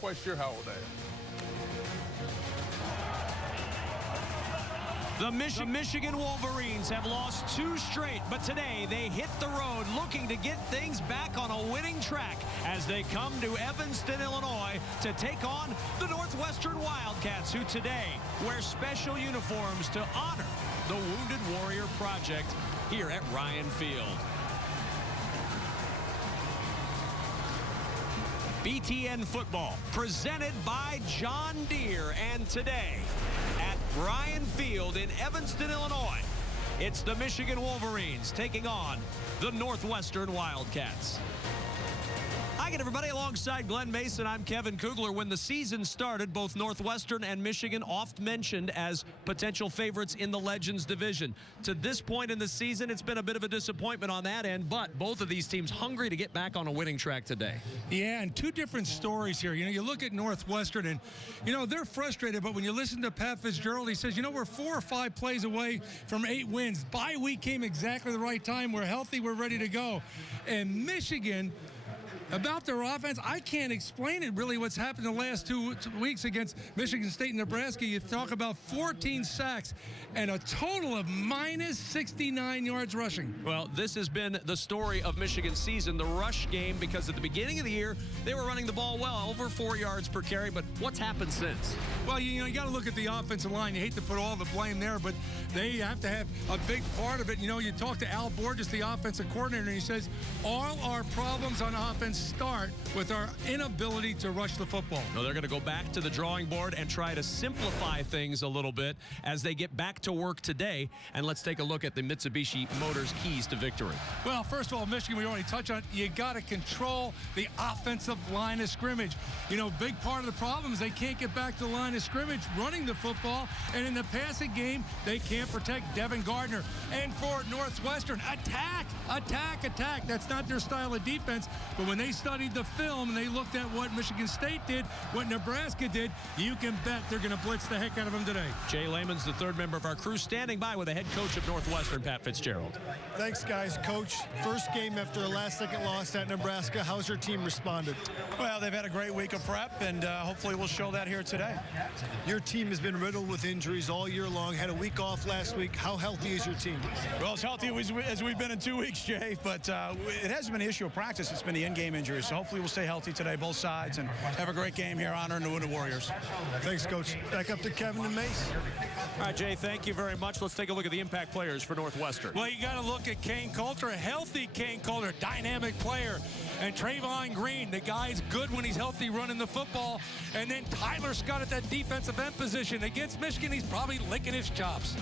What's your holiday? The Michigan Wolverines have lost 2 straight, but today they hit the road looking to get things back on a winning track as they come to Evanston, Illinois to take on the Northwestern Wildcats, who today wear special uniforms to honor the Wounded Warrior Project here at Ryan Field. BTN football presented by John Deere, and today at Ryan Field in Evanston, Illinois, it's the Michigan Wolverines taking on the Northwestern Wildcats. Hi again, everybody. Alongside Glenn Mason, I'm Kevin Kugler. When the season started, both Northwestern and Michigan oft mentioned as potential favorites in the Legends division. To this point in the season, it's been a bit of a disappointment on that end, but both of these teams hungry to get back on a winning track today. Yeah, and 2 different stories here. You know, you look at Northwestern and, you know, they're frustrated, but when you listen to Pat Fitzgerald, he says, you know, we're 4 or 5 plays away from 8 wins. Bye week came exactly the right time. We're healthy. We're ready to go. And Michigan, about their offense, I can't explain it really what's happened the last 2 weeks against Michigan State and Nebraska. You talk about 14 sacks and a total of minus 69 yards rushing. Well, this has been the story of Michigan's season, the rush game, because at the beginning of the year, they were running the ball well, over 4 yards per carry, but what's happened since? Well, you know, you got to look at the offensive line. You hate to put all the blame there, but they have to have a big part of it. You know, you talk to Al Borges, the offensive coordinator, and he says, all our problems on offense start with our inability to rush the football. No, they're going to go back to the drawing board and try to simplify things a little bit as they get back to work today. And let's take a look at the Mitsubishi Motors keys to victory. Well, first of all, Michigan, we already touched on it. You got to control the offensive line of scrimmage. You know, big part of the problem is they can't get back to the line of scrimmage running the football, and in the passing game, they can't protect Devin Gardner. And for Northwestern, attack, attack, attack. That's not their style of defense, but when they studied the film and they looked at what Michigan State did, what Nebraska did, you can bet they're going to blitz the heck out of them today. Jay Lehman's the 3rd member of our crew, standing by with the head coach of Northwestern, Pat Fitzgerald. Thanks, guys. Coach, first game after a last-second loss at Nebraska. How's your team responded? Well, they've had a great week of prep, and hopefully we'll show that here today. Your team has been riddled with injuries all year long. Had a week off last week. How healthy is your team? Well, as healthy as we've been in 2 weeks, Jay, but it hasn't been an issue of practice. It's been the in-game injuries. So hopefully we'll stay healthy today, both sides, and have a great game here honoring the Wounded Warriors. Thanks, Coach. Back up to Kevin and Mace. All right, Jay, thank you very much. Let's take a look at the impact players for Northwestern. Well, you got to look at Kane Coulter, a healthy Kane Coulter, dynamic player. And Trayvon Green, the guy's good when he's healthy running the football. And then Tyler Scott at that defensive end position. Against Michigan, he's probably licking his chops.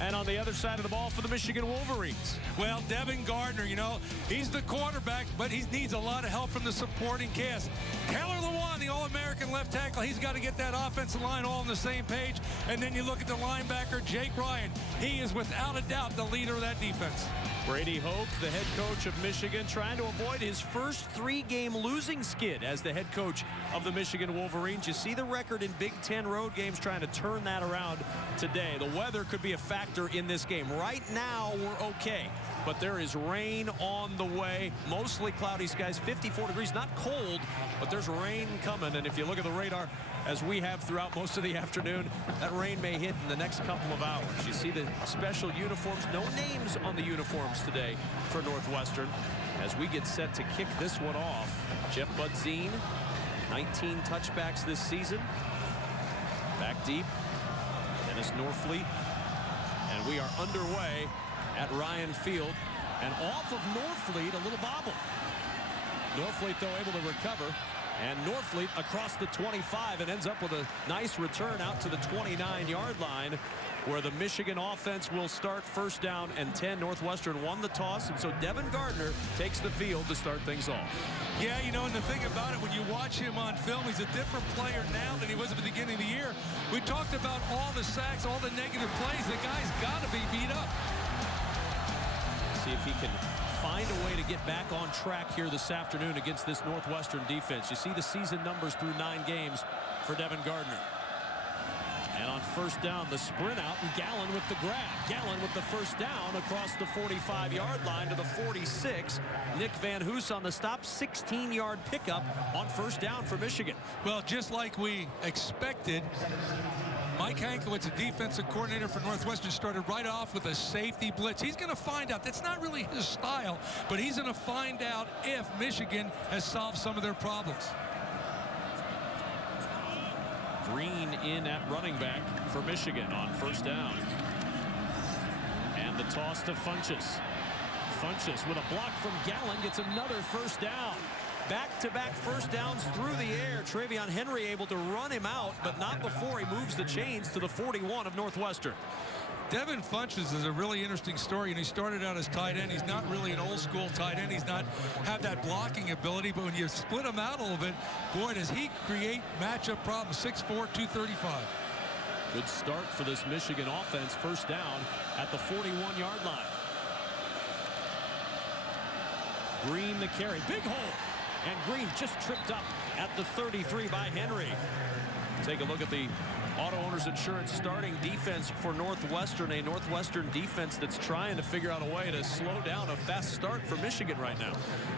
And on the other side of the ball for the Michigan Wolverines. Well, Devin Gardner, you know, he's the quarterback, but he needs a lot of help from the supporting cast. Taylor Lewan, the All-American left tackle, he's got to get that offensive line all on the same page. And then you look at the linebacker, Jake Ryan. He is without a doubt the leader of that defense. Brady Hoke, the head coach of Michigan, trying to avoid his first 3-game losing skid as the head coach of the Michigan Wolverines. You see the record in Big Ten road games, trying to turn that around today. The weather could be a factor in this game. Right now, we're okay, but there is rain on the way. Mostly cloudy skies, 54 degrees, not cold, but there's rain coming. And if you look at the radar, as we have throughout most of the afternoon, that rain may hit in the next couple of hours. You see the special uniforms, no names on the uniforms today for Northwestern as we get set to kick this one off. Jeff Budzine, 19 touchbacks this season. Back deep, Dennis Norfleet, and we are underway at Ryan Field. And off of Norfleet, a little bobble. Norfleet, though, able to recover. And Norfleet across the 25 and ends up with a nice return out to the 29-yard line, where the Michigan offense will start first down and 10. Northwestern won the toss, and so Devin Gardner takes the field to start things off. Yeah, you know, and the thing about it, when you watch him on film, he's a different player now than he was at the beginning of the year. We talked about all the sacks, all the negative plays. The guy's got to be beat up. See if he can find a way to get back on track here this afternoon against this Northwestern defense. You see the season numbers through 9 games for Devin Gardner. And on first down, the sprint out, and Gallen with the grab. Gallen with the first down across the 45-yard line to the 46. Nick Van Hoos on the stop, 16-yard pickup on first down for Michigan. Well, just like we expected, Mike Hankiewicz, the defensive coordinator for Northwestern, started right off with a safety blitz. He's going to find out. That's not really his style, but he's going to find out if Michigan has solved some of their problems. Green in at running back for Michigan on first down. And the toss to Funchess. Funchess with a block from Gallen gets another first down. Back-to-back first downs through the air. Travion Henry able to run him out, but not before he moves the chains to the 41 of Northwestern. Devin Funchess is a really interesting story, and he started out as tight end. He's not really an old-school tight end. He's not have that blocking ability, but when you split him out a little bit, boy, does he create matchup problems. 6'4", 235. Good start for this Michigan offense. First down at the 41-yard line. Green the carry. Big hole. And Green just tripped up at the 33 by Henry. Take a look at the Auto Owners Insurance starting defense for Northwestern, a Northwestern defense that's trying to figure out a way to slow down a fast start for Michigan right now.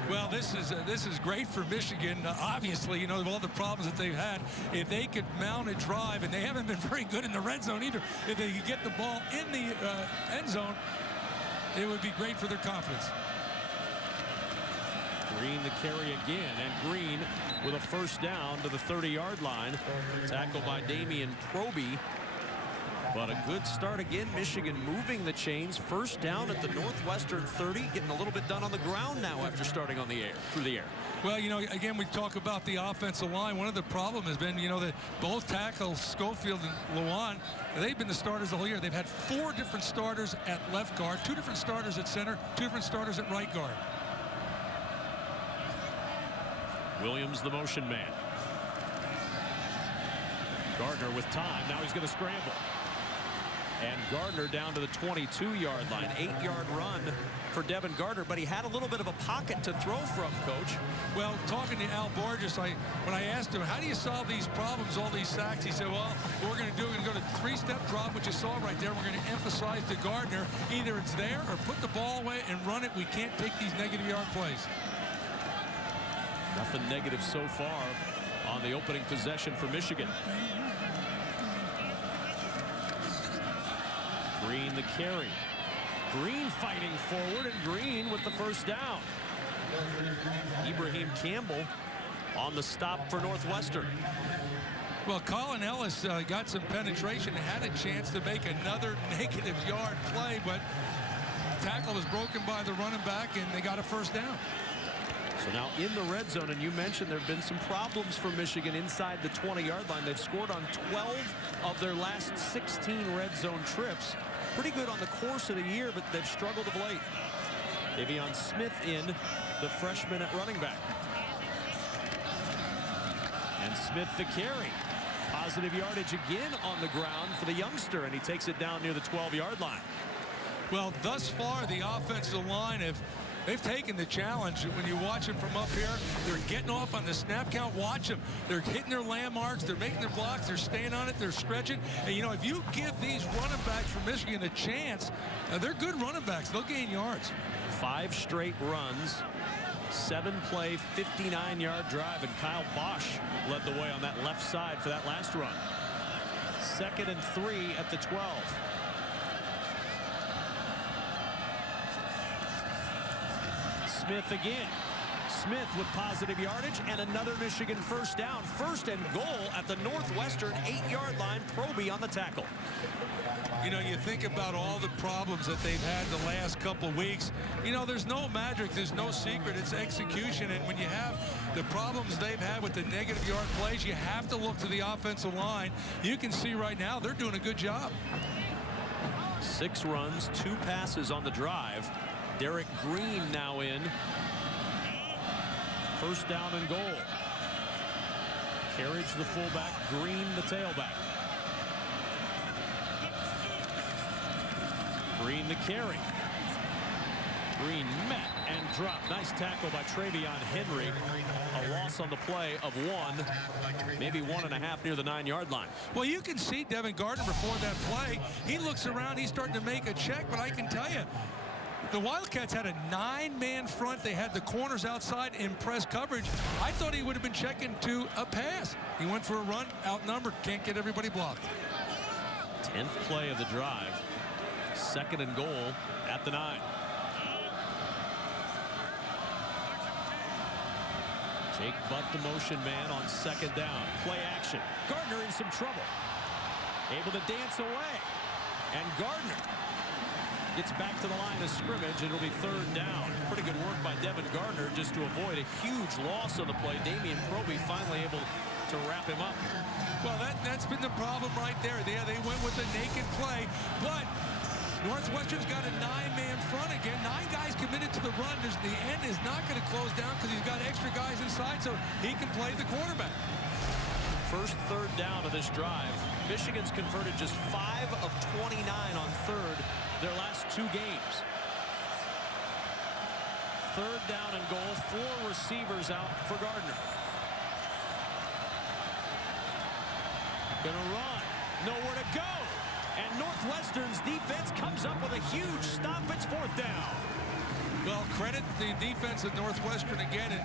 Well, this is great for Michigan. Obviously, you know, of all the problems that they've had, if they could mount a drive, and they haven't been very good in the red zone either, if they could get the ball in the end zone, it would be great for their confidence. Green the carry again, and Green with a first down to the 30-yard line. Tackled by Damian Proby. But a good start again. Michigan moving the chains. First down at the Northwestern 30. Getting a little bit done on the ground now after starting on the air, through the air. Well, you know, again, we talk about the offensive line. One of the problems has been, you know, that both tackles, Schofield and Lewan, they've been the starters the whole year. They've had 4 different starters at left guard, 2 different starters at center, 2 different starters at right guard. Williams, the motion man. Gardner with time. Now he's going to scramble. And Gardner down to the 22-yard line. 8-yard run for Devin Gardner, but he had a little bit of a pocket to throw from, Coach. Well, talking to Al Borges, when I asked him, how do you solve these problems, all these sacks, he said, well, what we're going to do, we're going to go to 3-step drop, which you saw right there. We're going to emphasize to Gardner, either it's there or put the ball away and run it. We can't take these negative yard plays. Nothing negative so far on the opening possession for Michigan. Green the carry. Green fighting forward, and Green with the first down. Ibrahim Campbell on the stop for Northwestern. Well, Colin Ellis got some penetration and had a chance to make another negative yard play, but tackle was broken by the running back, and they got a first down. So now in the red zone, and you mentioned there have been some problems for Michigan inside the 20-yard line. They've scored on 12 of their last 16 red zone trips. Pretty good on the course of the year, but they've struggled of late. Davion Smith in, the freshman at running back. And Smith the carry. Positive yardage again on the ground for the youngster, and he takes it down near the 12-yard line. Well, thus far, the offensive line they've taken the challenge. When you watch them from up here, they're getting off on the snap count. Watch them. They're hitting their landmarks. They're making their blocks. They're staying on it. They're stretching. And, you know, if you give these running backs from Michigan a chance, they're good running backs. They'll gain yards. 5 straight runs, 7-play, 59-yard drive, and Kyle Bosch led the way on that left side for that last run. 2nd and 3 at the 12. Smith again. Smith with positive yardage and another Michigan first down. 1st and goal at the Northwestern 8-yard line. Proby on the tackle. You know, you think about all the problems that they've had the last couple weeks. You know, there's no magic. There's no secret. It's execution. And when you have the problems they've had with the negative yard plays, you have to look to the offensive line. You can see right now they're doing a good job. 6 runs, 2 passes on the drive. Derek Green now in. 1st down and goal. Carriage the fullback, Green the tailback. Green the carry. Green met and dropped. Nice tackle by Travion Henry. A loss on the play of 1, maybe 1.5 near the 9-yard line. Well, you can see Devin Gardner before that play. He looks around, he's starting to make a check, but I can tell you, the Wildcats had a 9-man front. They had the corners outside in press coverage. I thought he would have been checking to a pass. He went for a run, outnumbered, can't get everybody blocked. 10th play of the drive. 2nd and goal at the 9. Jake Butt, the motion man on 2nd down. Play action. Gardner in some trouble. Able to dance away. And Gardner gets back to the line of scrimmage. It'll be 3rd down. Pretty good work by Devin Gardner just to avoid a huge loss on the play. Damian Proby finally able to wrap him up. Well, that's been the problem right there. Yeah, they went with a naked play, but Northwestern's got a 9-man front again. 9 guys committed to the run. The end is not going to close down because he's got extra guys inside, so he can play the quarterback. First 3rd down of this drive. Michigan's converted just 5 of 29 on 3rd their last 2 games. 3rd down and goal. 4 receivers out for Gardner. Gonna run. Nowhere to go. And Northwestern's defense comes up with a huge stop. It's 4th down. Well, credit the defense of Northwestern again. And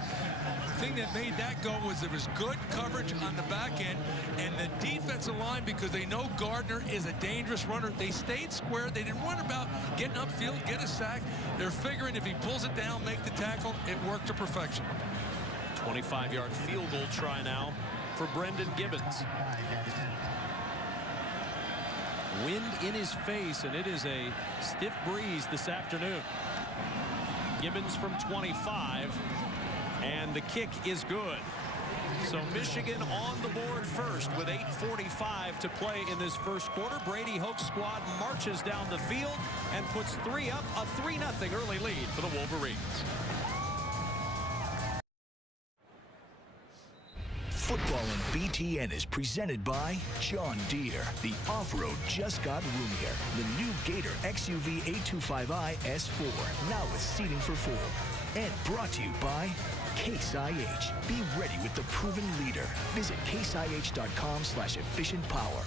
the thing that made that go was there was good coverage on the back end, and the defensive line, because they know Gardner is a dangerous runner, they stayed square. They didn't run about getting upfield, get a sack. They're figuring if he pulls it down, make the tackle, it worked to perfection. 25-yard field goal try now for Brendan Gibbons. Wind in his face, and it is a stiff breeze this afternoon. Gibbons from 25, and the kick is good. So Michigan on the board first with 8:45 to play in this first quarter. Brady Hoke's squad marches down the field and puts 3 up, a 3-0 early lead for the Wolverines. Football on BTN is presented by John Deere. The off-road just got roomier. The new Gator XUV 825i S4, now with seating for 4. And brought to you by Case IH. Be ready with the proven leader. Visit caseih.com/efficient power.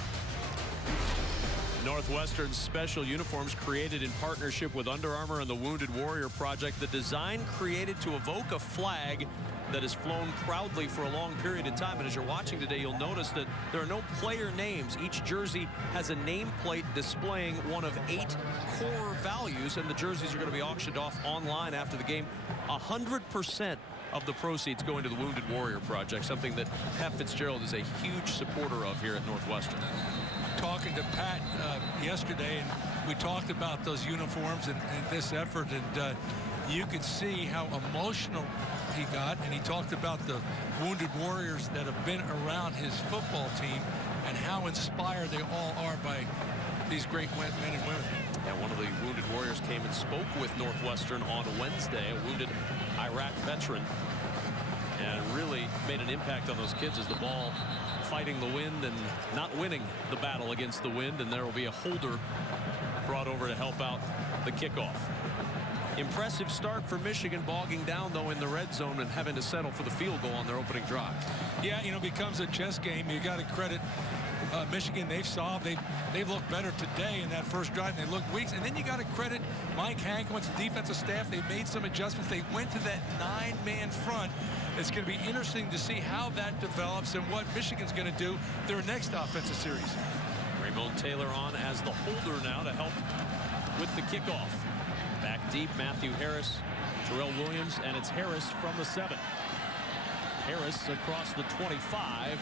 Northwestern's special uniforms created in partnership with Under Armour and the Wounded Warrior Project. The design created to evoke a flag that has flown proudly for a long period of time. And as you're watching today, you'll notice that there are no player names. Each jersey has a nameplate displaying one of 8 core values, and the jerseys are going to be auctioned off online after the game. 100% of the proceeds going to the Wounded Warrior Project, something that Pat Fitzgerald is a huge supporter of here at Northwestern. Talking to Pat yesterday, and we talked about those uniforms and this effort, and you could see how emotional he got, and he talked about the Wounded Warriors that have been around his football team and how inspired they all are by these great men and women. And one of the Wounded Warriors came and spoke with Northwestern on Wednesday, a wounded Iraq veteran, and really made an impact on those kids as the ball fighting the wind and not winning the battle against the wind, and there will be a holder brought over to help out the kickoff. Impressive start for Michigan, bogging down though in the red zone and having to settle for the field goal on their opening drive. Yeah, you know, it becomes a chess game. You got to credit Michigan. They've solved. They've looked better today in that first drive. They looked weak, and then you got to credit Mike Hankwitz, the defensive staff. They made some adjustments. They went to that 9-man front. It's going to be interesting to see how that develops and what Michigan's going to do their next offensive series. Raymond Taylor on as the holder now to help with the kickoff. Back deep, Matthew Harris, Terrell Williams, and it's Harris from the 7. Harris across the 25,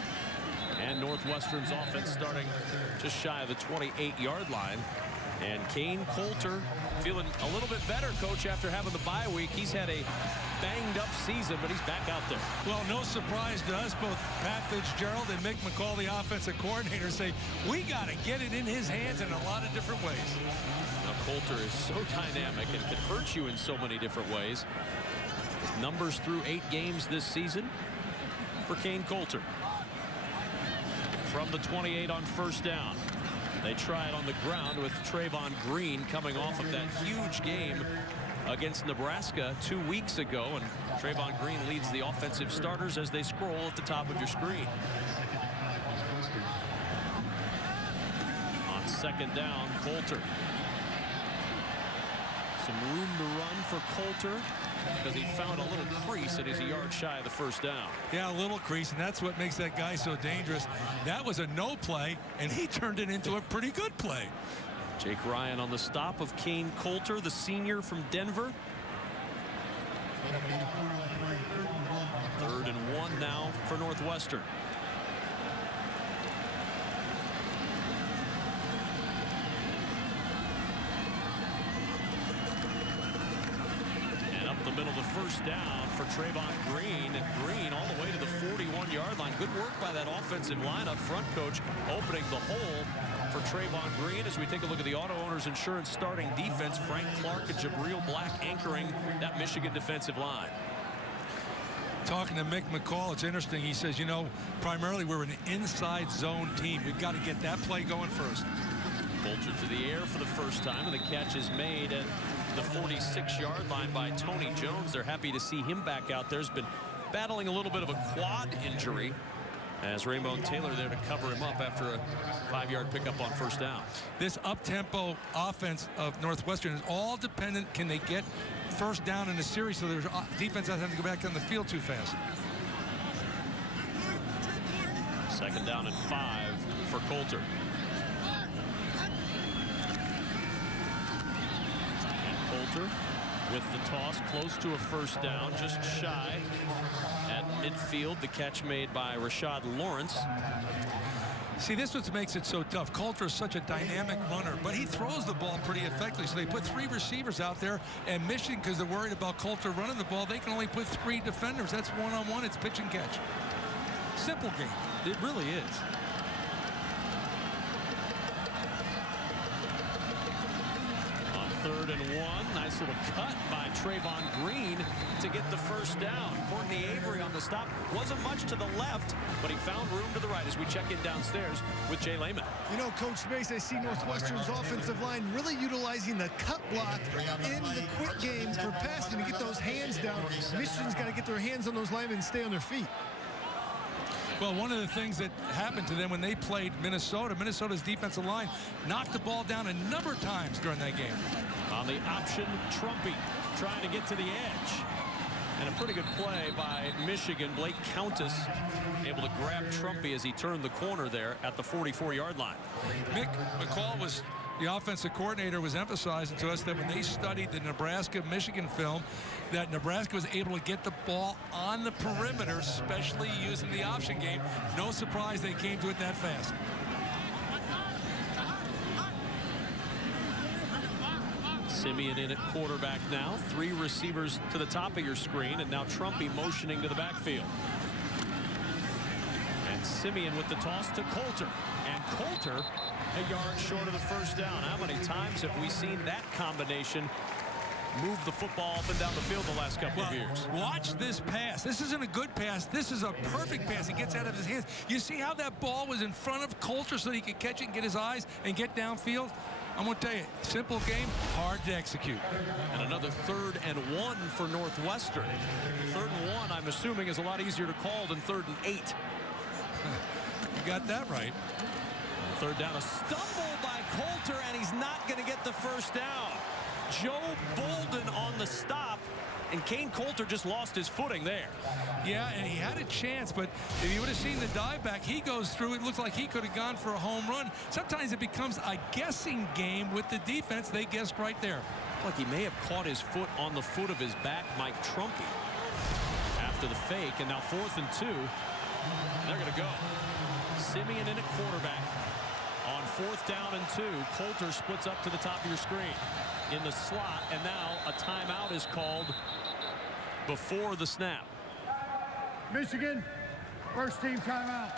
and Northwestern's offense starting just shy of the 28-yard line. And Kane Coulter feeling a little bit better, Coach, after having the bye week. He's had a banged-up season, but he's back out there. Well, no surprise to us. Both Pat Fitzgerald and Mick McCall, the offensive coordinator, say we got to get it in his hands in a lot of different ways. Now, Coulter is so dynamic and can hurt you in so many different ways. His numbers through 8 games this season for Kane Coulter. From the 28 on first down. They try it on the ground with Trayvon Green coming off of that huge game against Nebraska 2 weeks ago, and Trayvon Green leads the offensive starters as they scroll at the top of your screen. On second down, Coulter. Some room to run for Coulter because he found a little crease and he's a yard shy of the first down. Yeah, a little crease, and that's what makes that guy so dangerous. That was a no play, and he turned it into a pretty good play. Jake Ryan on the stop of Kane Coulter, the senior from Denver. 3rd and 1 now for Northwestern. The middle, the first down for Trayvon Green, and Green all the way to the 41-yard line. Good work by that offensive line up front, coach, opening the hole for Trayvon Green. As we take a look at the Auto Owners Insurance starting defense, Frank Clark and Jabril Black anchoring that Michigan defensive line. Talking to Mick McCall, it's interesting. He says, you know, primarily we're an inside zone team. We've got to get that play going first. Coulter to the air for the first time, and the catch is made at the 46-yard line by Tony Jones. They're happy to see him back out there. He's been battling a little bit of a quad injury as Raymond Taylor there to cover him up after a 5-yard pickup on first down. This up-tempo offense of Northwestern is all dependent. Can they get first down in the series so their defense doesn't have to go back on the field too fast? Second down and 5 for Coulter. Coulter with the toss close to a first down, just shy at midfield. The catch made by Rashad Lawrence. See, this is what makes it so tough. Coulter is such a dynamic runner, but he throws the ball pretty effectively. So they put 3 receivers out there, and Michigan, because they're worried about Coulter running the ball, they can only put 3 defenders. That's one-on-one. It's pitch and catch. Simple game. It really is. On 3rd and 1, nice little cut by Trayvon Green to get the first down. Courtney Avery on the stop. Wasn't much to the left, but he found room to the right as we check in downstairs with Jay Lehman. You know, Coach Mace, I see Northwestern's offensive line really utilizing the cut block in the quick game for passing to get those hands down. Michigan's got to get their hands on those linemen and stay on their feet. Well, one of the things that happened to them when they played Minnesota's defensive line knocked the ball down a number of times during that game. On the option, Trumpy trying to get to the edge. And a pretty good play by Michigan. Blake Countess able to grab Trumpy as he turned the corner there at the 44-yard line. Mick McCall was the offensive coordinator, was emphasizing to us that when they studied the Nebraska-Michigan film, that Nebraska was able to get the ball on the perimeter, especially using the option game. No surprise they came to it that fast. Simeon in at quarterback now. 3 receivers to the top of your screen, and now Trumpy motioning to the backfield. And Simeon with the toss to Coulter. And Coulter a yard short of the first down. How many times have we seen that combination move the football up and down the field the last couple of years? Watch this pass. This isn't a good pass. This is a perfect pass. He gets out of his hands. You see how that ball was in front of Coulter so that he could catch it and get his eyes and get downfield? I'm going to tell you, simple game, hard to execute. And another 3rd and 1 for Northwestern. 3rd and 1, I'm assuming, is a lot easier to call than 3rd and 8. You got that right. 3rd down, a stumble by Coulter, and he's not going to get the first down. Joe Bolden on the stop, and Kane Coulter just lost his footing there. Yeah, and he had a chance, but if you would have seen the dive back, he goes through. It looks like he could have gone for a home run. Sometimes it becomes a guessing game with the defense. They guessed right there. Like he may have caught his foot on the foot of his back, Mike Trumpy, after the fake. And now 4th and 2. They're going to go. Simeon in at quarterback. On 4th down and 2, Coulter splits up to the top of your screen in the slot, and now a timeout is called before the snap. Michigan, first team timeout.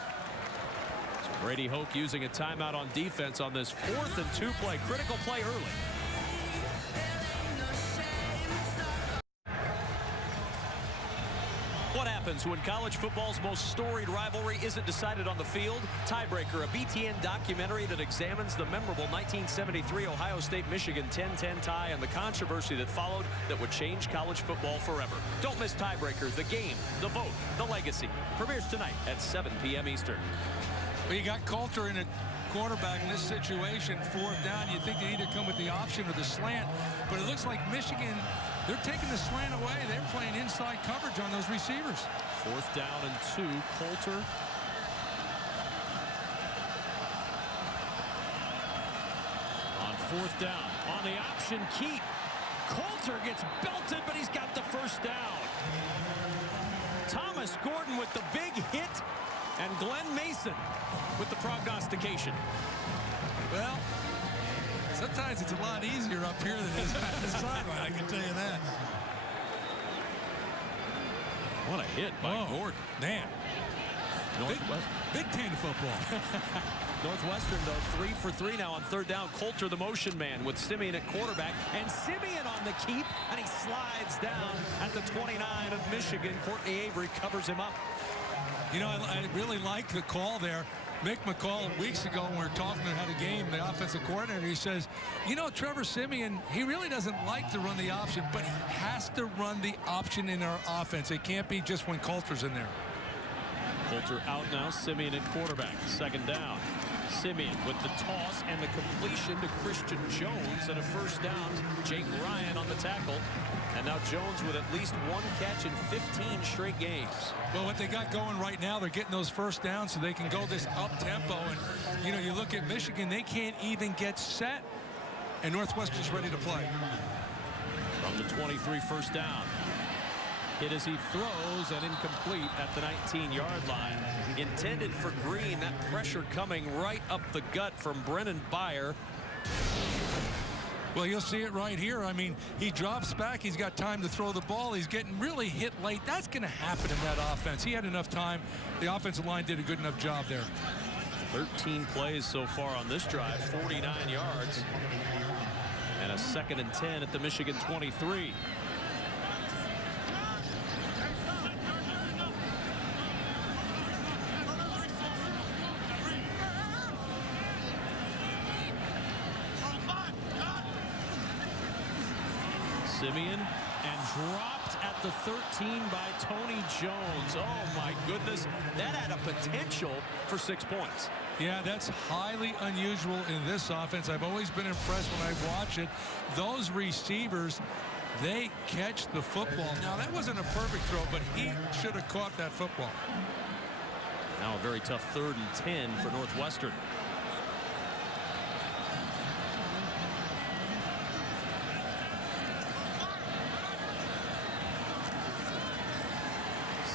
So Brady Hoke using a timeout on defense on this 4th and 2 play. Critical play early. What happened? happens when college football's most storied rivalry isn't decided on the field. Tiebreaker, a BTN documentary that examines the memorable 1973 Ohio State-Michigan 10-10 tie and the controversy that followed that would change college football forever. Don't miss Tiebreaker, the game, the vote, the legacy. Premieres tonight at 7 p.m. Eastern. Well, you got Coulter in a quarterback in this situation. 4th down, you think they either come with the option or the slant, but it looks like Michigan, they're taking the slant away. They're playing inside coverage on those receivers. 4th down and 2. Coulter. On 4th down, on the option, keep. Coulter gets belted, but he's got the first down. Thomas Gordon with the big hit, and Glenn Mason with the prognostication. Well, sometimes it's a lot easier up here than it is at the sideline, I can tell you that. What a hit by Gordon. Man. Big Ten football. Northwestern, though, 3 for 3 now on 3rd down. Coulter, the motion man, with Simeon at quarterback. And Simeon on the keep, and he slides down at the 29 of Michigan. Courtney Avery covers him up. You know, I really like the call there. Mick McCall weeks ago when we were talking about a game, the offensive coordinator, he says, you know, Trevor Simeon, he really doesn't like to run the option, but he has to run the option in our offense. It can't be just when Coulter's in there. Coulter out now. Simeon at quarterback. 2nd down. Simeon with the toss and the completion to Christian Jones, and a 1st down. Jake Ryan on the tackle. And now Jones with at least 1 catch in 15 straight games. Well, what they got going right now, they're getting those 1st downs so they can go this up-tempo. And, you know, you look at Michigan, they can't even get set. And Northwestern's ready to play. From the 23, 1st down. Hit as he throws and incomplete at the 19-yard line. Intended for Green. That pressure coming right up the gut from Brennan Byer. Well, you'll see it right here. I mean, he drops back. He's got time to throw the ball. He's getting really hit late. That's going to happen in that offense. He had enough time. The offensive line did a good enough job there. 13 plays so far on this drive, 49 yards. And a 2nd and 10 at the Michigan 23. Simeon, and dropped at the 13 by Tony Jones. Oh, my goodness. That had a potential for 6 points. Yeah, that's highly unusual in this offense. I've always been impressed when I watch it. Those receivers, they catch the football. Now, that wasn't a perfect throw, but he should have caught that football. Now a very tough 3rd and 10 for Northwestern.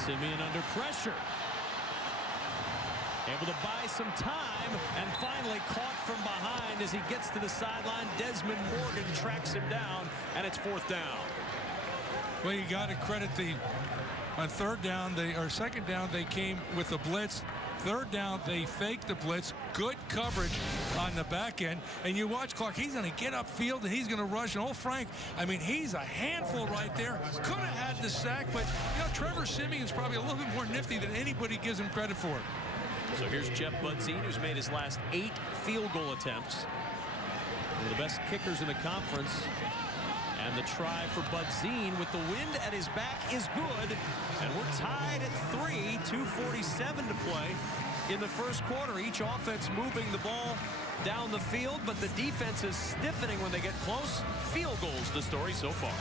Simeon under pressure. Able to buy some time, and finally caught from behind as he gets to the sideline. Desmond Morgan tracks him down, and it's 4th down. Well, you got to credit on 3rd down, or 2nd down, they came with the blitz. 3rd down, they faked the blitz. Good coverage on the back end. And you watch Clark, he's going to get upfield and he's going to rush. And Frank, I mean, he's a handful right there. Could have had the sack, but, you know, Trevor Simeon's probably a little bit more nifty than anybody gives him credit for. So here's Jeff Budzine, who's made his last 8 field goal attempts. One of the best kickers in the conference. And the try for Budzine with the wind at his back is good. And we're tied at 3, 2:47 to play in the 1st quarter. Each offense moving the ball down the field, but the defense is stiffening when they get close. Field goals the story so far.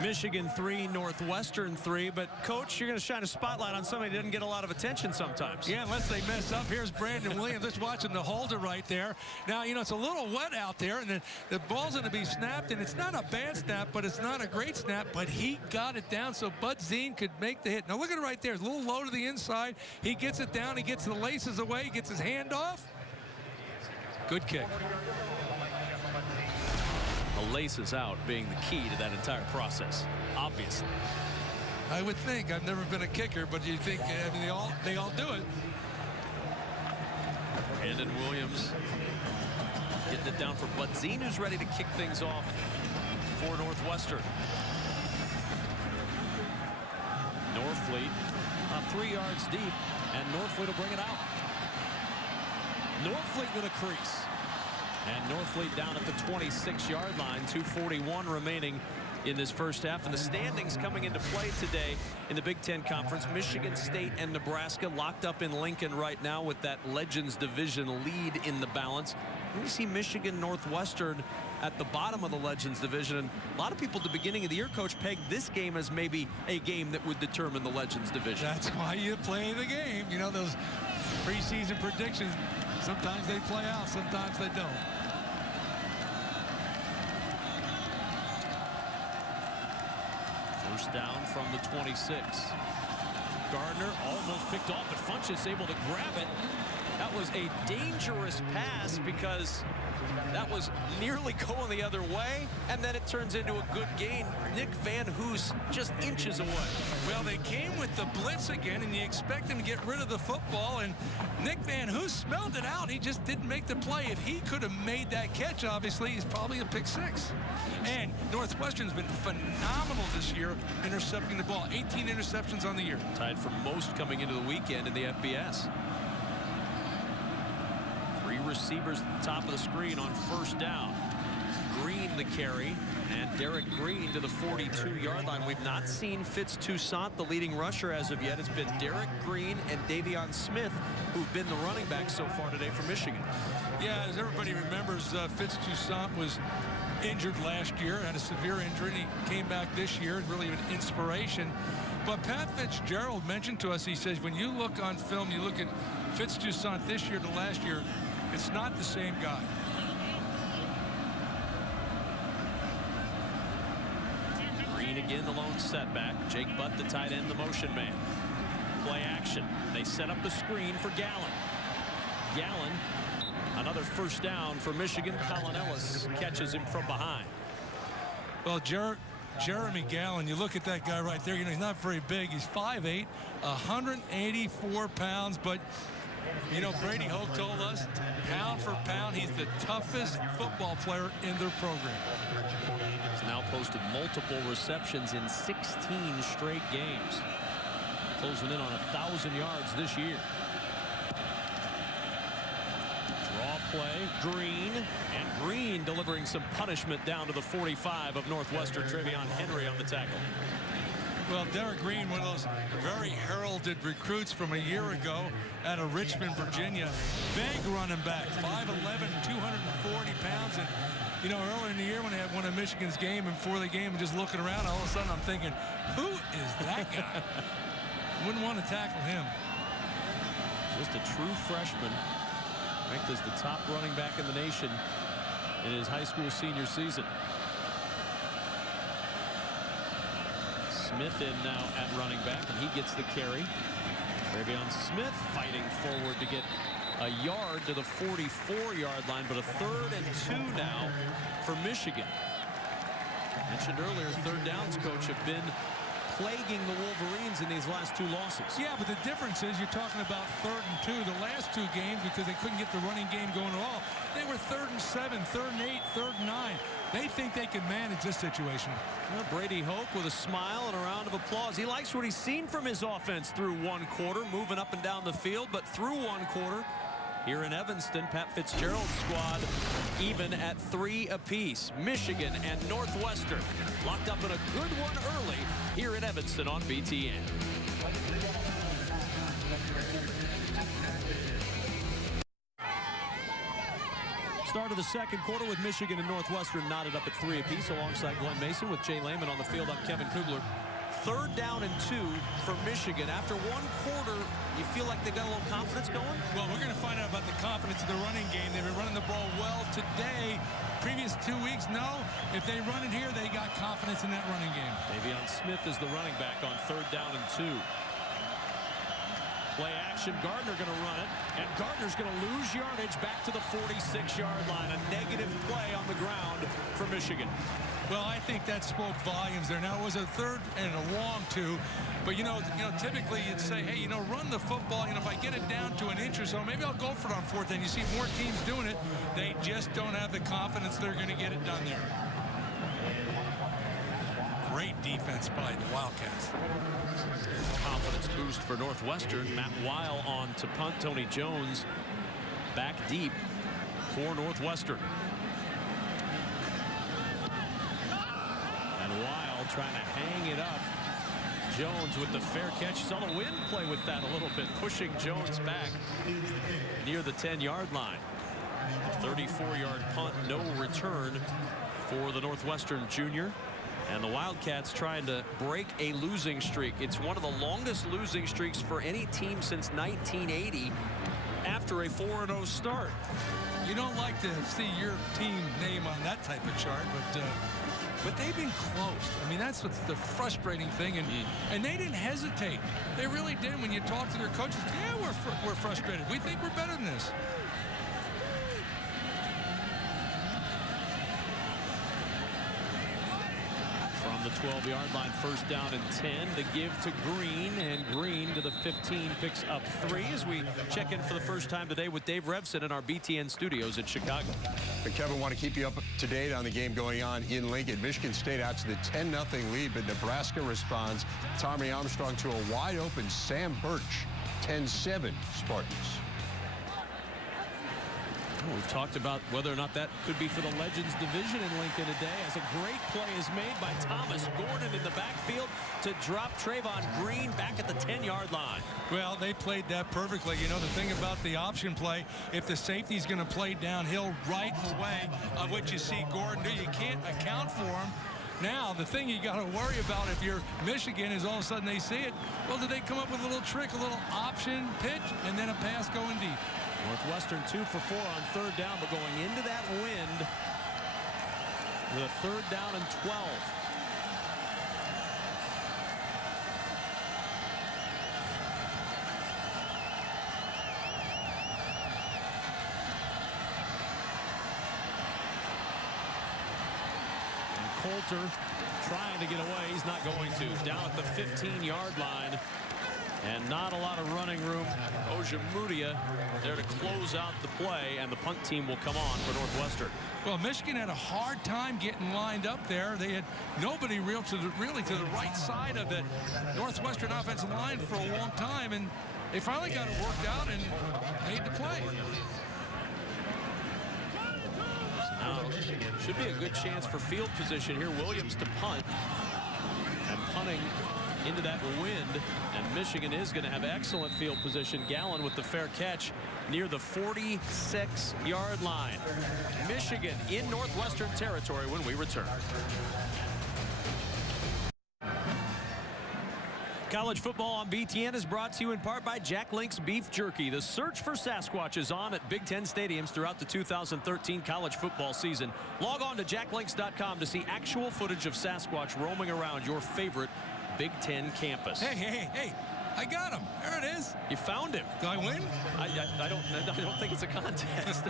Michigan 3, Northwestern 3, but Coach, you're going to shine a spotlight on somebody that doesn't get a lot of attention sometimes. Yeah, unless they mess up. Here's Brandon Williams just watching the holder right there. Now, you know, it's a little wet out there, and the ball's going to be snapped, and it's not a bad snap, but it's not a great snap, but he got it down so Budzine could make the hit. Now, look at it right there. It's a little low to the inside. He gets it down. He gets the laces away. He gets his hand off. Good kick. The laces out being the key to that entire process, obviously. I would think. I've never been a kicker, but you think, I mean, they all do it. Brandon Williams getting it down for Budzine, who's ready to kick things off for Northwestern. Northfleet 3 yards deep, and Northfleet will bring it out. Northfleet with a crease. And Northfleet down at the 26-yard line, 2:41 remaining in this first half. And the standings coming into play today in the Big Ten Conference. Michigan State and Nebraska locked up in Lincoln right now with that Legends Division lead in the balance. We see Michigan Northwestern at the bottom of the Legends Division. And a lot of people at the beginning of the year, Coach, pegged this game as maybe a game that would determine the Legends Division. That's why you play the game. You know, those preseason predictions, sometimes they play out, sometimes they don't. First down from the 26. Gardner almost picked off, but Funchess able to grab it. That was a dangerous pass because that was nearly going the other way, and then it turns into a good gain. Nick Van Hoos just inches away. Well, they came with the blitz again, and you expect them to get rid of the football, and Nick Van Hoos smelled it out. He just didn't make the play. If he could have made that catch, obviously, he's probably a pick six. And Northwestern's been phenomenal this year intercepting the ball. 18 interceptions on the year. Tied for most coming into the weekend in the FBS. 3 receivers at the top of the screen on first down. Green the carry, and Derek Green to the 42-yard line. We've not seen Fitz Toussaint, the leading rusher, as of yet. It's been Derek Green and Davion Smith who've been the running backs so far today for Michigan. Yeah, as everybody remembers, Fitz Toussaint was injured last year, had a severe injury, and he came back this year, really an inspiration. But Pat Fitzgerald mentioned to us, he says, when you look on film, you look at Fitz Toussaint this year to last year, it's not the same guy. Green again, the lone setback. Jake Butt, the tight end, the motion man. Play action. They set up the screen for Gallen. Gallen, another first down for Michigan. Colin Ellis catches him from behind. Well, Jeremy Gallen, you look at that guy right there, you know, he's not very big. He's 5'8", 184 pounds, but you know, Brady Hoke told us, pound for pound, he's the toughest football player in their program. He's now posted multiple receptions in 16 straight games. Closing in on 1,000 yards this year. Draw play, Green, and Green delivering some punishment down to the 45 of Northwestern. Trevion Henry on the tackle. Well, Derek Green, one of those very heralded recruits from a year ago out of Richmond, Virginia. Big running back, 5'11", 240 pounds. And, you know, earlier in the year when they had one of Michigan's game, and before the game, just looking around, all of a sudden I'm thinking, who is that guy? Wouldn't want to tackle him. Just a true freshman, ranked as the top running back in the nation in his high school senior season. Smith in now at running back, and he gets the carry. Trevion Smith fighting forward to get a yard to the 44-yard line, but a 3rd and 2 now for Michigan. I mentioned earlier, third downs, Coach, have been plaguing the Wolverines in these last 2 losses. Yeah, but the difference is you're talking about 3rd and 2. The last 2 games, because they couldn't get the running game going at all, they were 3rd and 7, 3rd and 8, 3rd and 9. They think they can manage this situation. Well, Brady Hoke with a smile and a round of applause. He likes what he's seen from his offense through 1 quarter, moving up and down the field, but through 1 quarter, here in Evanston, Pat Fitzgerald's squad even at 3 apiece. Michigan and Northwestern locked up in a good one early here in Evanston on BTN. Start of the second quarter with Michigan and Northwestern knotted up at 3 apiece alongside Glenn Mason with Jay Lehman on the field. I'm Kevin Kugler. 3rd down and 2 for Michigan. After 1 quarter, you feel like they've got a little confidence going? Well, we're going to find out about the confidence of the running game. They've been running the ball well today. Previous 2 weeks, no. If they run it here, they got confidence in that running game. Davion Smith is the running back on 3rd down and 2. Play action, Gardner going to run it, and Gardner's going to lose yardage back to the 46-yard line. A negative play on the ground for Michigan. Well, I think that spoke volumes there. Now, it was a 3rd and a long 2, but you know, typically you'd say, hey, you know, run the football. You know, if I get it down to an inch or so, maybe I'll go for it on 4th. And you see more teams doing it. They just don't have the confidence they're going to get it done there. great defense by the Wildcats. Confidence boost for Northwestern. Matt Weil on to punt. Tony Jones back deep for Northwestern. And Weil trying to hang it up. Jones with the fair catch. Saw the wind play with that a little bit, pushing Jones back near the 10-yard line. 34-yard punt, no return for the Northwestern junior. And the Wildcats trying to break a losing streak. It's one of the longest losing streaks for any team since 1980 after a 4-0 start. You don't like to see your team name on that type of chart, but they've been close. I mean, that's what's the frustrating thing, and they didn't hesitate. They really didn't. When you talk to their coaches, yeah, we're frustrated. We think we're better than this. From the 12-yard line, first down and 10. The give to Green, and Green to the 15 picks up 3 as we check in for the first time today with Dave Revson in our BTN studios in Chicago. And Kevin, want to keep you up to date on the game going on in Lincoln. Michigan State out to the 10-0 lead, but Nebraska responds. Tommy Armstrong to a wide-open Sam Birch. 10-7 Spartans. We've talked about whether or not that could be for the Legends division in Lincoln today, as a great play is made by Thomas Gordon in the backfield to drop Trayvon Green back at the 10-yard line. Well, they played that perfectly. You know, the thing about the option play, if the safety's going to play downhill right away of what you see Gordon do, you can't account for him. Now, the thing you got to worry about if you're Michigan is all of a sudden they see it. Well, did they come up with a little trick, a little option pitch, and then a pass going deep? Northwestern 2 for 4 on third down, but going into that wind with a third down and 12. And Coulter trying to get away. He's not going to. Down at the 15-yard line. And not a lot of running room. Ojemudia there to close out the play, and the punt team will come on for Northwestern. Well, Michigan had a hard time getting lined up there. They had nobody really to the right side of the Northwestern offensive line for a long time, and they finally got it worked out and made the play. Now, should be a good chance for field position here. Williams to punt, and punting into that wind, and Michigan is going to have excellent field position. Gallen with the fair catch near the 46-yard line. Michigan in Northwestern territory when we return. College football on BTN is brought to you in part by Jack Link's Beef Jerky. The search for Sasquatch is on at Big Ten stadiums throughout the 2013 college football season. Log on to jacklinks.com to see actual footage of Sasquatch roaming around your favorite Big Ten campus. Hey, I got him. There it is. You found him. Do I win? I don't think it's a contest.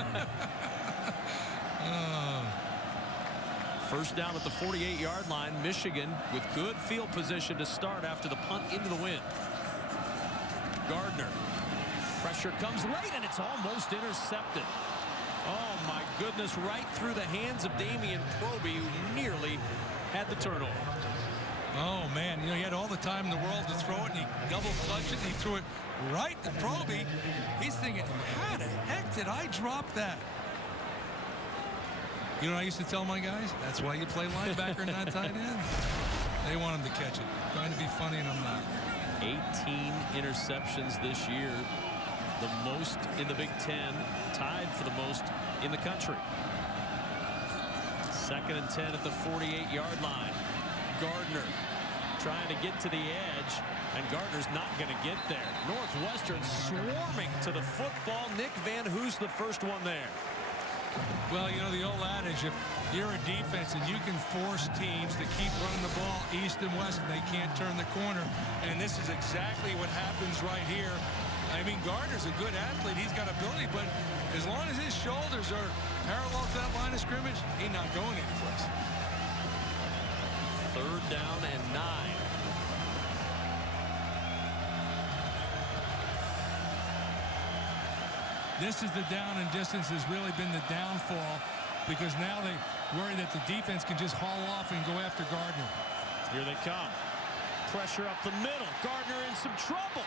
First down at the 48-yard line. Michigan with good field position to start after the punt into the wind. Gardner. Pressure comes late, and it's almost intercepted. Oh, my goodness. Right through the hands of Damian Proby, who nearly had the turnover. Oh, man, you know, he had all the time in the world to throw it, and he double-clutched it, and he threw it right to Proby. He's thinking, how the heck did I drop that? You know what I used to tell my guys? That's why you play linebacker and not tight end. They want him to catch it. Trying to be funny, and I'm not. 18 interceptions this year. The most in the Big Ten, tied for the most in the country. Second and 10 at the 48-yard line. Gardner trying to get to the edge, and Gardner's not going to get there. Northwestern swarming to the football. Nick Van Hoos, the first one there. Well, you know, the old adage, if you're a defense and you can force teams to keep running the ball east and west, and they can't turn the corner, and this is exactly what happens right here. I mean, Gardner's a good athlete. He's got ability, but as long as his shoulders are parallel to that line of scrimmage, he's not going anyplace. Third down and 9. This is the down and distance has really been the downfall, because now they worry that the defense can just haul off and go after Gardner. Here they come. Pressure up the middle. Gardner in some trouble.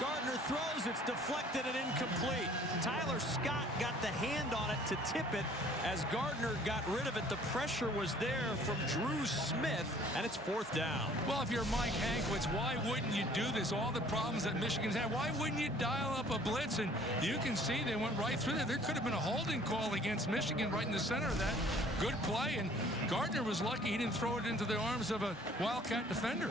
Gardner throws. It's deflected and incomplete. Tyler Scott got the hand on it to tip it as Gardner got rid of it. The pressure was there from Drew Smith, and it's 4th down. Well, if you're Mike Hankwitz, why wouldn't you do this? All the problems that Michigan's had, why wouldn't you dial up a blitz? And you can see they went right through there. There could have been a holding call against Michigan right in the center of that. Good play, and Gardner was lucky he didn't throw it into the arms of a Wildcat defender.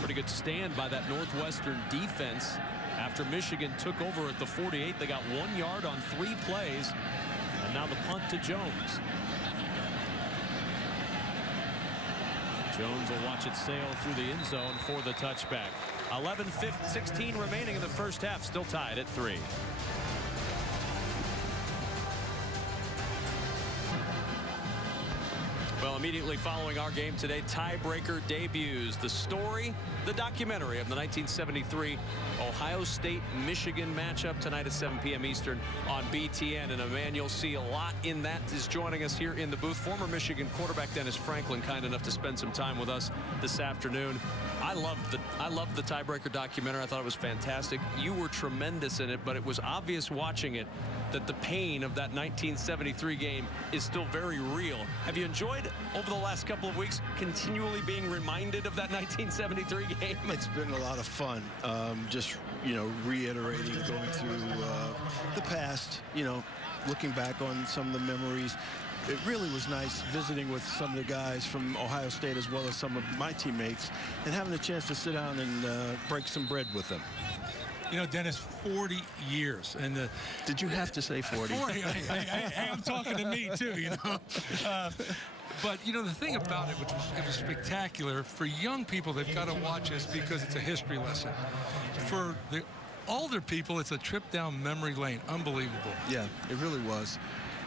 Pretty good stand by that Northwestern defense. After Michigan took over at the 48, they got 1 yard on 3 plays. And now the punt to Jones. Jones will watch it sail through the end zone for the touchback. 11:16 remaining in the first half, still tied at 3. Well, immediately following our game today, tiebreaker debuts. The story, the documentary of the 1973 Ohio State-Michigan matchup tonight at 7 p.m. Eastern on BTN. And a man you'll see a lot in that is joining us here in the booth. Former Michigan quarterback Dennis Franklin, kind enough to spend some time with us this afternoon. I loved the tiebreaker documentary. I thought it was fantastic. You were tremendous in it, but it was obvious watching it that the pain of that 1973 game is still very real. Have you enjoyed, over the last couple of weeks, continually being reminded of that 1973 game? It's been a lot of fun. Just, reiterating, going through the past, looking back on some of the memories. It really was nice visiting with some of the guys from Ohio State as well as some of my teammates and having a chance to sit down and break some bread with them. Dennis, 40 years. And did you have to say 40? 40. Hey, I'm talking to me, too, But, the thing about it, it was spectacular. For young people, they've got to watch this because it's a history lesson. For the older people, it's a trip down memory lane. Unbelievable. Yeah, it really was.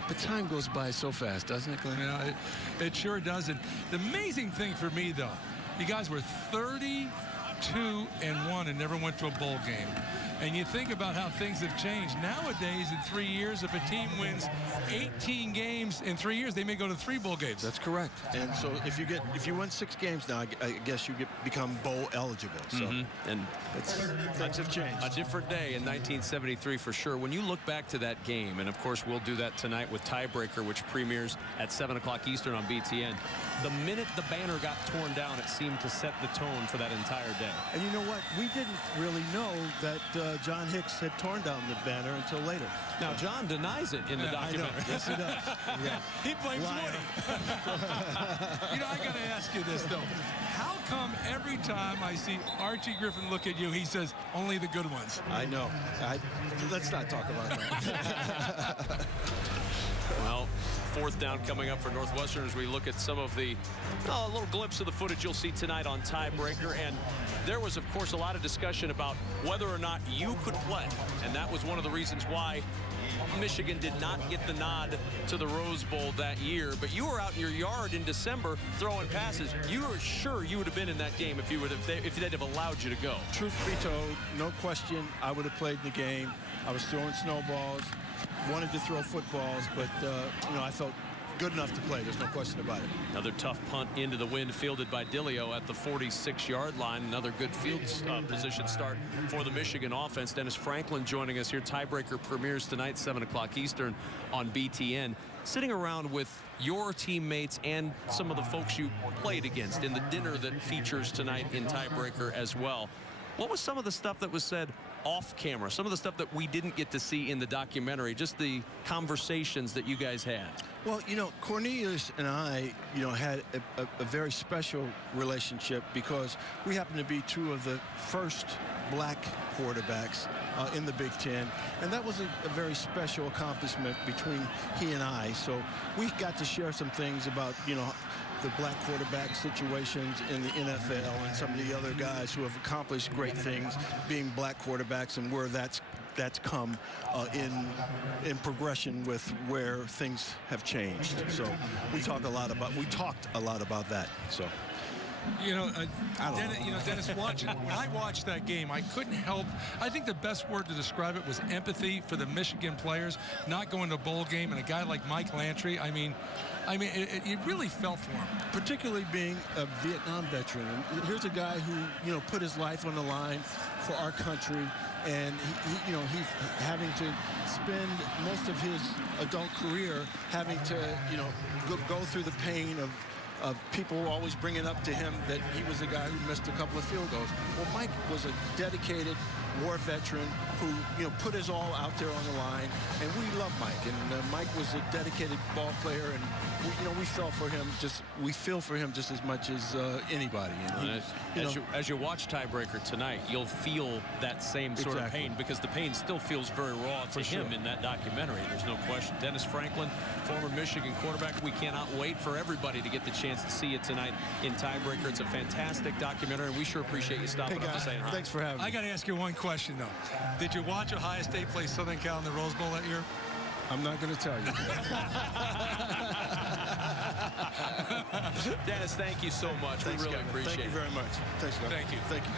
But time goes by so fast, doesn't it, Glenn? Yeah, it sure does. And the amazing thing for me, though, you guys were 32-1 and never went to a bowl game. And you think about how things have changed. Nowadays, in 3 years, if a team wins 18 games in 3 years, they may go to 3 bowl games. That's correct. And so if you win 6 games now, I guess you become bowl eligible. So and things have changed. A different day in 1973 for sure. When you look back to that game, and of course we'll do that tonight with Tiebreaker, which premieres at 7 o'clock Eastern on BTN. The minute the banner got torn down, it seemed to set the tone for that entire day. And you know what? We didn't really know that John Hicks had torn down the banner until later. Now, John denies it in the documentary. I know. Yes, he does. Yeah. He blames Woody. I got to ask you this, though. How come every time I see Archie Griffin look at you, he says, only the good ones? I know. Let's not talk about that. Well, 4th down coming up for Northwestern as we look at some of the a little glimpse of the footage you'll see tonight on Tiebreaker. And there was, of course, a lot of discussion about whether or not you could play. And that was one of the reasons why Michigan did not get the nod to the Rose Bowl that year. But you were out in your yard in December throwing passes. You were sure you would have been in that game if they'd have allowed you to go. Truth be told, no question, I would have played the game. I was throwing snowballs, wanted to throw footballs, but I felt good enough to play. There's no question about it. Another tough punt into the wind fielded by Dillio at the 46-yard line. Another good field position start for the Michigan offense. Dennis Franklin joining us here. Tiebreaker premieres tonight, 7 o'clock Eastern on BTN. Sitting around with your teammates and some of the folks you played against in the dinner that features tonight in Tiebreaker as well. What was some of the stuff that was said off camera? Some of the stuff that we didn't get to see in the documentary, just the conversations that you guys had. Well, Cornelius and I, had a very special relationship because we happened to be 2 of the first black quarterbacks in the Big Ten. And that was a very special accomplishment between he and I. So we got to share some things about, the black quarterback situations in the NFL and some of the other guys who have accomplished great things being black quarterbacks and where that's come in progression with where things have changed. So we talked a lot about that. So Dennis, when I watched that game, I couldn't help. I think the best word to describe it was empathy for the Michigan players not going to a bowl game, and a guy like Mike Lantry. You really felt for him. Particularly being a Vietnam veteran. And here's a guy who, put his life on the line for our country, and he's having to spend most of his adult career having to, go through the pain of people always bringing up to him that he was a guy who missed a couple of field goals. Well, Mike was a dedicated war veteran who, put his all out there on the line, and we love Mike. And Mike was a dedicated ball player, and we feel for him just as much as anybody. As you watch Tiebreaker tonight, you'll feel that same sort of pain, because the pain still feels very raw to him in that documentary. There's no question. Dennis Franklin, former Michigan quarterback. We cannot wait for everybody to get the chance to see it tonight in Tiebreaker. It's a fantastic documentary, and we sure appreciate you stopping up and saying hi. Thanks for having me. I got to ask you one question, though. Did you watch Ohio State play Southern Cal in the Rose Bowl that year? I'm not going to tell you. Dennis, thank you so much. Thanks, we really appreciate it. Thank you very much. Thanks, guys. Thank you. Thank you.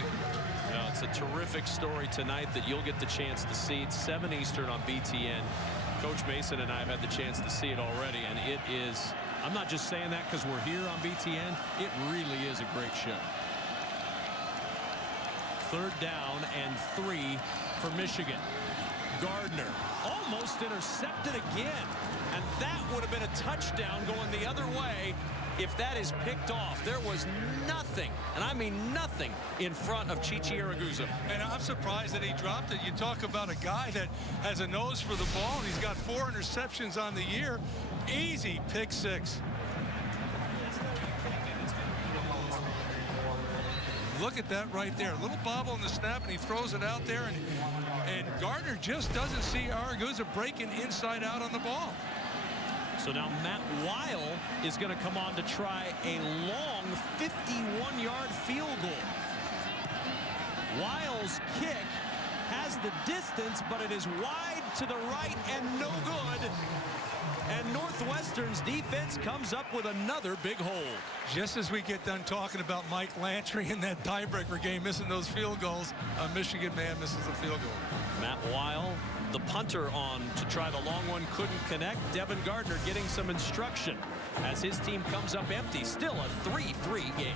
It's a terrific story tonight that you'll get the chance to see. It's 7 Eastern on BTN. Coach Mason and I have had the chance to see it already, and it is, I'm not just saying that because we're here on BTN, it really is a great show. 3rd down and 3 for Michigan. Gardner almost intercepted again, and that would have been a touchdown going the other way if that is picked off. There was nothing, and I mean nothing, in front of Chichi Araguzo. And I'm surprised that he dropped it. You talk about a guy that has a nose for the ball. He's got 4 interceptions on the year. Easy pick 6. Look at that right there. A little bobble in the snap, and he throws it out there, and Gardner just doesn't see Araguzo breaking inside out on the ball. So now Matt Weil is going to come on to try a long 51-yard field goal. Weil's kick has the distance, but it is wide to the right and no good. And Northwestern's defense comes up with another big hole. Just as we get done talking about Mike Lantry in that tiebreaker game missing those field goals, a Michigan man misses a field goal. Matt Weil, the punter, on to try the long one, couldn't connect. Devin Gardner getting some instruction as his team comes up empty. Still a 3-3 game.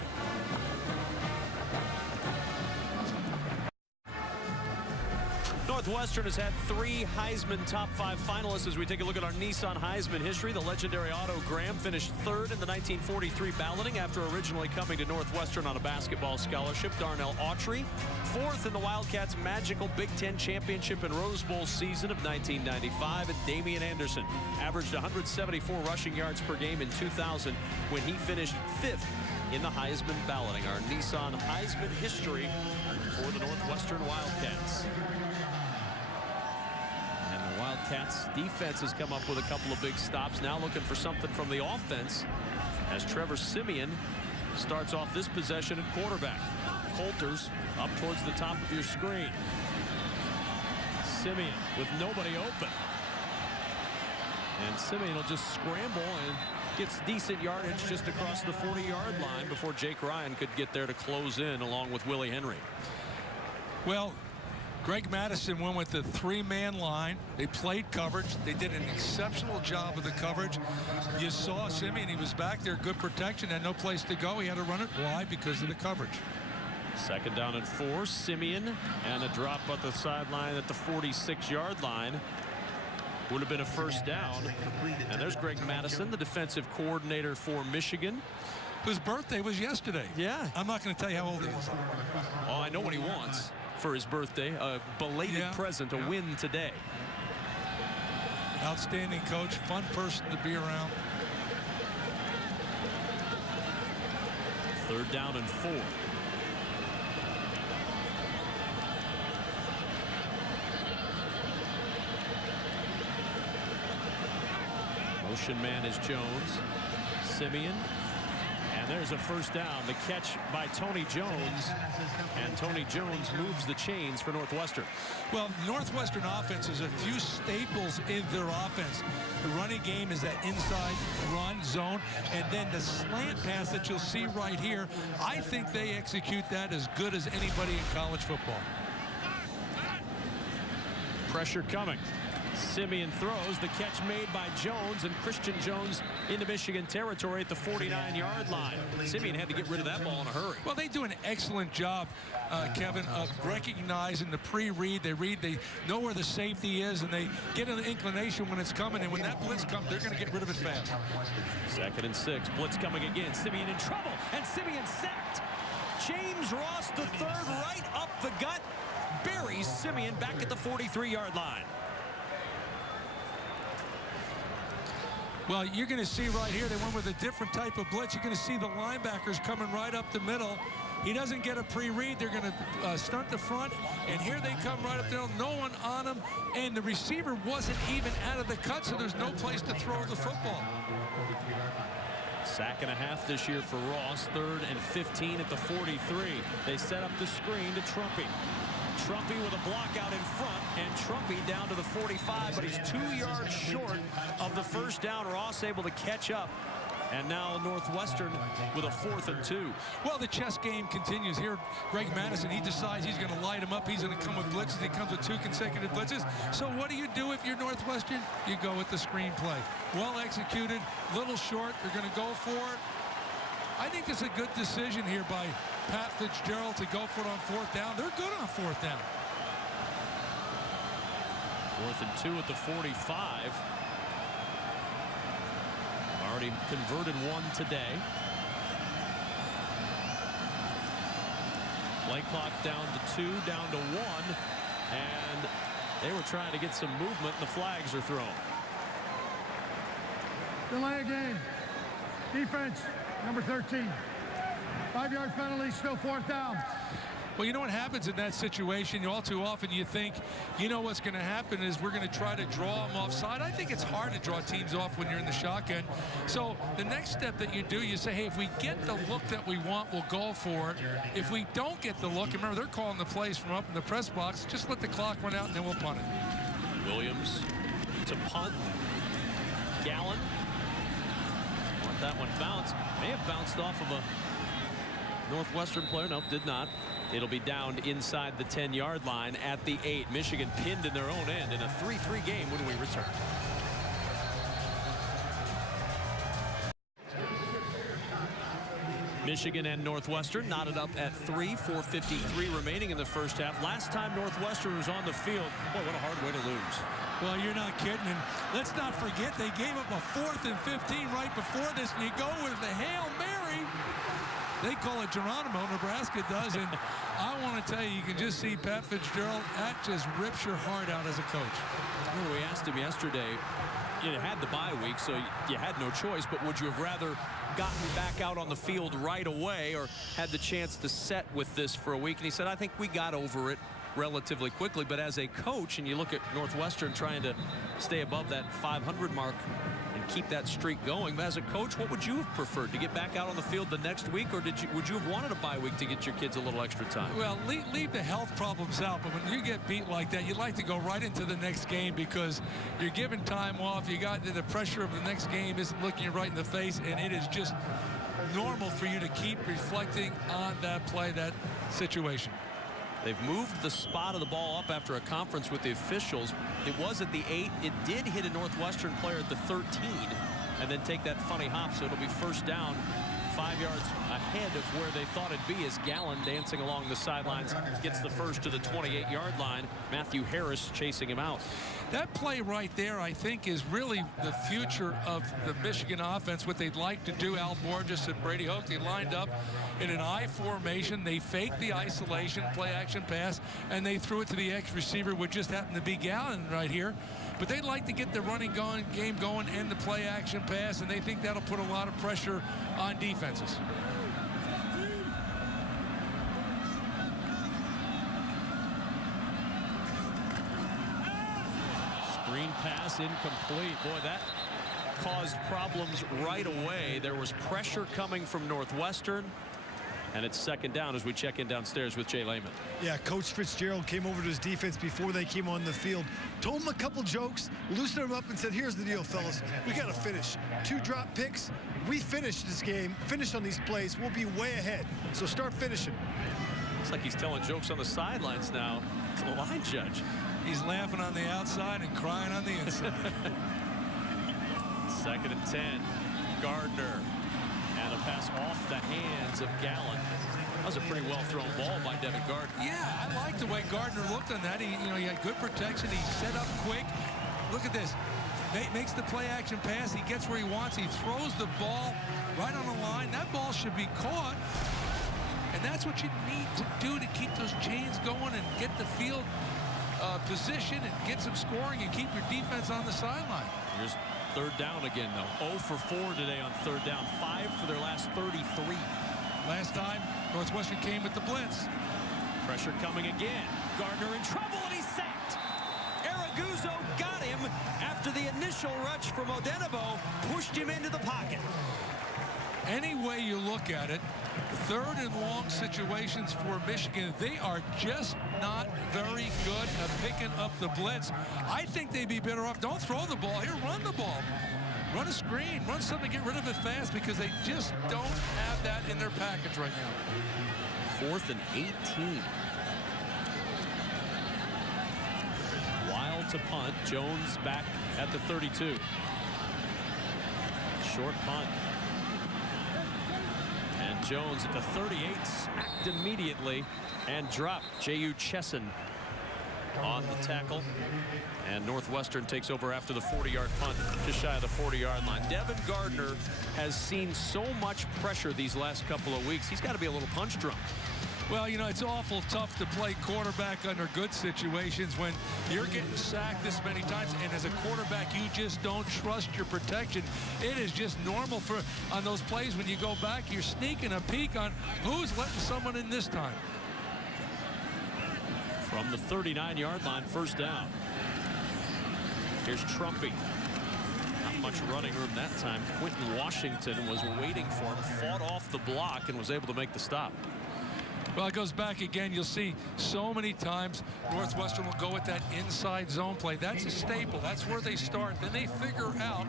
Northwestern has had 3 Heisman top 5 finalists. As we take a look at our Nissan Heisman history, the legendary Otto Graham finished 3rd in the 1943 balloting after originally coming to Northwestern on a basketball scholarship. Darnell Autry, 4th in the Wildcats' magical Big Ten championship and Rose Bowl season of 1995. And Damian Anderson averaged 174 rushing yards per game in 2000 when he finished 5th in the Heisman balloting. Our Nissan Heisman history for the Northwestern Wildcats. Wildcats defense has come up with a couple of big stops. Now looking for something from the offense as Trevor Siemian starts off this possession at quarterback. Coulter's up towards the top of your screen. Siemian with nobody open. And Siemian will just scramble and gets decent yardage just across the 40-yard line before Jake Ryan could get there to close in along with Willie Henry. Well, Greg Madison went with the 3-man line. They played coverage. They did an exceptional job of the coverage. You saw Siemian. He was back there, good protection, had no place to go. He had to run it wide because of the coverage. 2nd down and 4. Siemian, and a drop at the sideline at the 46-yard line. Would have been a 1st down. And there's Greg Madison, the defensive coordinator for Michigan, whose birthday was yesterday. Yeah. I'm not going to tell you how old he is. Oh, I know what he wants for his birthday. A belated present, a win today. Outstanding coach, fun person to be around. 3rd down and 4. Motion man is Jones. Siemian. And There's a first down. The catch by Tony Jones. And Tony Jones moves the chains for Northwestern. Well, Northwestern offense has a few staples in their offense. The running game is that inside run zone, and then the slant pass that you'll see right here. I think they execute that as good as anybody in college football. Pressure coming. Simeon throws. The catch made by Jones, and Christian Jones into Michigan territory at the 49-yard line. Simeon had to get rid of that ball in a hurry. Well, they do an excellent job, Kevin, of recognizing the pre-read. They read, they know where the safety is, and they get an inclination when it's coming, and when that blitz comes, they're going to get rid of it fast. 2nd and 6. Blitz coming again. Simeon in trouble, and Simeon sacked. James Ross, the third, right up the gut, buries Simeon back at the 43-yard line. Well, you're going to see right here, they went with a different type of blitz. You're going to see the linebackers coming right up the middle. He doesn't get a pre-read. They're going to stunt the front, and here they come right up there. No one on him, and the receiver wasn't even out of the cut, so there's no place to throw the football. Sack and a half this year for Ross. 3rd and 15 at the 43. They set up the screen to Trumpy. Trumpy with a block out in front, and Trumpy down to the 45, but he's 2 yards short of the first down. Ross able to catch up, and now Northwestern with a 4th and 2. Well, the chess game continues here. Greg Madison, he decides he's going to light him up. He's going to come with blitzes. He comes with 2 consecutive blitzes. So what do you do if you're Northwestern? You go with the screen play. Well executed, little short. They're going to go for it. I think it's a good decision here by Pat Fitzgerald to go for it on 4th down. They're good on 4th down. 4th and 2 at the 45. Already converted 1 today. Play clock down to 2, down to 1, and they were trying to get some movement, and the flags are thrown. Delay a game. Defense, number 13. 5-yard penalty, still 4th down. Well, you know what happens in that situation? All too often you think, you know what's going to happen is we're going to try to draw them offside. I think it's hard to draw teams off when you're in the shotgun. So the next step that you do, you say, hey, if we get the look that we want, we'll go for it. If we don't get the look, remember, they're calling the plays from up in the press box. Just let the clock run out, and then we'll punt it. Williams to punt. Gallen. Want that one bounced. May have bounced off of a Northwestern player. Nope, did not. It'll be down inside the 10-yard line at the 8. Michigan pinned in their own end in a 3-3 game when we return. Michigan and Northwestern knotted up at 3, 4:53 remaining in the first half. Last time Northwestern was on the field, boy, what a hard way to lose. Well, you're not kidding. And let's not forget they gave up a 4th and 15 right before this, and you go with the Hail Mary. They call it Geronimo, Nebraska does, and I want to tell you, you can just see Pat Fitzgerald, that just rips your heart out as a coach. Well, we asked him yesterday, you had the bye week, so you had no choice, but would you have rather gotten back out on the field right away or had the chance to set with this for a week? And he said, I think we got over it relatively quickly, but as a coach, and you look at Northwestern trying to stay above that 500 mark and keep that streak going, but as a coach, what would you have preferred, to get back out on the field the next week, or would you have wanted a bye week to get your kids a little extra time? Well, leave the health problems out, but when you get beat like that, you like to go right into the next game because you're given time off. You got the pressure of the next game isn't looking you right in the face, and it is just normal for you to keep reflecting on that play, that situation. They've moved the spot of the ball up after a conference with the officials. It was at the 8. It did hit a Northwestern player at the 13 and then take that funny hop, so it'll be first down 5 yards ahead of where they thought it'd be as Gallen, dancing along the sidelines, gets the first to the 28-yard line. Matthew Harris chasing him out. That play right there, I think, is really the future of the Michigan offense, what they'd like to do. Al Borges and Brady Hoke, they lined up in an I formation. They faked the isolation, play-action pass, and they threw it to the X-receiver, which just happened to be Gallen right here. But they'd like to get the running game going and the play-action pass, and they think that'll put a lot of pressure on defenses. Screen pass incomplete. Boy, that caused problems right away. There was pressure coming from Northwestern. And it's second down as we check in downstairs with Jay Lehman. Yeah, Coach Fitzgerald came over to his defense before they came on the field, told him a couple jokes, loosened him up, and said, here's the deal, fellas. We got to finish. 2 drop picks. We finish this game, finish on these plays. We'll be way ahead. So start finishing. Looks like he's telling jokes on the sidelines now to the line judge. He's laughing on the outside and crying on the inside. Second and 10. Gardner. And a pass off the hands of Gallen. That was a pretty well thrown ball by Devin Gardner. Yeah, I like the way Gardner looked on that. He had good protection. He set up quick. Look at this. Makes the play action pass. He gets where he wants. He throws the ball right on the line. That ball should be caught. And that's what you need to do to keep those chains going and get the field position and get some scoring and keep your defense on the sideline. Here's third down again, though. 0 for 4 today on third down. 5 for their last 33. Last time, Northwestern came with the blitz. Pressure coming again. Gardner in trouble, and he's sacked. Araguzzo got him after the initial rush from Odenabo pushed him into the pocket. Any way you look at it, third and long situations for Michigan, they are just not very good at picking up the blitz. I think they'd be better off. Don't throw the ball here, run the ball. Run a screen, run something, get rid of it fast, because they just don't have that in their package right now. 4th and 18. Wild to punt. Jones back at the 32. Short punt. And Jones at the 38, smacked immediately and dropped. J.U. Chesson on the tackle. And Northwestern takes over after the 40-yard punt, just shy of the 40-yard line. Devin Gardner has seen so much pressure these last couple of weeks. He's got to be a little punch drunk. Well, it's awful tough to play quarterback under good situations when you're getting sacked this many times, and as a quarterback, you just don't trust your protection. It is just normal on those plays when you go back, you're sneaking a peek on who's letting someone in this time. From the 39-yard line, first down. Here's Trumpy. Not much running room that time. Quentin Washington was waiting for him, fought off the block, and was able to make the stop. Well, it goes back again. You'll see so many times Northwestern will go with that inside zone play. That's a staple. That's where they start. Then they figure out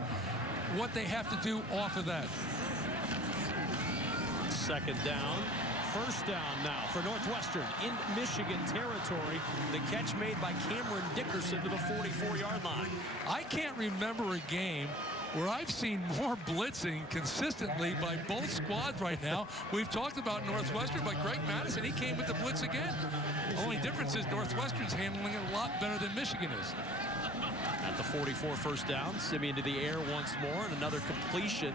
what they have to do off of that. Second down. First down now for Northwestern in Michigan territory. The catch made by Cameron Dickerson to the 44-yard line. I can't remember a game where I've seen more blitzing consistently by both squads right now. We've talked about Northwestern, but Greg Madison, he came with the blitz again. The only difference is Northwestern's handling it a lot better than Michigan is. At the 44, first down. Simeon to the air once more, and another completion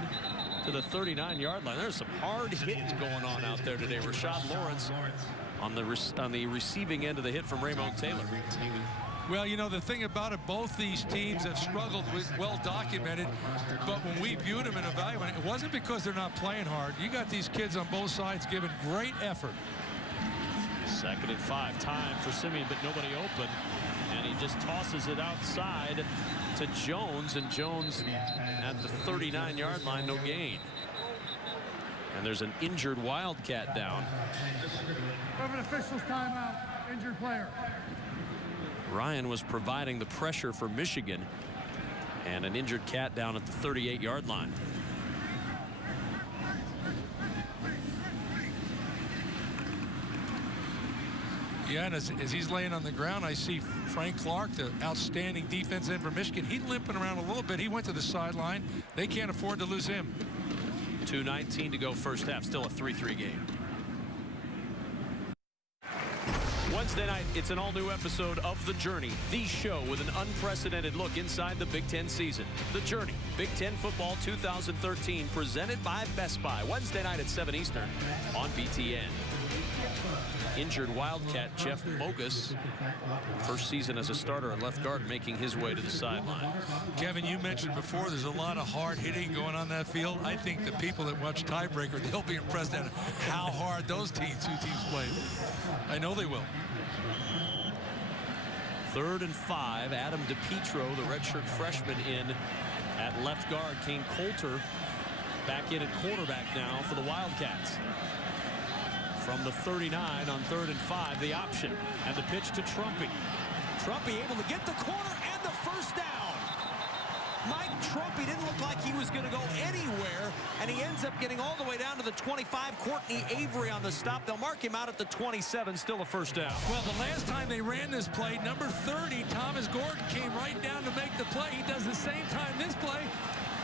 to the 39-yard line. There's some hard hits going on out there today. Rashad Lawrence on the receiving end of the hit from Raymond Taylor. Well, the thing about it, both these teams have struggled with well documented, but when we viewed them and evaluated, it wasn't because they're not playing hard. You got these kids on both sides giving great effort. Second and 5, time for Simeon, but nobody open, and he just tosses it outside to Jones, and Jones at the 39-yard line, no gain. And there's an injured Wildcat down. An official's timeout, injured player. Ryan was providing the pressure for Michigan, and an injured Cat down at the 38-yard line. Yeah, and as he's laying on the ground, I see Frank Clark, the outstanding defense end for Michigan. He's limping around a little bit. He went to the sideline. They can't afford to lose him. 2:19 to go first half. Still a 3-3 game. Wednesday night, it's an all-new episode of The Journey, the show with an unprecedented look inside the Big Ten season. The Journey, Big Ten Football 2013, presented by Best Buy. Wednesday night at 7 Eastern on BTN. Injured Wildcat Jeff Mogus, first season as a starter at left guard, making his way to the sideline. Kevin, you mentioned before there's a lot of hard hitting going on that field. I think the people that watch Tiebreaker, they'll be impressed at how hard those two teams play. I know they will. 3rd and 5. Adam DiPietro, the redshirt freshman, in At left guard, Kane Coulter back in at quarterback now for the Wildcats. From the 39 on 3rd and 5, the option. And the pitch to Trumpy. Trumpy able to get the corner and the first down. Mike Trumpy didn't look like he was going to go anywhere, and he ends up getting all the way down to the 25. Courtney Avery on the stop. They'll mark him out at the 27, still a first down. Well, the last time they ran this play, number 30, Thomas Gordon, came right down to make the play. He does the same time this play,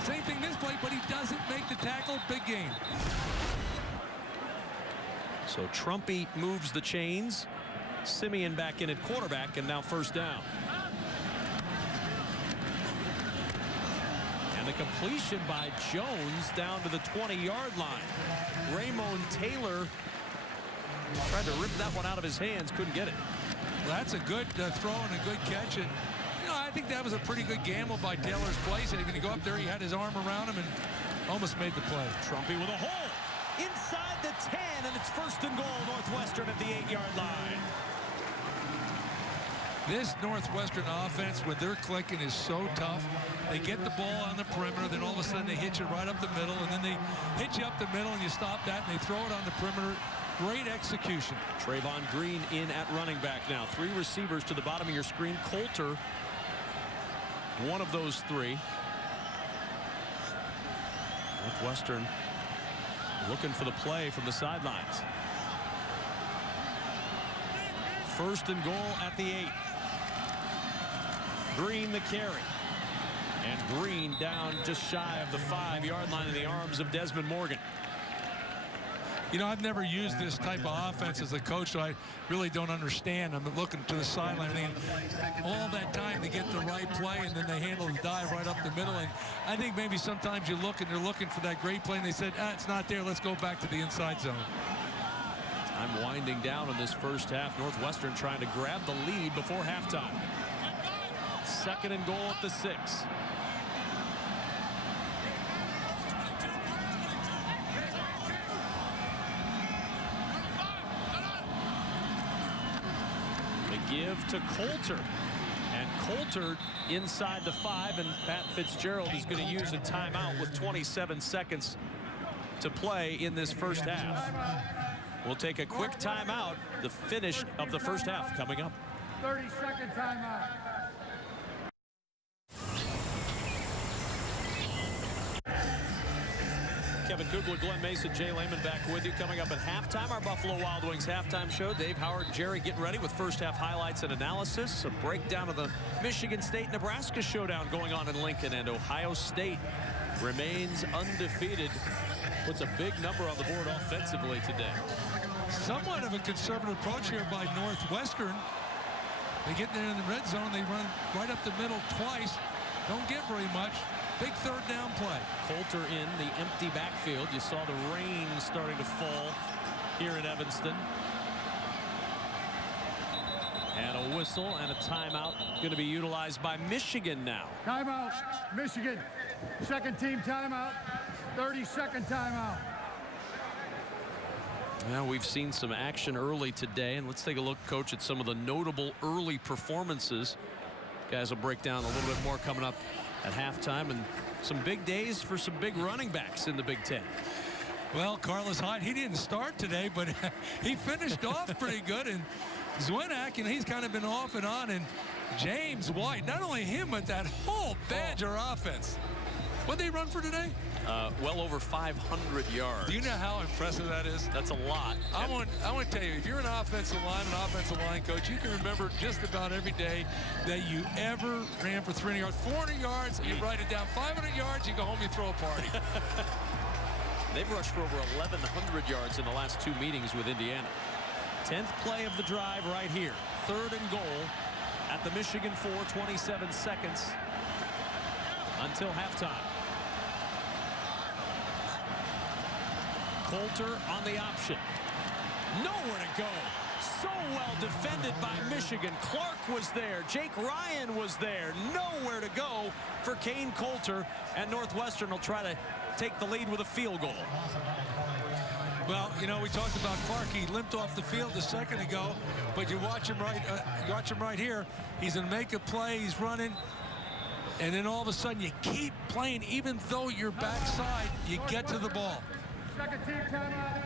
same thing this play, but he doesn't make the tackle. Big gain. So Trumpy moves the chains. Simeon back in at quarterback, and now first down. And the completion by Jones down to the 20-yard line. Raymond Taylor tried to rip that one out of his hands, couldn't get it. Well, that's a good throw and a good catch. And, you know, I think that was a pretty good gamble by Taylor's place. He's going to go up there. He had his arm around him and almost made the play. Trumpy with a hole inside the 10, and it's first and goal, Northwestern at the 8-yard line. This Northwestern offense, when they're clicking, is so tough. They get the ball on the perimeter, then all of a sudden they hit you right up the middle, and then they hit you up the middle, and you stop that, and they throw it on the perimeter. Great execution. Trayvon Green in at running back now. 3 receivers to the bottom of your screen. Coulter, one of those 3. Northwestern looking for the play from the sidelines. First and goal at the 8. Green the carry. And Green down just shy of the 5-yard line in the arms of Desmond Morgan. You know, I've never used this type of offense as a coach, so I really don't understand. I'm looking to the sideline. I mean, all that time to get the right play, and then they handle the dive right up the middle. And I think maybe sometimes you look and they're looking for that great play, and they said, it's not there. Let's go back to the inside zone. Time winding down in this first half. Northwestern trying to grab the lead before halftime. 2nd and goal at the 6. The give to Coulter. And Coulter inside the 5, and Pat Fitzgerald is going to use a timeout with 27 seconds to play in this first half. We'll take a quick timeout. The finish of the first half coming up. 30-second timeout. Kevin Kugler, Glenn Mason, Jay Lehman back with you. Coming up at halftime, our Buffalo Wild Wings halftime show. Dave Howard and Jerry getting ready with first half highlights and analysis. A breakdown of the Michigan State-Nebraska showdown going on in Lincoln. And Ohio State remains undefeated. Puts a big number on the board offensively today. Somewhat of a conservative approach here by Northwestern. They get there in the red zone. They run right up the middle twice. Don't get very much. Big 3rd down play. Coulter in the empty backfield. You saw the rain starting to fall here in Evanston. And a whistle and a timeout going to be utilized by Michigan now. Timeout, Michigan. 2nd team timeout. 30-second timeout. Now we've seen some action early today, and let's take a look, Coach, at some of the notable early performances. Guys will break down a little bit more coming up at halftime, and some big days for some big running backs in the Big Ten. Well, Carlos Hyde, he didn't start today, but he finished off pretty good. And Zwinak, and he's kind of been off and on. And James White, not only him, but that whole Badger offense. What did they run for today? Well over 500 yards. Do you know how impressive that is? That's a lot. I want to tell you, if you're an offensive line coach, you can remember just about every day that you ever ran for 300 yards. 400 yards, you write it down. 500 yards, you go home, you throw a party. They've rushed for over 1,100 yards in the last 2 meetings with Indiana. 10th play of the drive right here. 3rd and goal at the Michigan 4, 27 seconds until halftime. Coulter on the option. Nowhere to go. So well defended by Michigan. Clark was there. Jake Ryan was there. Nowhere to go for Kane Coulter. And Northwestern will try to take the lead with a field goal. Well, you know, we talked about Clark. He limped off the field a second ago, but you watch him right here. He's going to make a play. He's running. And then all of a sudden you keep playing, even though you're backside, you get to the ball. Second team timeout.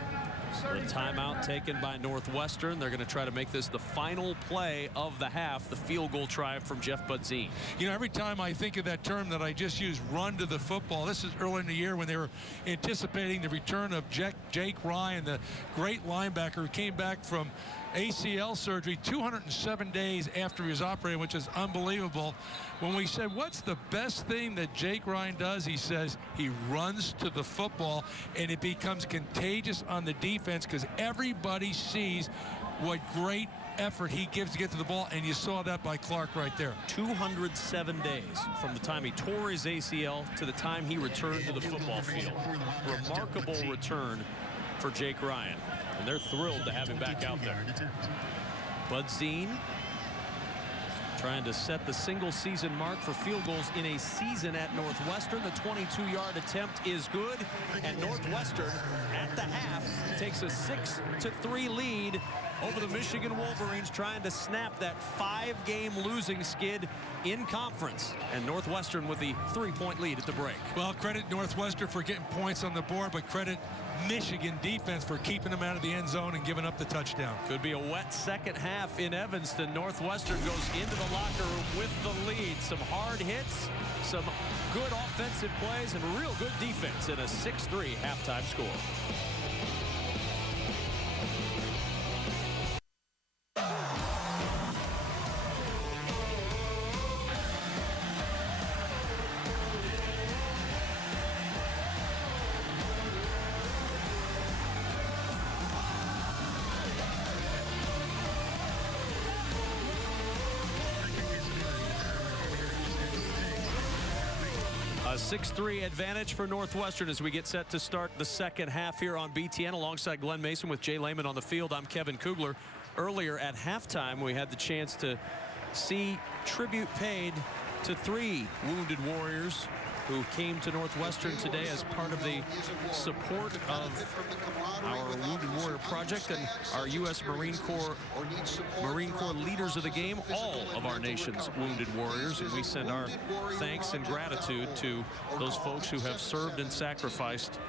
The timeout taken by Northwestern. They're going to try to make this the final play of the half, the field goal try from Jeff Budzine. You know, every time I think of that term that I just used, run to the football, this is early in the year when they were anticipating the return of Jake Ryan, the great linebacker who came back from ACL surgery 207 days after he was operated, which is unbelievable. When we said, what's the best thing that Jake Ryan does? He says he runs to the football, and it becomes contagious on the defense because everybody sees what great effort he gives to get to the ball, and you saw that by Clark right there. 207 days from the time he tore his ACL to the time he returned to the football field. Remarkable return for Jake Ryan, and they're thrilled to have him back out there. Budzine trying to set the single season mark for field goals in a season at Northwestern. The 22-yard attempt is good, and Northwestern at the half takes a 6-3 lead over the Michigan Wolverines, trying to snap that 5-game losing skid in conference, and Northwestern with the 3-point lead at the break. Well, credit Northwestern for getting points on the board, but credit Michigan defense for keeping them out of the end zone and giving up the touchdown. Could be a wet second half in Evanston. Northwestern goes into the locker room with the lead. Some hard hits, some good offensive plays, and real good defense in a 6-3 halftime score. A 6-3 advantage for Northwestern as we get set to start the second half here on BTN alongside Glenn Mason with Jay Lehman on the field. I'm Kevin Kugler. Earlier at halftime, we had the chance to see tribute paid to 3 wounded warriors who came to Northwestern today as part of the support of our Wounded Warrior Project and our U.S. Marine Corps leaders of the game, all of our nation's wounded warriors. And we send our thanks and gratitude to those folks who have served and sacrificed.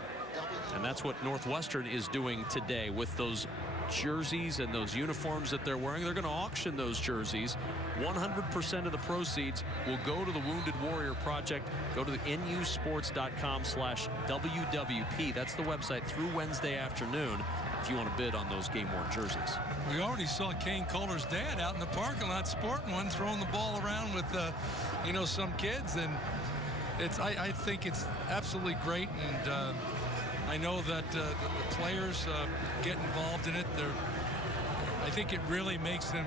And that's what Northwestern is doing today with those jerseys and those uniforms that they're wearing. They're going to auction those jerseys. 100% of the proceeds will go to the Wounded Warrior Project. Go to the nusports.com/WWP. That's the website through Wednesday afternoon if you want to bid on those game-worn jerseys. We already saw Kane Coulter's dad out in the parking lot sporting one, throwing the ball around with, you know, some kids. And I think it's absolutely great. And I know that the players get involved in it. I think it really makes them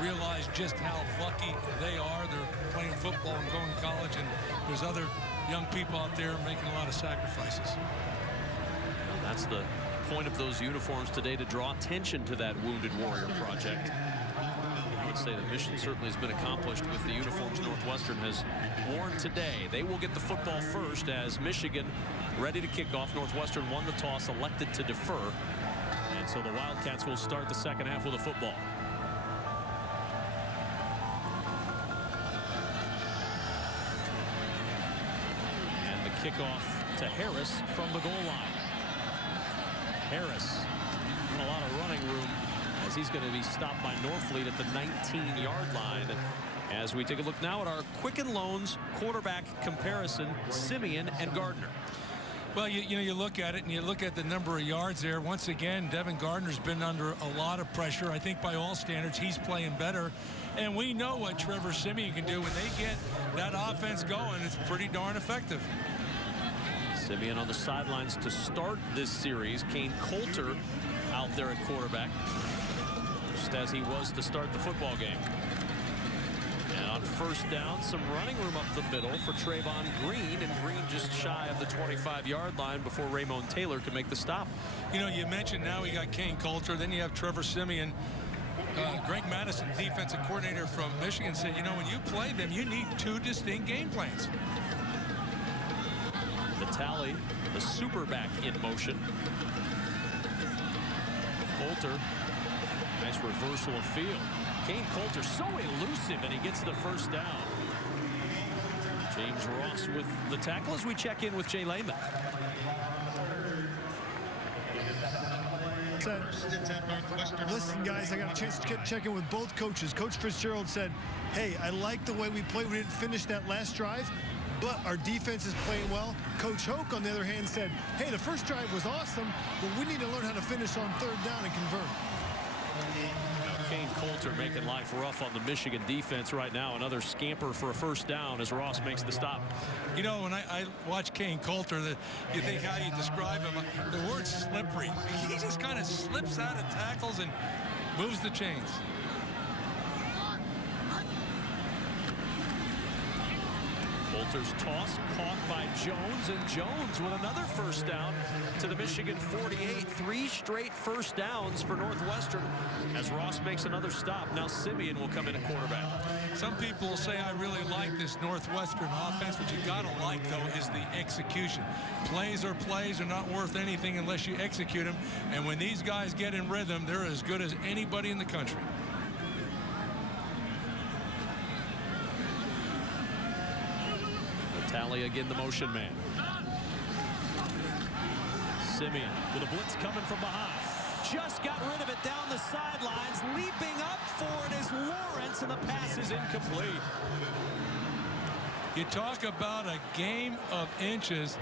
realize just how lucky they are. They're playing football and going to college, and there's other young people out there making a lot of sacrifices. That's the point of those uniforms today, to draw attention to that Wounded Warrior Project. I would say the mission certainly has been accomplished with the uniforms Northwestern has worn today. They will get the football first as Michigan ready to kick off. Northwestern won the toss, elected to defer. And so the Wildcats will start the second half with a football. And the kickoff to Harris from the goal line. Harris in a lot of running room as he's going to be stopped by Norfleet at the 19-yard line. As we take a look now at our Quicken Loans quarterback comparison, Simeon and Gardner. Well, you look at it and you look at the number of yards there. Once again, Devin Gardner's been under a lot of pressure. I think by all standards, he's playing better. And we know what Trevor Simeon can do. When they get that offense going, it's pretty darn effective. Simeon on the sidelines to start this series. Kane Coulter out there at quarterback, just as he was to start the football game. And on first down, some running room up the middle for Trayvon Green, and Green just shy of the 25-yard line before Raymond Taylor could make the stop. You know, you mentioned now we got Kane Coulter, then you have Trevor Simeon. Greg Madison, defensive coordinator from Michigan, said, you know, when you play them, you need 2 distinct game plans. Vitale, the super back in motion. Coulter, nice reversal of field. Kane Coulter so elusive, and he gets the first down. James Ross with the tackle as we check in with Jay Lehman. Listen, guys, I got a chance to check in with both coaches. Coach Fitzgerald said, hey, I like the way we played. We didn't finish that last drive, but our defense is playing well. Coach Hoke, on the other hand, said, hey, the first drive was awesome, but we need to learn how to finish on third down and convert. Kane Coulter making life rough on the Michigan defense right now. Another scamper for a first down as Ross makes the stop. You know, when I watch Kane Coulter, you think how you describe him. The word slippery. He just kind of slips out of tackles and moves the chains. Coulter's toss caught by Jones, and Jones with another first down to the Michigan 48. 3 straight first downs for Northwestern as Ross makes another stop. Now Simeon will come in at quarterback. Some people will say I really like this Northwestern offense. What you gotta like, though, is the execution. Plays are not worth anything unless you execute them. And when these guys get in rhythm, they're as good as anybody in the country. Tally again, the motion man. Simeon with a blitz coming from behind. Just got rid of it down the sidelines. Leaping up for it is Lawrence, and the pass is incomplete. You talk about a game of inches.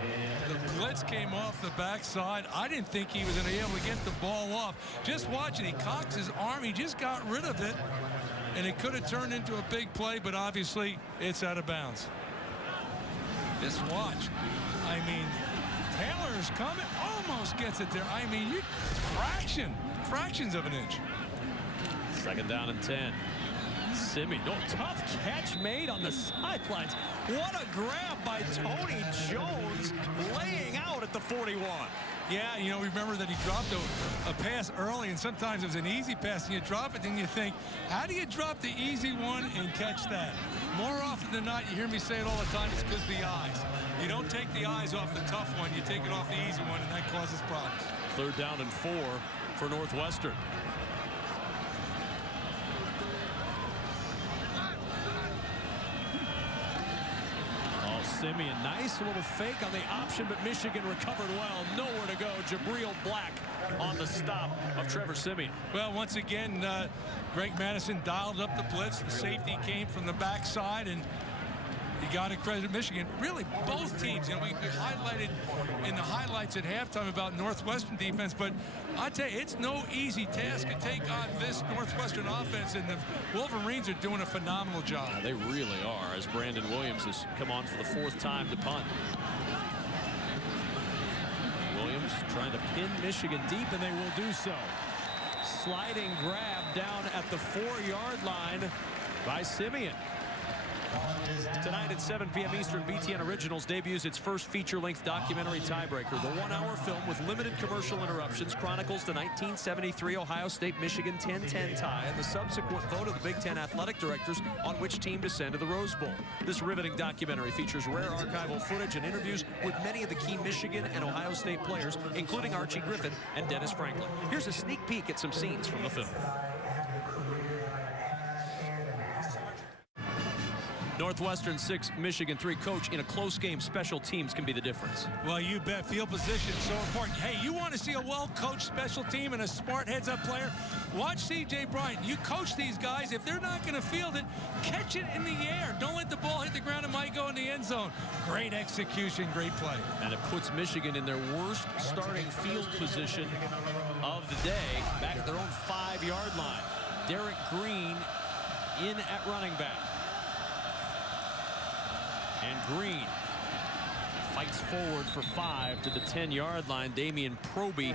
The blitz came off the backside. I didn't think he was going to be able to get the ball off. Just watch it. He cocks his arm. He just got rid of it. And it could have turned into a big play, but obviously it's out of bounds. Just watch. I mean, Taylor's coming, almost gets it there. I mean, fractions of an inch. 2nd down and 10. Simeon, tough catch made on the sidelines. What a grab by Tony Jones, laying out at the 41. Yeah, you know, remember that he dropped a pass early, and sometimes it was an easy pass, and you drop it, and you think, how do you drop the easy one and catch that? More often than not, you hear me say it all the time, it's because the eyes. You don't take the eyes off the tough one, you take it off the easy one, and that causes problems. 3rd down and 4 for Northwestern. Simeon, nice little fake on the option, but Michigan recovered well. Nowhere to go. Jabril Black on the stop of Trevor Simeon. Well, once again, Greg Madison dialed up the blitz. The safety came from the backside, and you got to credit Michigan. Really, both teams. You know, we highlighted in the highlights at halftime about Northwestern defense, but I tell you, it's no easy task to take on this Northwestern offense, and the Wolverines are doing a phenomenal job. Yeah, they really are, as Brandon Williams has come on for the 4th time to punt. Williams trying to pin Michigan deep, and they will do so. Sliding grab down at the 4-yard line by Simeon. Tonight at 7 p.m. Eastern, BTN Originals debuts its first feature-length documentary Tiebreaker. The 1-hour film with limited commercial interruptions chronicles the 1973 Ohio State-Michigan 10-10 tie and the subsequent vote of the Big Ten athletic directors on which team to send to the Rose Bowl. This riveting documentary features rare archival footage and interviews with many of the key Michigan and Ohio State players, including Archie Griffin and Dennis Franklin. Here's a sneak peek at some scenes from the film. Northwestern 6, Michigan 3. Coach, in a close game, special teams can be the difference. Well, you bet. Field position is so important. Hey, you want to see a well-coached special team and a smart heads-up player? Watch C.J. Bryant. You coach these guys. If they're not going to field it, catch it in the air. Don't let the ball hit the ground. It might go in the end zone. Great execution, great play. And it puts Michigan in their worst starting field position of the day, back at their own 5-yard line. Derek Green in at running back. And Green fights forward for 5 to the 10-yard line. Damian Proby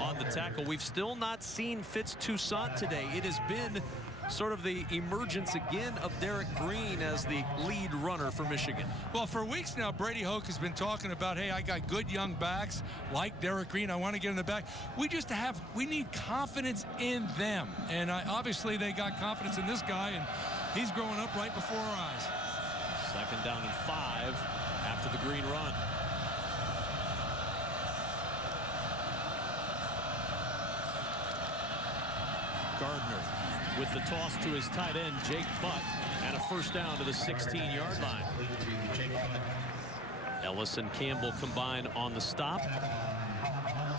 on the tackle. We've still not seen Fitz Toussaint today. It has been sort of the emergence again of Derek Green as the lead runner for Michigan. Well, for weeks now, Brady Hoke has been talking about, hey, I got good young backs like Derek Green. I want to get in the back. We need confidence in them. And obviously they got confidence in this guy, and he's growing up right before our eyes. 2nd down and 5 after the Green run. Gardner with the toss to his tight end, Jake Butt. And a first down to the 16-yard line. Ellis and Campbell combine on the stop.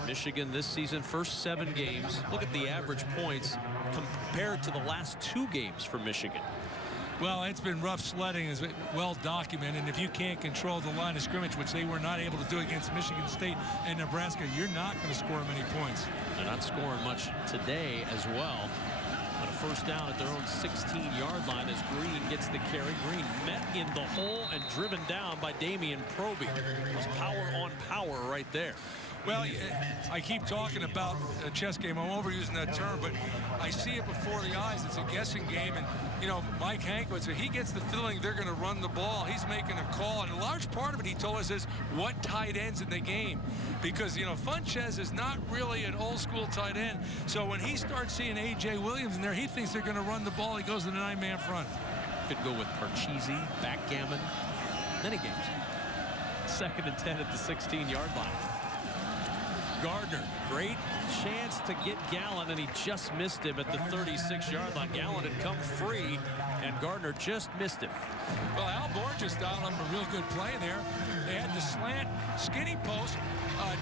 Michigan this season, first 7 games. Look at the average points compared to the last 2 games for Michigan. Well, it's been rough sledding, is well documented. And if you can't control the line of scrimmage, which they were not able to do against Michigan State and Nebraska, you're not going to score many points. They're not scoring much today as well. On a first down at their own 16-yard line as Green gets the carry. Green met in the hole and driven down by Damian Proby. It was power on power right there. Well, I keep talking about a chess game. I'm overusing that term, but I see it before the eyes. It's a guessing game, and, you know, Mike Hankwitz, he gets the feeling they're going to run the ball. He's making a call, and a large part of it, he told us, is what tight ends in the game. Because, you know, Funches is not really an old-school tight end, so when he starts seeing A.J. Williams in there, he thinks they're going to run the ball. He goes to the 9-man front. Could go with Parcheesi, backgammon, many games. 2nd and 10 at the 16-yard line. Gardner, great chance to get Gallen, and he just missed him at the 36-yard line. Gallen had come free, and Gardner just missed him. Well, Al Borges dialed up a real good play there. They had the slant skinny post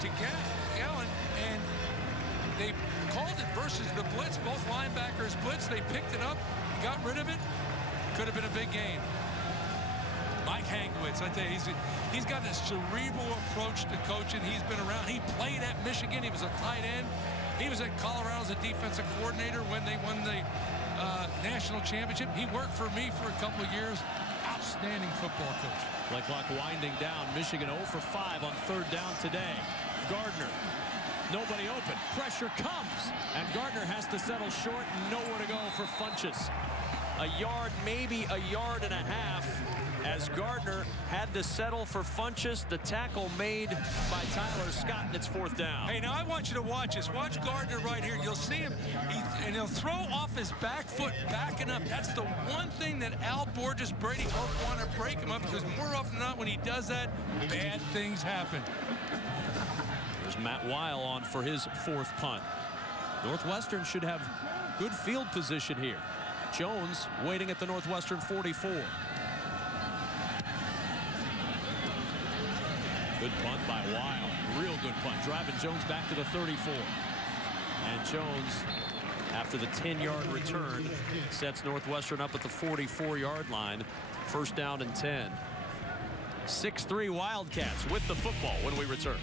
to Gallen, and they called it versus the blitz. Both linebackers blitz. They picked it up, got rid of it. Could have been a big game. Mike Hankwitz, I tell you, he's got this cerebral approach to coaching. He's been around. He played at Michigan. He was a tight end. He was at Colorado as a defensive coordinator when they won the national championship. He worked for me for a couple of years. Outstanding football coach. Play clock winding down. Michigan 0 for 5 on 3rd down today. Gardner, nobody open. Pressure comes, and Gardner has to settle short. Nowhere to go for Funches. A yard, maybe a yard and a half, as Gardner had to settle for Funches. The tackle made by Tyler Scott, and it's 4th down. Hey, now I want you to watch this. Watch Gardner right here. You'll see him, and he'll throw off his back foot, backing up. That's the one thing that Al Borges, Brady both want to break him up, because more often than not, when he does that, bad things happen. There's Matt Weil on for his 4th punt. Northwestern should have good field position here. Jones waiting at the Northwestern 44. Good punt by Weil. Real good punt. Driving Jones back to the 34. And Jones, after the 10-yard return, sets Northwestern up at the 44-yard line. 1st down and 10. 6-3 Wildcats with the football when we return.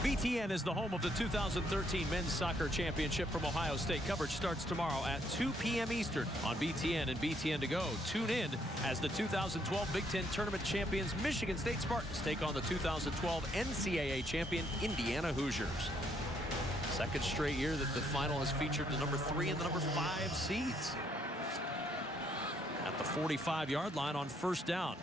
BTN is the home of the 2013 Men's Soccer Championship from Ohio State. Coverage starts tomorrow at 2 p.m. Eastern on BTN and BTN To Go. Tune in as the 2012 Big Ten Tournament champions Michigan State Spartans take on the 2012 NCAA champion Indiana Hoosiers. 2nd straight year that the final has featured the number 3 and the number 5 seeds. At the 45-yard line on 1st down.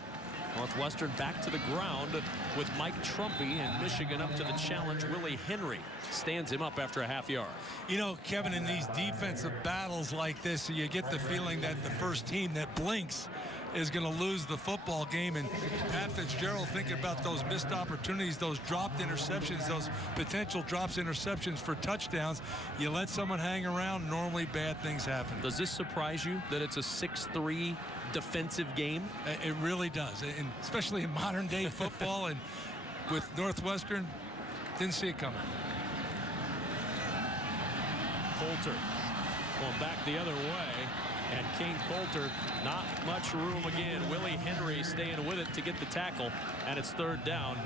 Northwestern back to the ground with Mike Trumpy, and Michigan up to the challenge. Willie Henry stands him up after a half yard. You know, Kevin, in these defensive battles like this, you get the feeling that the first team that blinks is going to lose the football game. And Pat Fitzgerald thinking about those missed opportunities, those dropped interceptions, those potential drops interceptions for touchdowns. You let someone hang around, normally bad things happen. Does this surprise you that it's a 6-3 defensive game? It really does, and especially in modern day football. And with Northwestern, didn't see it coming. Coulter going back the other way, and Kane Coulter, not much room again. Willie Henry staying with it to get the tackle, and it's 3rd down.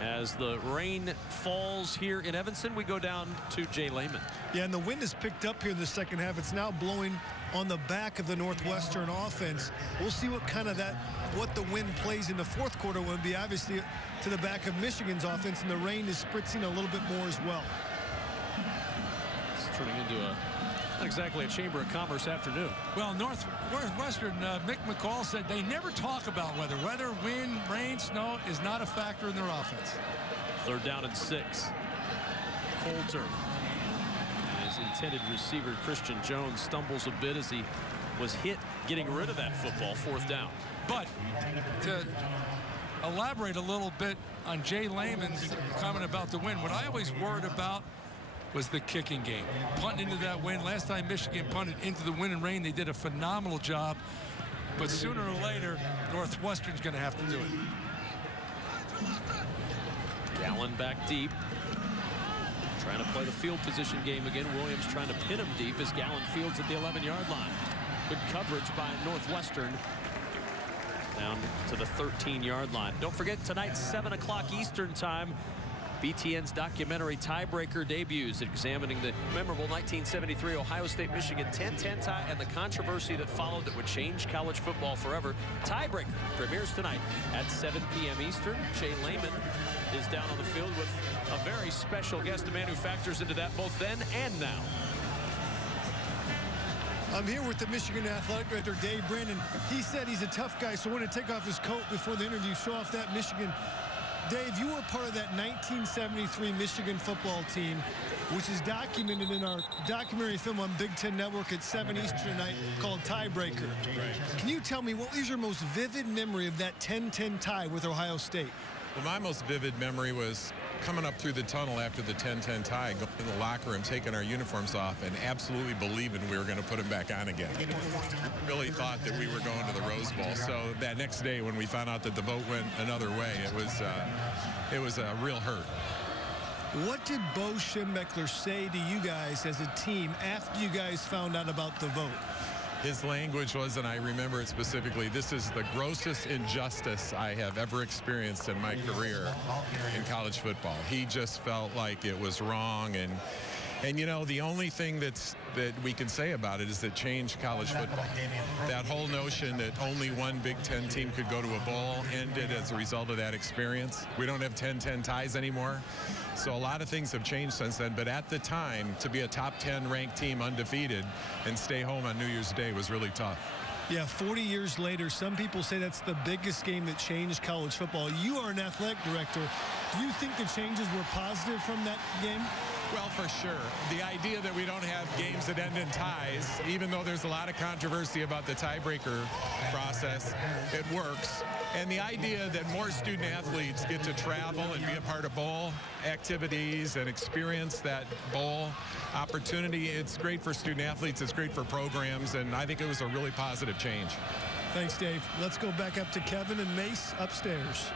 As the rain falls here in Evanston, we go down to Jay Lehman. Yeah, and the wind has picked up here in the 2nd half. It's now blowing on the back of the Northwestern offense. We'll see what the wind plays in the 4th quarter will be obviously to the back of Michigan's offense, and the rain is spritzing a little bit more as well. It's turning into not exactly a Chamber of Commerce afternoon. Well, Northwestern, Mick McCall said they never talk about weather. Weather, wind, rain, snow is not a factor in their offense. 3rd down and 6. Coulter. His intended receiver, Christian Jones, stumbles a bit as he was hit getting rid of that football. 4th down. But to elaborate a little bit on Jay Lehman's comment about the wind, what I always worried about was the kicking game. Punting into that win. Last time Michigan punted into the wind and rain, they did a phenomenal job. But sooner or later, Northwestern's going to have to do it. Gallen back deep. Trying to play the field position game again. Williams trying to pin him deep as Gallen fields at the 11-yard line. Good coverage by Northwestern. Down to the 13-yard line. Don't forget, tonight, 7 o'clock Eastern time, BTN's documentary Tiebreaker debuts, examining the memorable 1973 Ohio State-Michigan 10-10 tie and the controversy that followed that would change college football forever. Tiebreaker premieres tonight at 7 p.m. Eastern. Jay Lehman is down on the field with a very special guest, a man who factors into that both then and now. I'm here with the Michigan athletic director, Dave Brandon. He said he's a tough guy, so I want to take off his coat before the interview, show off that Michigan. Dave, you were part of that 1973 Michigan football team, which is documented in our documentary film on Big Ten Network at 7 Eastern tonight called Tiebreaker. Right. Can you tell me, what was your most vivid memory of that 10-10 tie with Ohio State? Well, my most vivid memory was coming up through the tunnel after the 10-10 tie, going in the locker room, taking our uniforms off, and absolutely believing we were going to put them back on again. Really thought that we were going to the Rose Bowl. So that next day when we found out that the vote went another way, it was a real hurt. What did Bo Schembechler say to you guys as a team after you guys found out about the vote? His language was, and I remember it specifically, this is the grossest injustice I have ever experienced in my career in college football. He just felt like it was wrong, and you know, the only thing that we can say about it is it changed college football. That whole notion that only one Big Ten team could go to a bowl ended as a result of that experience. We don't have 10-10 ties anymore. So a lot of things have changed since then, but at the time, to be a top 10 ranked team undefeated and stay home on New Year's Day was really tough. Yeah, 40 years later, some people say that's the biggest game that changed college football. You are an athletic director. Do you think the changes were positive from that game? Well, for sure. The idea that we don't have games that end in ties, even though there's a lot of controversy about the tiebreaker process, it works. And the idea that more student athletes get to travel and be a part of bowl activities and experience that bowl opportunity, it's great for student athletes, it's great for programs, and I think it was a really positive change. Thanks, Dave. Let's go back up to Kevin and Mace upstairs.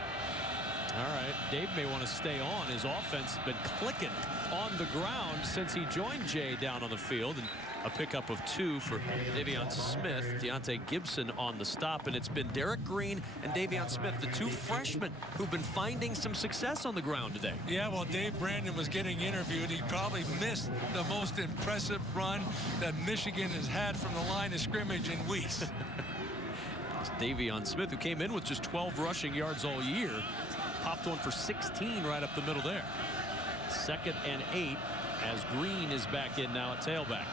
All right, Dave may want to stay on. His offense has been clicking on the ground since he joined Jay down on the field. And a pickup of 2 for Davion Smith. Deontay Gibson on the stop. And it's been Derek Green and Davion Smith, the 2 freshmen who've been finding some success on the ground today. Yeah, well, Dave Brandon was getting interviewed. He probably missed the most impressive run that Michigan has had from the line of scrimmage in weeks. It's Davion Smith, who came in with just 12 rushing yards all year. Popped one for 16 right up the middle there. 2nd and 8 as Green is back in now at tailback.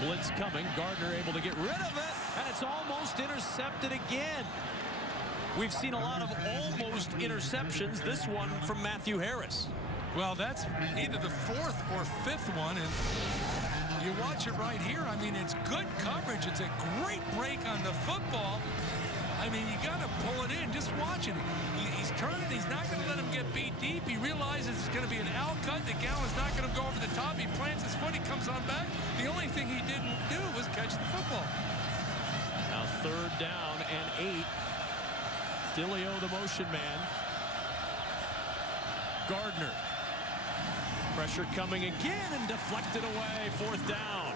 Blitz coming. Gardner able to get rid of it, and it's almost intercepted again. We've seen a lot of almost interceptions. This one from Matthew Harris. Well, that's either the 4th or 5th one, and you watch it right here. I mean, it's good coverage. It's a great break on the football. I mean, you got to pull it in. Just watching it. He's turning. He's not going to let him get beat deep. He realizes it's going to be an out cut. The Gallen's not going to go over the top. He plants his foot. He comes on back. The only thing he didn't do was catch the football. Now 3rd down and 8. Dilio, the motion man. Gardner. Pressure coming again and deflected away. 4th down.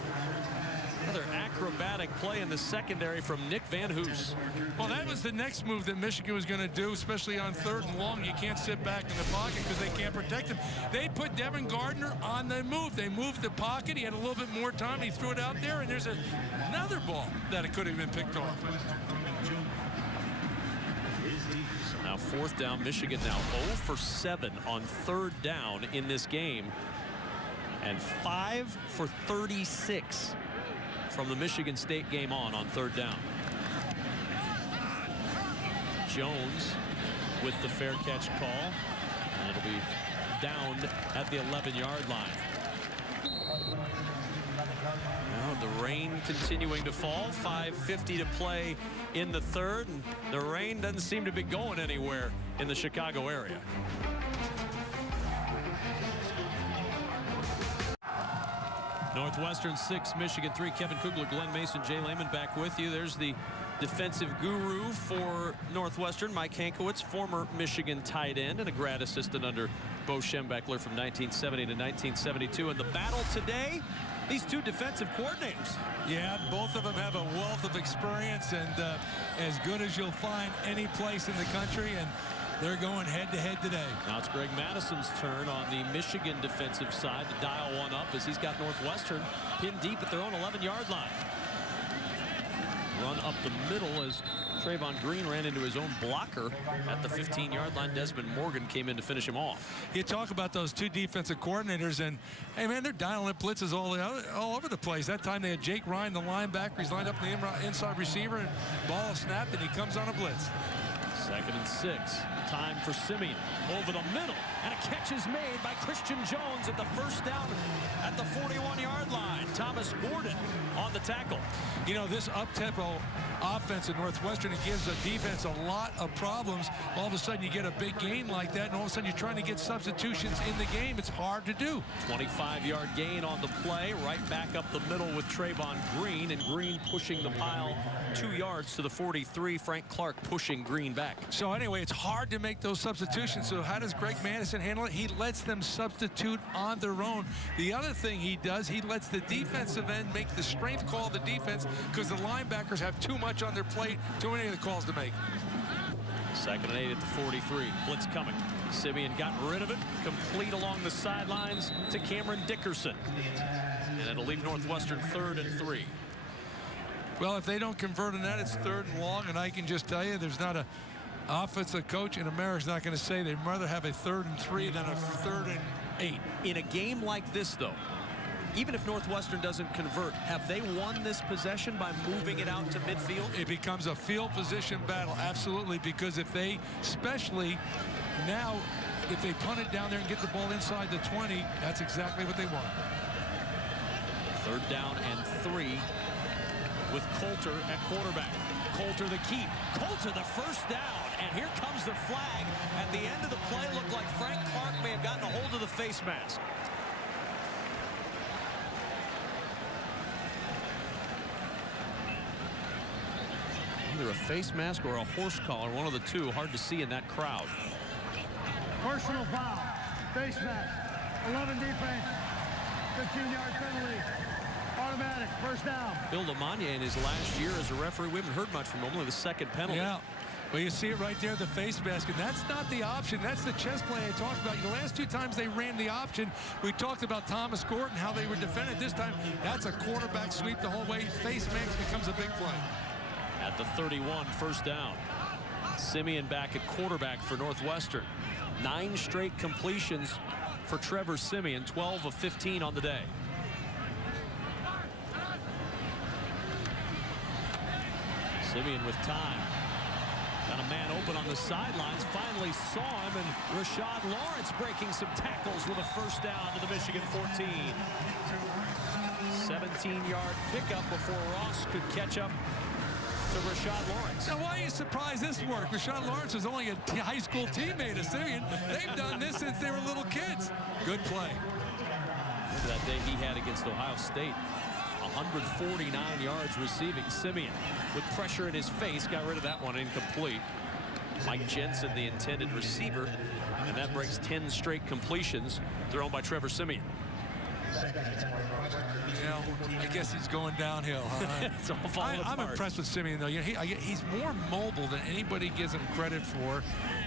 Another acrobatic play in the secondary from Nick Van Hoos. Well, that was the next move that Michigan was going to do, especially on 3rd and long. You can't sit back in the pocket because they can't protect him. They put Devin Gardner on the move. They moved the pocket. He had a little bit more time. He threw it out there, and there's another ball that it could have been picked off. So now 4th down. Michigan now 0 for 7 on 3rd down in this game. And 5 for 36. From the Michigan State game on 3rd down. Jones with the fair catch call. And it'll be down at the 11-yard line. Now the rain continuing to fall. 5:50 to play in the 3rd. And the rain doesn't seem to be going anywhere in the Chicago area. Northwestern 6, Michigan 3. Kevin Kugler, Glenn Mason, Jay Lehman back with you. There's the defensive guru for Northwestern, Mike Hankowitz, former Michigan tight end and a grad assistant under Bo Schembechler from 1970 to 1972. And the battle today, these two defensive coordinators. Yeah, both of them have a wealth of experience and as good as you'll find any place in the country, and they're going head-to-head today. Now it's Greg Madison's turn on the Michigan defensive side to dial one up as he's got Northwestern pinned deep at their own 11-yard line. Run up the middle as Trayvon Green ran into his own blocker at the 15-yard line. Desmond Morgan came in to finish him off. You talk about those two defensive coordinators, and hey man, they're dialing up blitzes all over the place. That time they had Jake Ryan, the linebacker. He's lined up in the inside receiver, and ball is snapped, and he comes on a blitz. 2nd and 6. Time for Simeon over the middle, and a catch is made by Christian Jones at the first down at the 41-yard line. Thomas Gordon on the tackle. You know, this up-tempo offense at Northwestern, it gives the defense a lot of problems. All of a sudden you get a big gain like that, and all of a sudden you're trying to get substitutions in the game. It's hard to do. 25-yard gain on the play, right back up the middle with Trayvon Green, and Green pushing the pile 2 yards to the 43. Frank Clark pushing Green back. So anyway, it's hard to make those substitutions. So how does Greg Madison handle it? He lets them substitute on their own. The other thing he does, he lets the defensive end make the strength call of the defense, because the linebackers have too much on their plate, too many of the calls to make. 2nd and 8 at the 43. Blitz coming. Simeon got rid of it. Complete along the sidelines to Cameron Dickerson. And it'll leave Northwestern 3rd and 3. Well, if they don't convert on that, it's 3rd and long, and I can just tell you there's not a offensive coach in America not going to say they'd rather have a 3rd and 3 than a 3rd and 8. In a game like this, though, even if Northwestern doesn't convert, have they won this possession by moving it out to midfield? It becomes a field position battle, absolutely, because if they, especially now, if they punt it down there and get the ball inside the 20, that's exactly what they want. 3rd down and 3 with Coulter at quarterback. Coulter the keep. Coulter the first down. And here comes the flag. At the end of the play, looked like Frank Clark may have gotten a hold of the face mask. Either a face mask or a horse collar, one of the two. Hard to see in that crowd. Personal foul. Face mask. 11 defense. 15-yard penalty. Automatic. First down. Bill Lamagna in his last year as a referee, we haven't heard much from him. Only the 2nd penalty. Yeah. Well, you see it right there, the face mask, and that's not the option. That's the chess play I talked about. The last 2 times they ran the option, we talked about Thomas Gordon, how they were defended. This time, that's a quarterback sweep the whole way. Face mask becomes a big play. At the 31, first down. Simeon back at quarterback for Northwestern. 9 straight completions for Trevor Simeon, 12 of 15 on the day. Simeon with time. Got a man open on the sidelines. Finally saw him, and Rashad Lawrence breaking some tackles with a first down to the Michigan 14. 17-yard pickup before Ross could catch up to Rashad Lawrence. Now, why are you surprised this worked? Rashad Lawrence was only a high school teammate of Simeon. They've done this since they were little kids. Good play. Remember that day he had against Ohio State. 149 yards receiving. Simeon with pressure in his face got rid of that one, incomplete. Mike Jensen, the intended receiver, and that breaks 10 straight completions thrown by Trevor Simeon. You know, I guess he's going downhill. Huh? It's all falling apart. I'm impressed with Simeon, though. You know, he's more mobile than anybody gives him credit for,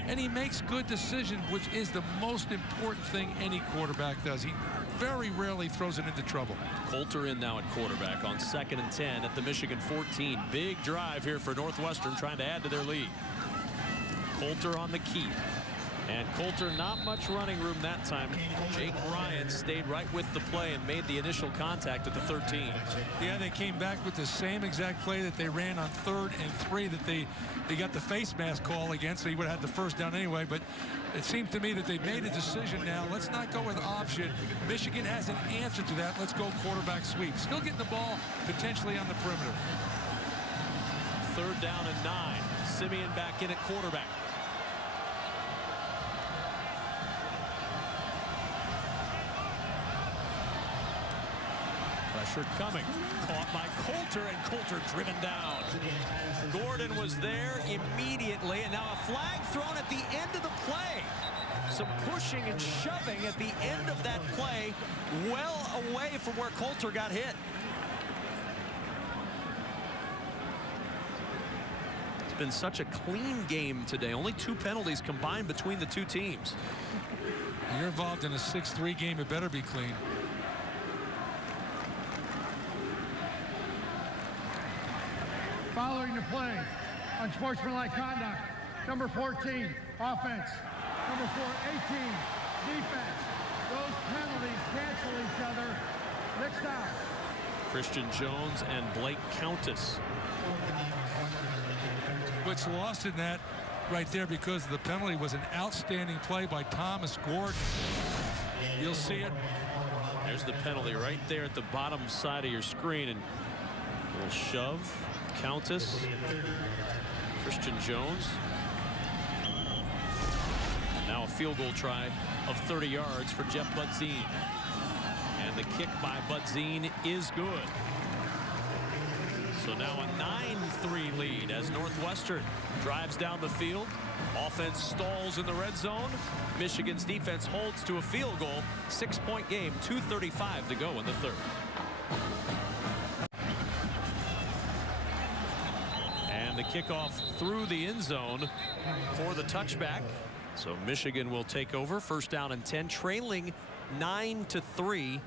and he makes good decisions, which is the most important thing any quarterback does. He very rarely throws it into trouble. Coulter in now at quarterback on 2nd and 10 at the Michigan 14. Big drive here for Northwestern, trying to add to their lead. Coulter on the keep. And Coulter, not much running room that time. Jake Ryan stayed right with the play and made the initial contact at the 13. Yeah, they came back with the same exact play that they ran on 3rd and 3 that they got the face mask call against, so he would have had the first down anyway. But it seemed to me that they made a decision now. Let's not go with option. Michigan has an answer to that. Let's go quarterback sweep. Still getting the ball potentially on the perimeter. 3rd down and 9. Simeon back in at quarterback. Pressure coming. Caught by Coulter, and Coulter driven down. Gordon was there immediately, and now a flag thrown at the end of the play. Some pushing and shoving at the end of that play, well away from where Coulter got hit. It's been such a clean game today. Only 2 penalties combined between the two teams. You're involved in a 6-3 game. It better be clean. Following the play, unsportsmanlike conduct. Number 14, offense. Number 4, 18, defense. Those penalties cancel each other. Next down. Christian Jones and Blake Countess. What's lost in that right there, because the penalty was an outstanding play by Thomas Gordon. You'll see it. There's the penalty right there at the bottom side of your screen, and a little shove. Countess, Christian Jones. And now a field goal try of 30 yards for Jeff Budzine. And the kick by Budzine is good. So now a 9-3 lead as Northwestern drives down the field. Offense stalls in the red zone. Michigan's defense holds to a field goal. 6-point game, 2:35 to go in the third. And the kickoff through the end zone for the touchback. So Michigan will take over. First down and 10, trailing 9-3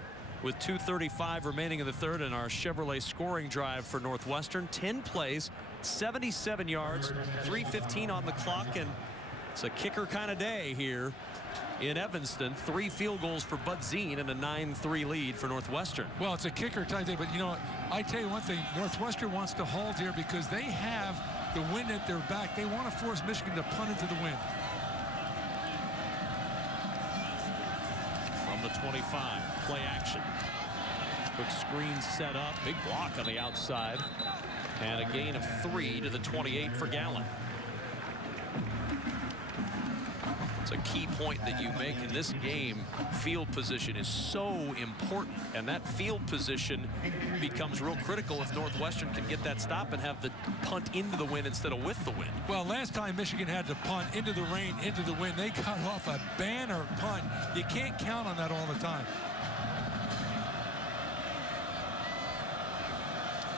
with 2:35 remaining in the third. And our Chevrolet scoring drive for Northwestern, 10 plays, 77 yards, 3:15 on the clock, and it's a kicker kind of day here in Evanston. 3 field goals for Budzine and a 9-3 lead for Northwestern. Well, it's a kicker type thing, but you know, I tell you one thing, Northwestern wants to hold here because they have the wind at their back. They want to force Michigan to punt into the wind. From the 25, play action. Quick screen set up, big block on the outside, and a gain of 3 to the 28 for Gallen. It's a key point that you make in this game. Field position is so important, and that field position becomes real critical if Northwestern can get that stop and have the punt into the wind instead of with the wind. Well, last time Michigan had to punt into the rain, into the wind, they got off a banner punt. You can't count on that all the time.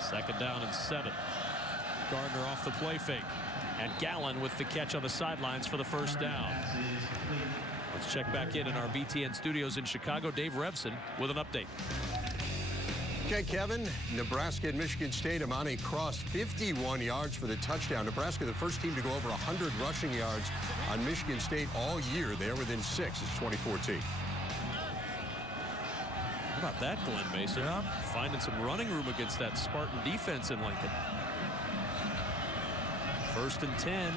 Second down and 7. Gardner off the play fake. And Gallen with the catch on the sidelines for the first down. Let's check back in our BTN studios in Chicago. Dave Revson with an update. Okay, Kevin, Nebraska and Michigan State. Amani crossed 51 yards for the touchdown. Nebraska, the first team to go over 100 rushing yards on Michigan State all year. They're within 6. It's 2014. How about that, Glenn Mason? Yeah. Finding some running room against that Spartan defense in Lincoln. First and 10.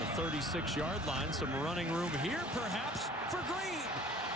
The 36-yard line. Some running room here, perhaps, for Green.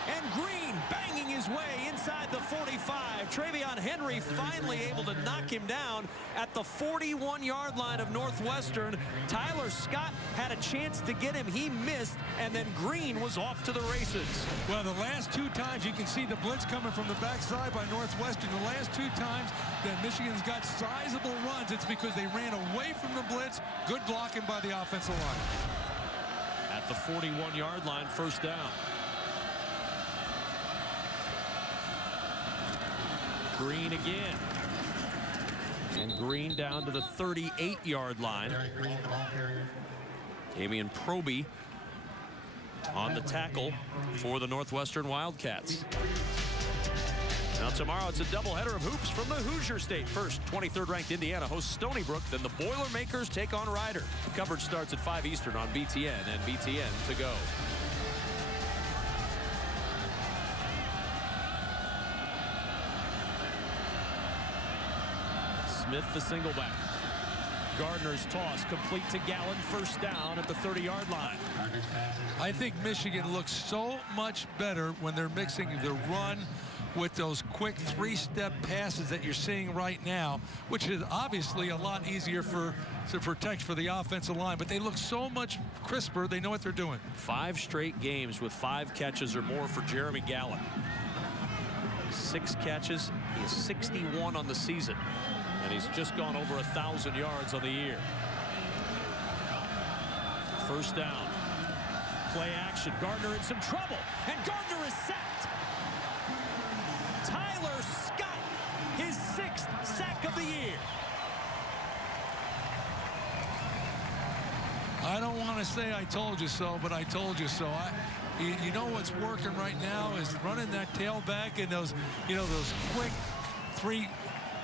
And Green banging his way inside the 45. Travion Henry finally able to knock him down at the 41-yard line of Northwestern. Tyler Scott had a chance to get him. He missed, and then Green was off to the races. Well, the last 2 times you can see the blitz coming from the backside by Northwestern. The last 2 times that Michigan's got sizable runs, it's because they ran away from the blitz. Good blocking by the offensive line. At the 41-yard line, first down. Green again. And Green down to the 38-yard line. Damian Proby on the tackle for the Northwestern Wildcats. Now tomorrow it's a doubleheader of hoops from the Hoosier State. First, 23rd ranked Indiana hosts Stony Brook. Then the Boilermakers take on Rider. Coverage starts at 5 Eastern on BTN and BTN to go. Smith the single back. Gardner's toss complete to Gallen. First down at the 30-yard line. I think Michigan looks so much better when they're mixing the run with those quick 3-step passes that you're seeing right now, which is obviously a lot easier to protect for the offensive line, but they look so much crisper. They know what they're doing. 5 straight games with 5 catches or more for Jeremy Gallen. 6 catches. He has 61 on the season. And he's just gone over 1,000 yards on the year. First down. Play action. Gardner in some trouble. And Gardner is sacked. Tyler Scott, his 6th sack of the year. I don't want to say I told you so, but I told you so. You know what's working right now is running that tailback and those, those quick 3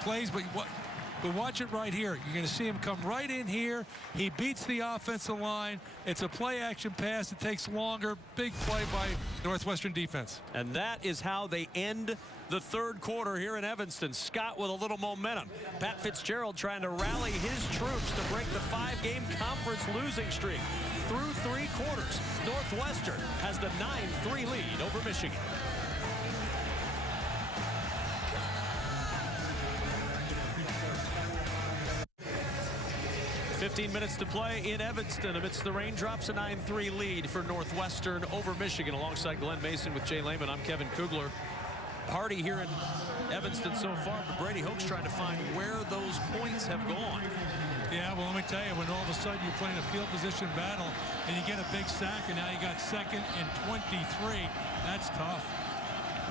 plays. But watch it right here. You're going to see him come right in here. He beats the offensive line. It's a play action pass. It takes longer. Big play by Northwestern defense. And that is how they end the 3rd quarter here in Evanston. Scott with a little momentum. Pat Fitzgerald trying to rally his troops to break the 5-game conference losing streak. Through 3 quarters, Northwestern has the 9-3 lead over Michigan. 15 minutes to play in Evanston amidst the raindrops. A 9-3 lead for Northwestern over Michigan. Alongside Glenn Mason with Jay Lehman, I'm Kevin Kugler. Party here in Evanston so far, but Brady Hoke's trying to find where those points have gone. Yeah, well, let me tell you, when all of a sudden you're playing a field position battle and you get a big sack, and now you got 2nd and 23, that's tough.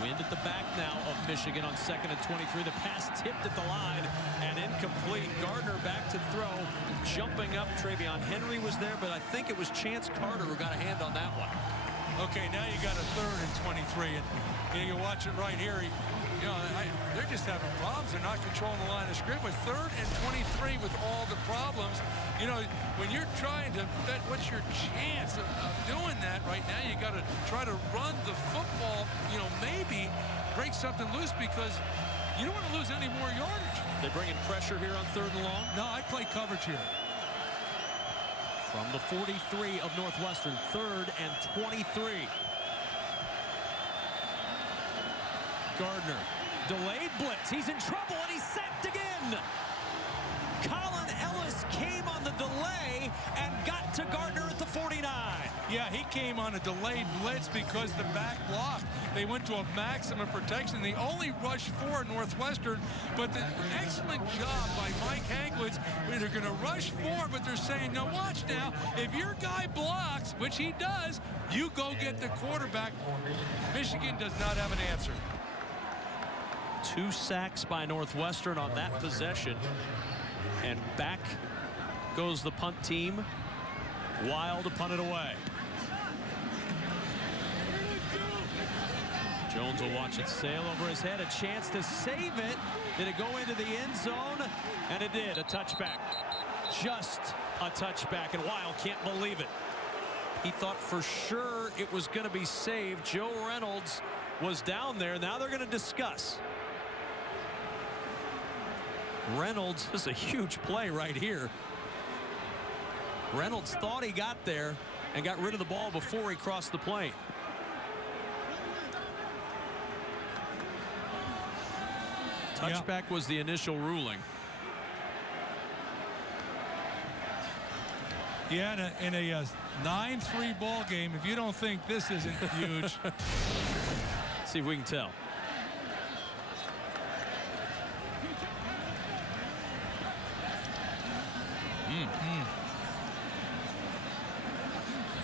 Wind at the back now of Michigan on 2nd and 23. The pass tipped at the line and incomplete. Gardner back to throw. Jumping up, Travion Henry was there, but I think it was Chance Carter who got a hand on that one. Okay, now you got a 3rd and 23, and you watch it right here. They're just having problems. They're not controlling the line of scrimmage. With 3rd and 23 with all the problems, when you're trying to bet what's your chance of doing that right now, you got to try to run the football, maybe break something loose, because you don't want to lose any more yardage. They bring in pressure here on 3rd and long. No, I play coverage here. From the 43 of Northwestern, 3rd and 23. Gardner, delayed blitz. He's in trouble and he's sacked again. Colin Ellis came on the delay and got to Gardner at the 49. Yeah, he came on a delayed blitz because the back blocked. They went to a maximum protection. They only rushed 4 Northwestern, but the excellent job by Mike Hankwitz. They're going to rush 4, but they're saying, no, watch now. If your guy blocks, which he does, you go get the quarterback. Michigan does not have an answer. 2 sacks by Northwestern on that possession. And back goes the punt team. Wild to punt it away. Jones will watch it sail over his head. A chance to save it. Did it go into the end zone? And it did. A touchback. Just a touchback. And Wild can't believe it. He thought for sure it was going to be saved. Joe Reynolds was down there. Now they're going to discuss. Reynolds, this is a huge play right here. Reynolds thought he got there and got rid of the ball before he crossed the plane. Touchback was the initial ruling. Yeah, in a 9-3 ball game, if you don't think this isn't huge. See if we can tell.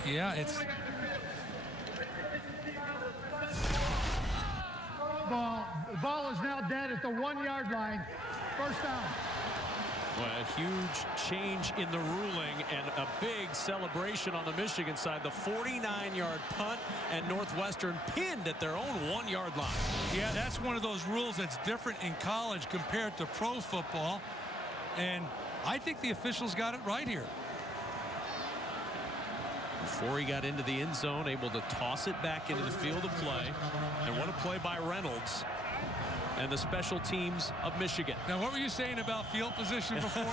Yeah, it's the ball is now dead at the 1-yard line. First down. Well, a huge change in the ruling and a big celebration on the Michigan side. The 49-yard punt, and Northwestern pinned at their own 1-yard line. Yeah, that's one of those rules that's different in college compared to pro football. And I think the officials got it right here. Before he got into the end zone, able to toss it back into the field of play. And what a play by Reynolds and the special teams of Michigan. Now, what were you saying about field position before?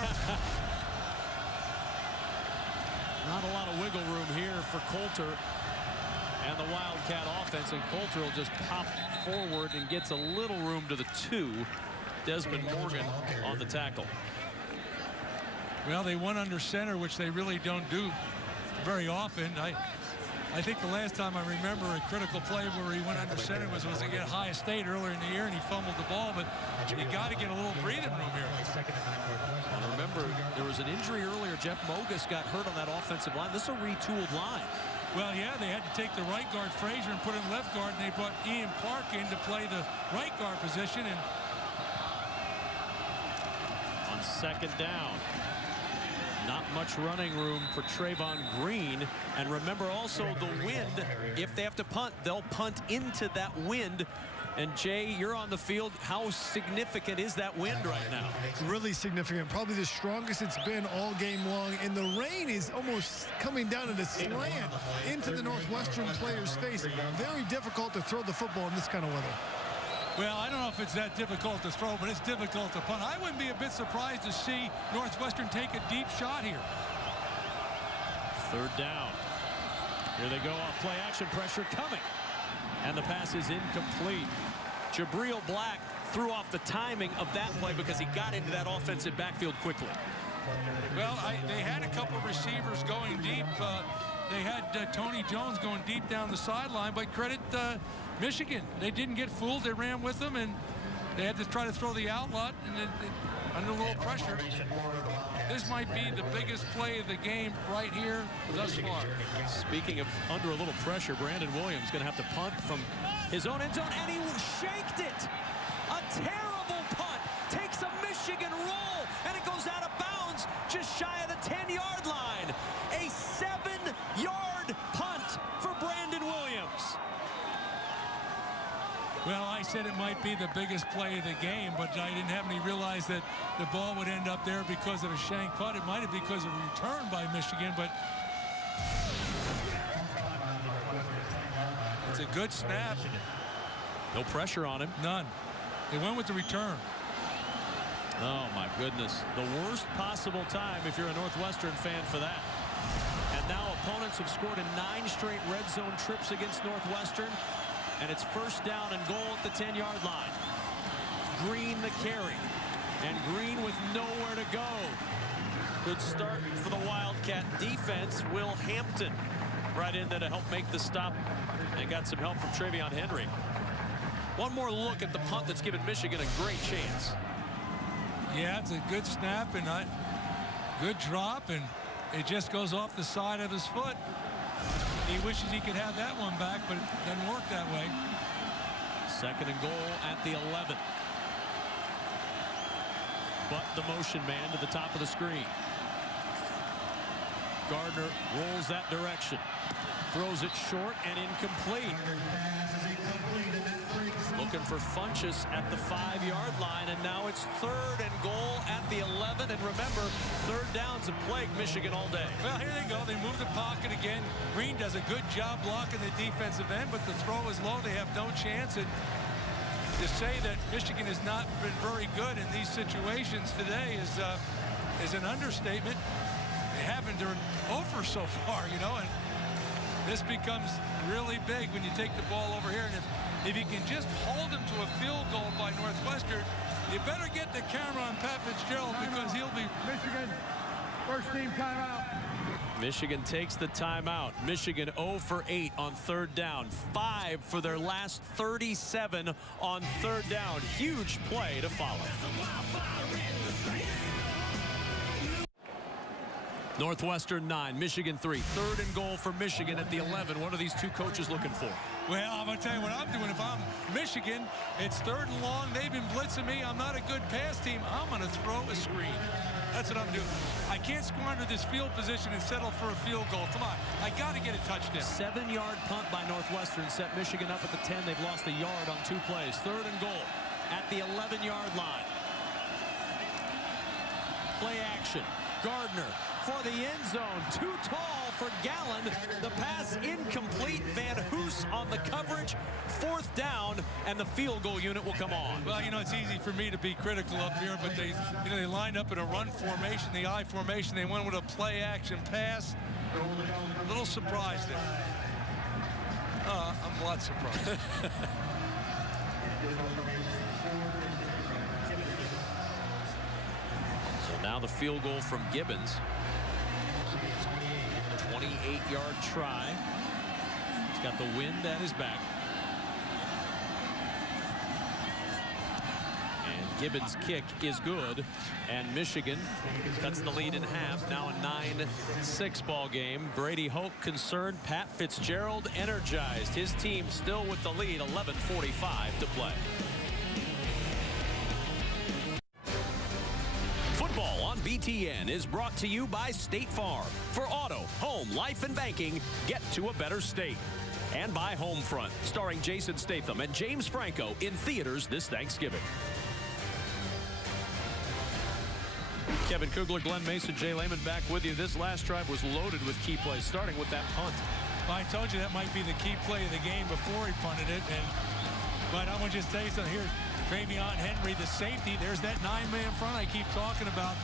Not a lot of wiggle room here for Coulter and the Wildcat offense. And Coulter will just pop forward and gets a little room to the 2. Desmond Morgan on the tackle. Well, they won under center, which they really don't do very often. I think the last time I remember a critical play where he went under center was against Ohio State earlier in the year, and he fumbled the ball. But you got to get a little breathing room here. And remember, there was an injury earlier. Jeff Mogus got hurt on that offensive line. This is a retooled line. Well, yeah, they had to take the right guard, Frazier, and put in left guard, and they brought Ian Park in to play the right guard position. And on second down, not much running room for Trayvon Green. And remember also the wind. If they have to punt, they'll punt into that wind. And Jay, you're on the field. How significant is that wind right now? Really significant. Probably the strongest it's been all game long. And the rain is almost coming down in a slant into the Northwestern player's face. Very difficult to throw the football in this kind of weather. Well, I don't know if it's that difficult to throw, but it's difficult to punt. I wouldn't be a bit surprised to see Northwestern take a deep shot here. Third down. Here they go off play action, pressure coming. And the pass is incomplete. Jabril Black threw off the timing of that play because he got into that offensive backfield quickly. Well, they had a couple of receivers going deep. They had Tony Jones going deep down the sideline, but credit Michigan. They didn't get fooled. They ran with them, and they had to try to throw the outlet, and under a little pressure. This might be the biggest play of the game right here thus far. Speaking of under a little pressure, Brandon Williams going to have to punt from his own end zone, and he shaked it. A terrible punt. Takes a Michigan roll, and it goes out of bounds just shy of the 10-yard line. A 7-yard punt for Brandon Williams. Well, I said it might be the biggest play of the game, but I didn't have any realize that the ball would end up there because of a shank punt. It might have been because of a return by Michigan, but it's a good snap. No pressure on him. None. They went with the return. Oh, my goodness. The worst possible time if you're a Northwestern fan for that. And now opponents have scored in 9 straight red zone trips against Northwestern. And it's first down and goal at the 10-yard line. Green the carry. And Green with nowhere to go. Good start for the Wildcat defense. Will Hampton right in there to help make the stop. And got some help from Travion Henry. One more look at the punt that's given Michigan a great chance. Yeah, it's a good snap and a good drop, and it just goes off the side of his foot. He wishes he could have that one back, but it doesn't work that way. Second and goal at the 11. But the motion man to the top of the screen. Gardner rolls that direction. Throws it short and incomplete. Looking for Funchess at the 5-yard line, and now it's third and goal at the 11. And remember, third downs have plagued Michigan all day. Well, here they go. They move the pocket again. Green does a good job blocking the defensive end, but the throw is low. They have no chance. And to say that Michigan has not been very good in these situations today is an understatement. They haven't. They're over so far, you know, and this becomes really big when you take the ball over here. And if you can just hold him to a field goal by Northwestern, you better get the camera on Pat Fitzgerald because he'll be... Michigan, first team timeout. Michigan takes the timeout. Michigan 0 for 8 on third down. 5 for their last 37 on third down. Huge play to follow. Northwestern 9, Michigan 3. Third and goal for Michigan at the 11. What are these two coaches looking for? Well, I'm going to tell you what I'm doing. If I'm Michigan, it's third and long. They've been blitzing me. I'm not a good pass team. I'm going to throw a screen. That's what I'm doing. I can't squander this field position and settle for a field goal. Come on. I got to get a touchdown. 7-yard punt by Northwestern set Michigan up at the 10. They've lost a yard on 2 plays. Third and goal at the 11-yard line. Play action. Gardner for the end zone. Too tall for Gallen. The pass incomplete. Van Hoos on the coverage. Fourth down, and the field goal unit will come on. Well, you know, it's easy for me to be critical up here, but they lined up in a run formation, the I formation. They went with a play action pass. A little surprised there. I'm a lot surprised. Now the field goal from Gibbons. 28-yard try. He's got the wind at his back. And Gibbons' kick is good. And Michigan cuts the lead in half. Now a 9-6 ball game. Brady Hoke concerned. Pat Fitzgerald energized. His team still with the lead. 11:45 to play. Football on BTN is brought to you by State Farm. For auto, home, life, and banking, get to a better state. And by Homefront, starring Jason Statham and James Franco in theaters this Thanksgiving. Kevin Kugler, Glenn Mason, Jay Lehman back with you. This last drive was loaded with key plays, starting with that punt. Well, I told you that might be the key play of the game before he punted it. But I want to just tell you something here. Travion Henry, the safety. There's that 9-man front I keep talking about.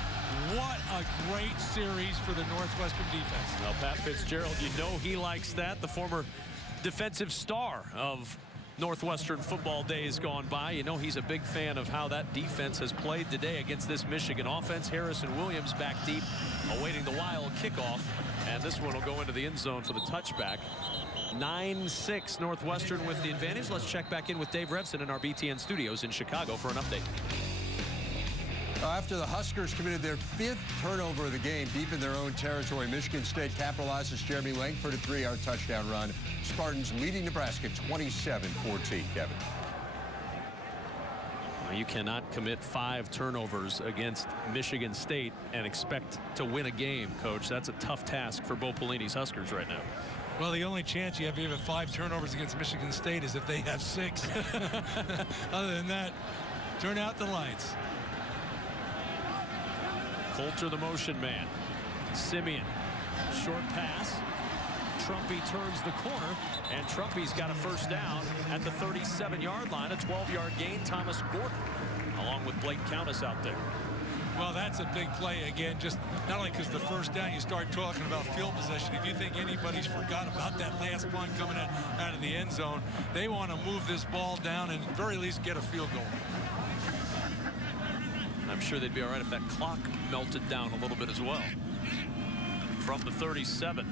What a great series for the Northwestern defense. Well, Pat Fitzgerald, you know he likes that. The former defensive star of Northwestern football days gone by. You know he's a big fan of how that defense has played today against this Michigan offense. Harrison Williams back deep, awaiting the wild kickoff. And this one will go into the end zone for the touchback. 9-6 Northwestern with the advantage. Let's check back in with Dave Revson in our BTN studios in Chicago for an update. After the Huskers committed their 5th turnover of the game deep in their own territory, Michigan State capitalizes. Jeremy Langford a 3-yard touchdown run. Spartans leading Nebraska 27-14. Kevin. You cannot commit 5 turnovers against Michigan State and expect to win a game, Coach. That's a tough task for Bo Pelini's Huskers right now. Well, the only chance you have even 5 turnovers against Michigan State is if they have 6. Other than that, turn out the lights. Coulter, the motion man. Simeon, short pass. Trumpy turns the corner, and Trumpy's got a first down at the 37-yard line. A 12-yard gain. Thomas Gordon, along with Blake Countess out there. Well, that's a big play again. Just not only because the first down, you start talking about field possession. If you think anybody's forgot about that last punt coming out of the end zone, they want to move this ball down and at the very least get a field goal. I'm sure they'd be all right if that clock melted down a little bit as well. From the 37.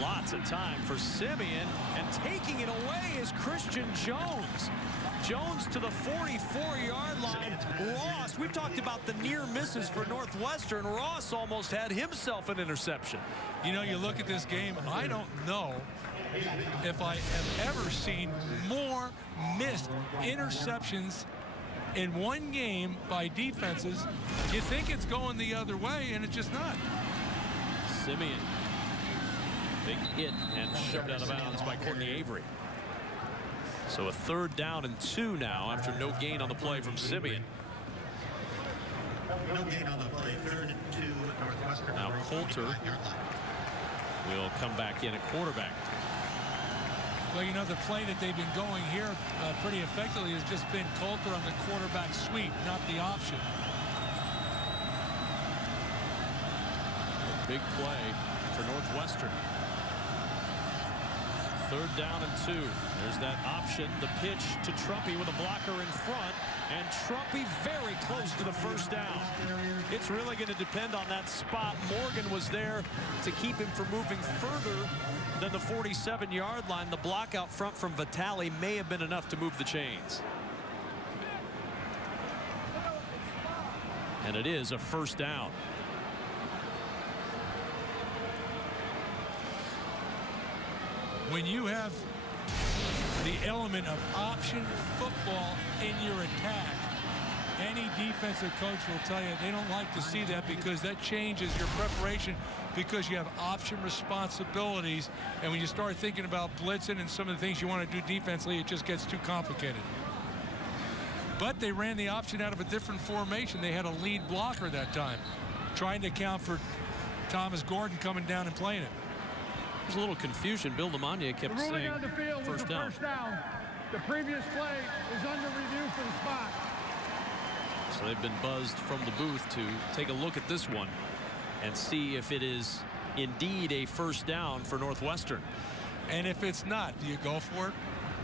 Lots of time for Simeon, and taking it away is Christian Jones. Jones to the 44-yard line. Ross, we've talked about the near misses for Northwestern. Ross almost had himself an interception. You know, you look at this game, I don't know if I have ever seen more missed interceptions in one game by defenses. You think it's going the other way, and it's just not. Simeon, big hit and shoved out of bounds by Courtney Avery. So a 3rd down and 2 now after no gain on the play from Simeon. No gain on the play. 3rd and 2 Northwestern. Now Coulter will come back in at quarterback. Well, you know, the play that they've been going here pretty effectively has just been Coulter on the quarterback sweep, not the option. A big play for Northwestern. 3rd down and 2. There's that option, the pitch to Trumpy with a blocker in front, and Trumpy very close to the first down. It's really going to depend on that spot. Morgan was there to keep him from moving further than the 47-yard line. The block out front from Vitale may have been enough to move the chains. And it is a 1st down. When you have the element of option football in your attack, any defensive coach will tell you they don't like to see that because that changes your preparation because you have option responsibilities. And when you start thinking about blitzing and some of the things you want to do defensively, it just gets too complicated. But they ran the option out of a different formation. They had a lead blocker that time, trying to account for Thomas Gordon coming down and playing it. There's a little confusion. Bill Lamagna kept saying on the field first down. The previous play is under review for the spot. So they've been buzzed from the booth to take a look at this one and see if it is indeed a 1st down for Northwestern. And if it's not, do you go for it?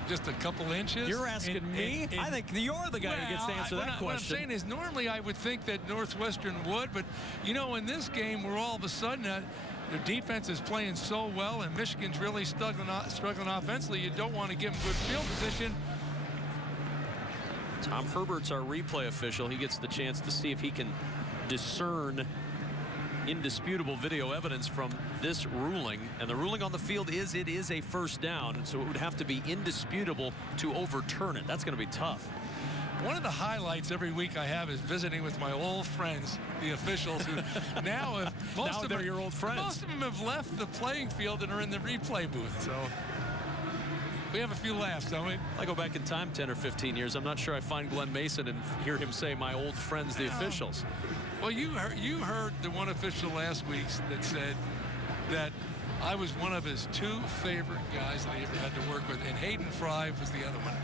Just a couple inches? You're asking me? I think you're the guy who gets to answer that question. What I'm saying is normally I would think that Northwestern would, but you know, in this game where all of a sudden Their defense is playing so well, and Michigan's really struggling offensively. You don't want to give them good field position. Tom Herbert's our replay official. He gets the chance to see if he can discern indisputable video evidence from this ruling. And the ruling on the field is it is a first down. And so it would have to be indisputable to overturn it. That's going to be tough. One of the highlights every week I have is visiting with my old friends, the officials, who now have most they're your old friends. Most of them have left the playing field and are in the replay booth. So we have a few laughs, don't we? I go back in time 10 or 15 years. I'm not sure I find Glenn Mason and hear him say my old friends, the officials. Well, you heard the one official last week that said that I was one of his 2 favorite guys that he ever had to work with, and Hayden Fry was the other one.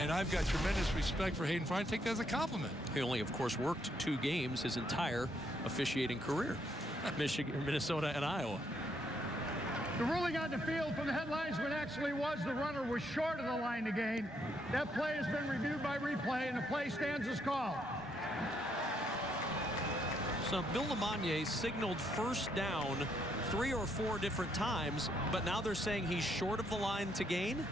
And I've got tremendous respect for Hayden Fry. I take that as a compliment. He only, of course, worked 2 games his entire officiating career. Michigan, Minnesota, and Iowa. The ruling on the field from the headlinesman actually was the runner was short of the line to gain. That play has been reviewed by replay, and the play stands as called. So Bill LeMonnier signaled first down 3 or 4 different times, but now they're saying he's short of the line to gain?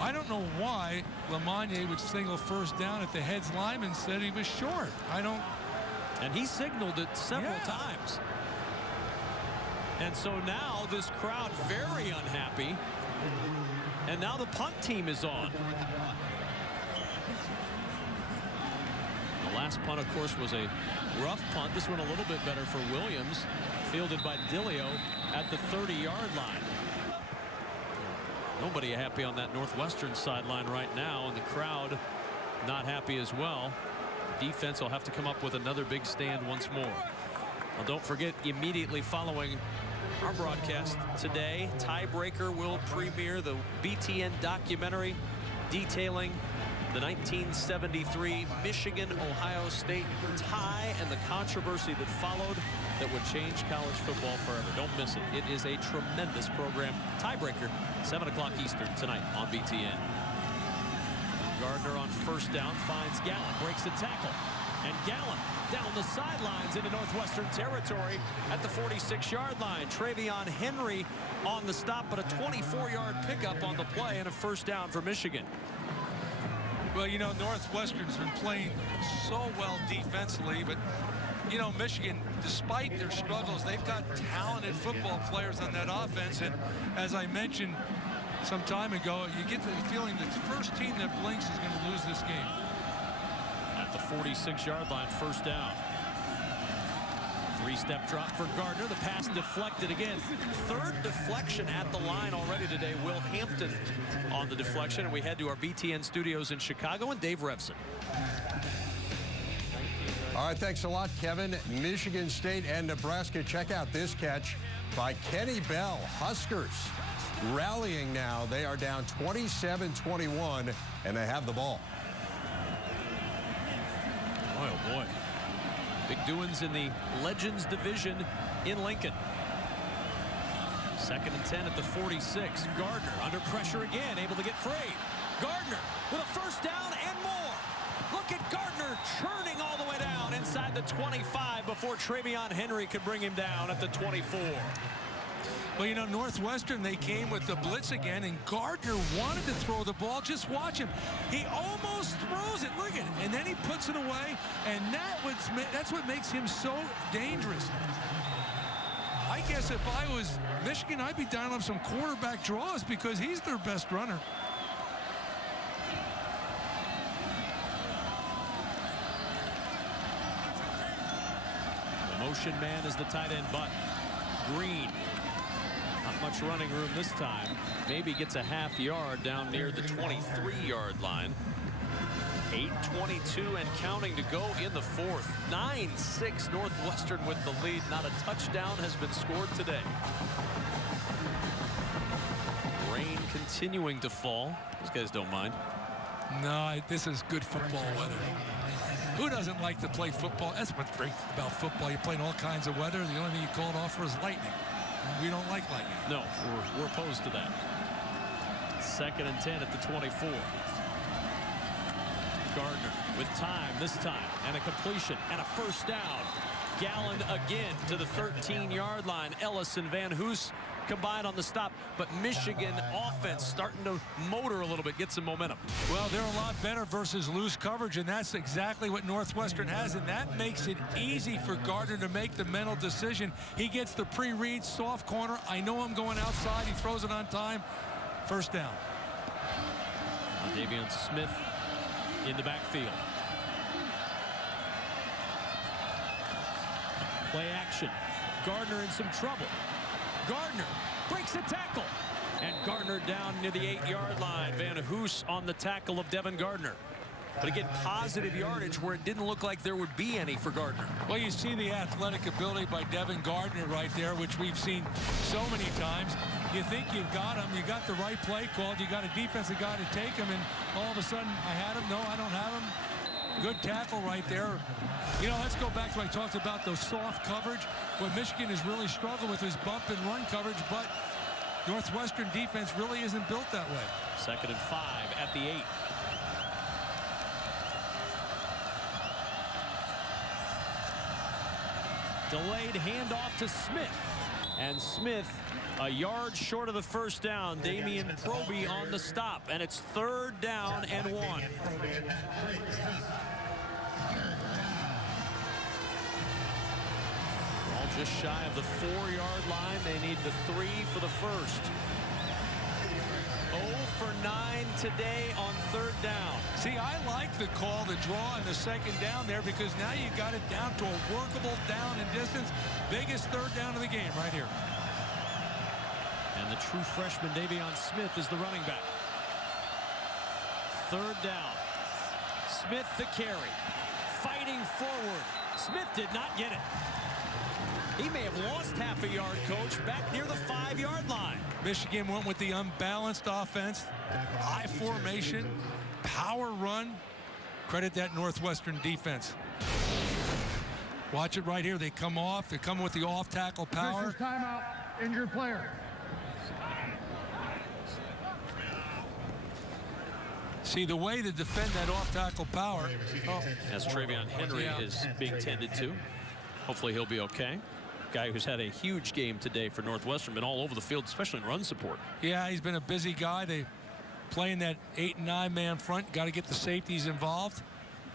I don't know why LeMonnier would signal first down if the heads lineman said he was short. I don't. And he signaled it several times. And so now this crowd very unhappy. And now the punt team is on. The last punt, of course, was a rough punt. This one a little bit better for Williams. Fielded by Dillio at the 30-yard line. Nobody happy on that Northwestern sideline right now, and the crowd not happy as well. Defense will have to come up with another big stand once more. Well, don't forget, immediately following our broadcast today, Tiebreaker will premiere, the BTN documentary detailing the 1973 Michigan-Ohio State tie and the controversy that followed that would change college football forever. Don't miss it. It is a tremendous program. Tiebreaker, 7 o'clock Eastern tonight on BTN. Gardner on first down finds Gallen, breaks a tackle. And Gallen down the sidelines into Northwestern territory at the 46-yard line. Travion Henry on the stop, but a 24-yard pickup on the play and a first down for Michigan. Well, you know, Northwestern's been playing so well defensively, but, you know, Michigan, despite their struggles, they've got talented football players on that offense. And as I mentioned some time ago, you get the feeling that the first team that blinks is going to lose this game. At the 46-yard line, first down. 3-step drop for Gardner. The pass deflected again. 3rd deflection at the line already today. Will Hampton on the deflection. And we head to our BTN studios in Chicago and Dave Revson. All right, thanks a lot, Kevin. Michigan State and Nebraska. Check out this catch by Kenny Bell. Huskers rallying now. They are down 27-21, and they have the ball. Boy, oh boy. Big doings in the Legends division in Lincoln. 2nd and 10 at the 46. Gardner under pressure again, able to get free. Gardner with a first down and more. Look at Gardner churning all the way down inside the 25 before Travion Henry could bring him down at the 24. Well, you know, Northwestern, they came with the blitz again, and Gardner wanted to throw the ball. Just watch him. He almost throws it. Look at it. And then he puts it away, and that's what makes him so dangerous. I guess if I was Michigan, I'd be dialing up some quarterback draws because he's their best runner. The motion man is the tight end, but Green. Not much running room this time. Maybe gets a half yard down near the 23-yard line. 8:22 and counting to go in the 4th. 9-6 Northwestern with the lead. Not a touchdown has been scored today. Rain continuing to fall. These guys don't mind. No, this is good football weather. Who doesn't like to play football? That's what's great about football. You're playing all kinds of weather. The only thing you call it off for is lightning. We don't like lightning. No, we're opposed to that. 2nd and 10 at the 24. Gardner with time this time, and a completion and a first down. Gallen again to the 13-yard line. Ellis and Van Hoos combined on the stop, but Michigan offense starting to motor a little bit, get some momentum. Well, they're a lot better versus loose coverage, and that's exactly what Northwestern has, and that makes it easy for Gardner to make the mental decision. He gets the pre-read, soft corner. I know I'm going outside. He throws it on time. First down. Davion Smith in the backfield. Play action. Gardner in some trouble. Gardner breaks a tackle. And Gardner down near the 8-yard line. Van Hoos on the tackle of Devin Gardner. But again, positive yardage where it didn't look like there would be any for Gardner. Well, you see the athletic ability by Devin Gardner right there, which we've seen so many times. You think you've got him, you got the right play called, you got a defensive guy to take him, and all of a sudden, I had him, no, I don't have him. Good tackle right there. You know, let's go back to what I talked about, those soft coverage. What Michigan has really struggled with is bump and run coverage, but Northwestern defense really isn't built that way. 2nd and 5 at the 8. Delayed handoff to Smith. And Smith a yard short of the first down. Damian Proby on the stop. And it's 3rd down and 1. All just shy of the 4-yard line. They need the 3 for the first. 0 for 9 today on 3rd down. See, I like the call, the draw, and the 2nd down there, because now you got it down to a workable down and distance. Biggest 3rd down of the game right here. And the true freshman Davion Smith is the running back. 3rd down. Smith the carry. Fighting forward. Smith did not get it. He may have lost half a yard, Coach, back near the 5-yard line. Michigan went with the unbalanced offense, high formation, power run. Credit that Northwestern defense. Watch it right here. They come off. They're coming with the off-tackle power. Timeout. Injured player. See, the way to defend that off-tackle power. As Travion Henry is being tended to. Hopefully he'll be okay. Guy who's had a huge game today for Northwestern, been all over the field, especially in run support. Yeah, he's been a busy guy. They playing that 8- and 9-man front. Got to get the safeties involved.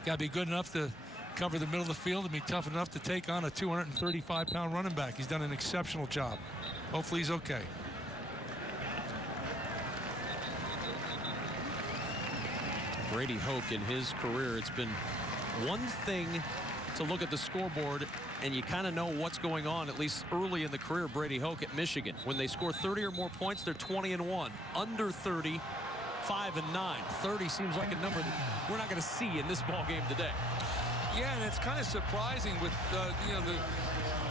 Got to be good enough to cover the middle of the field and be tough enough to take on a 235-pound running back. He's done an exceptional job. Hopefully he's okay. Brady Hoke in his career, it's been one thing to look at the scoreboard and you kind of know what's going on, at least early in the career of Brady Hoke at Michigan. When they score 30 or more points, they're 20-1. Under 30, 5-9. 30 seems like a number that we're not going to see in this ball game today. Yeah, and it's kind of surprising with you know,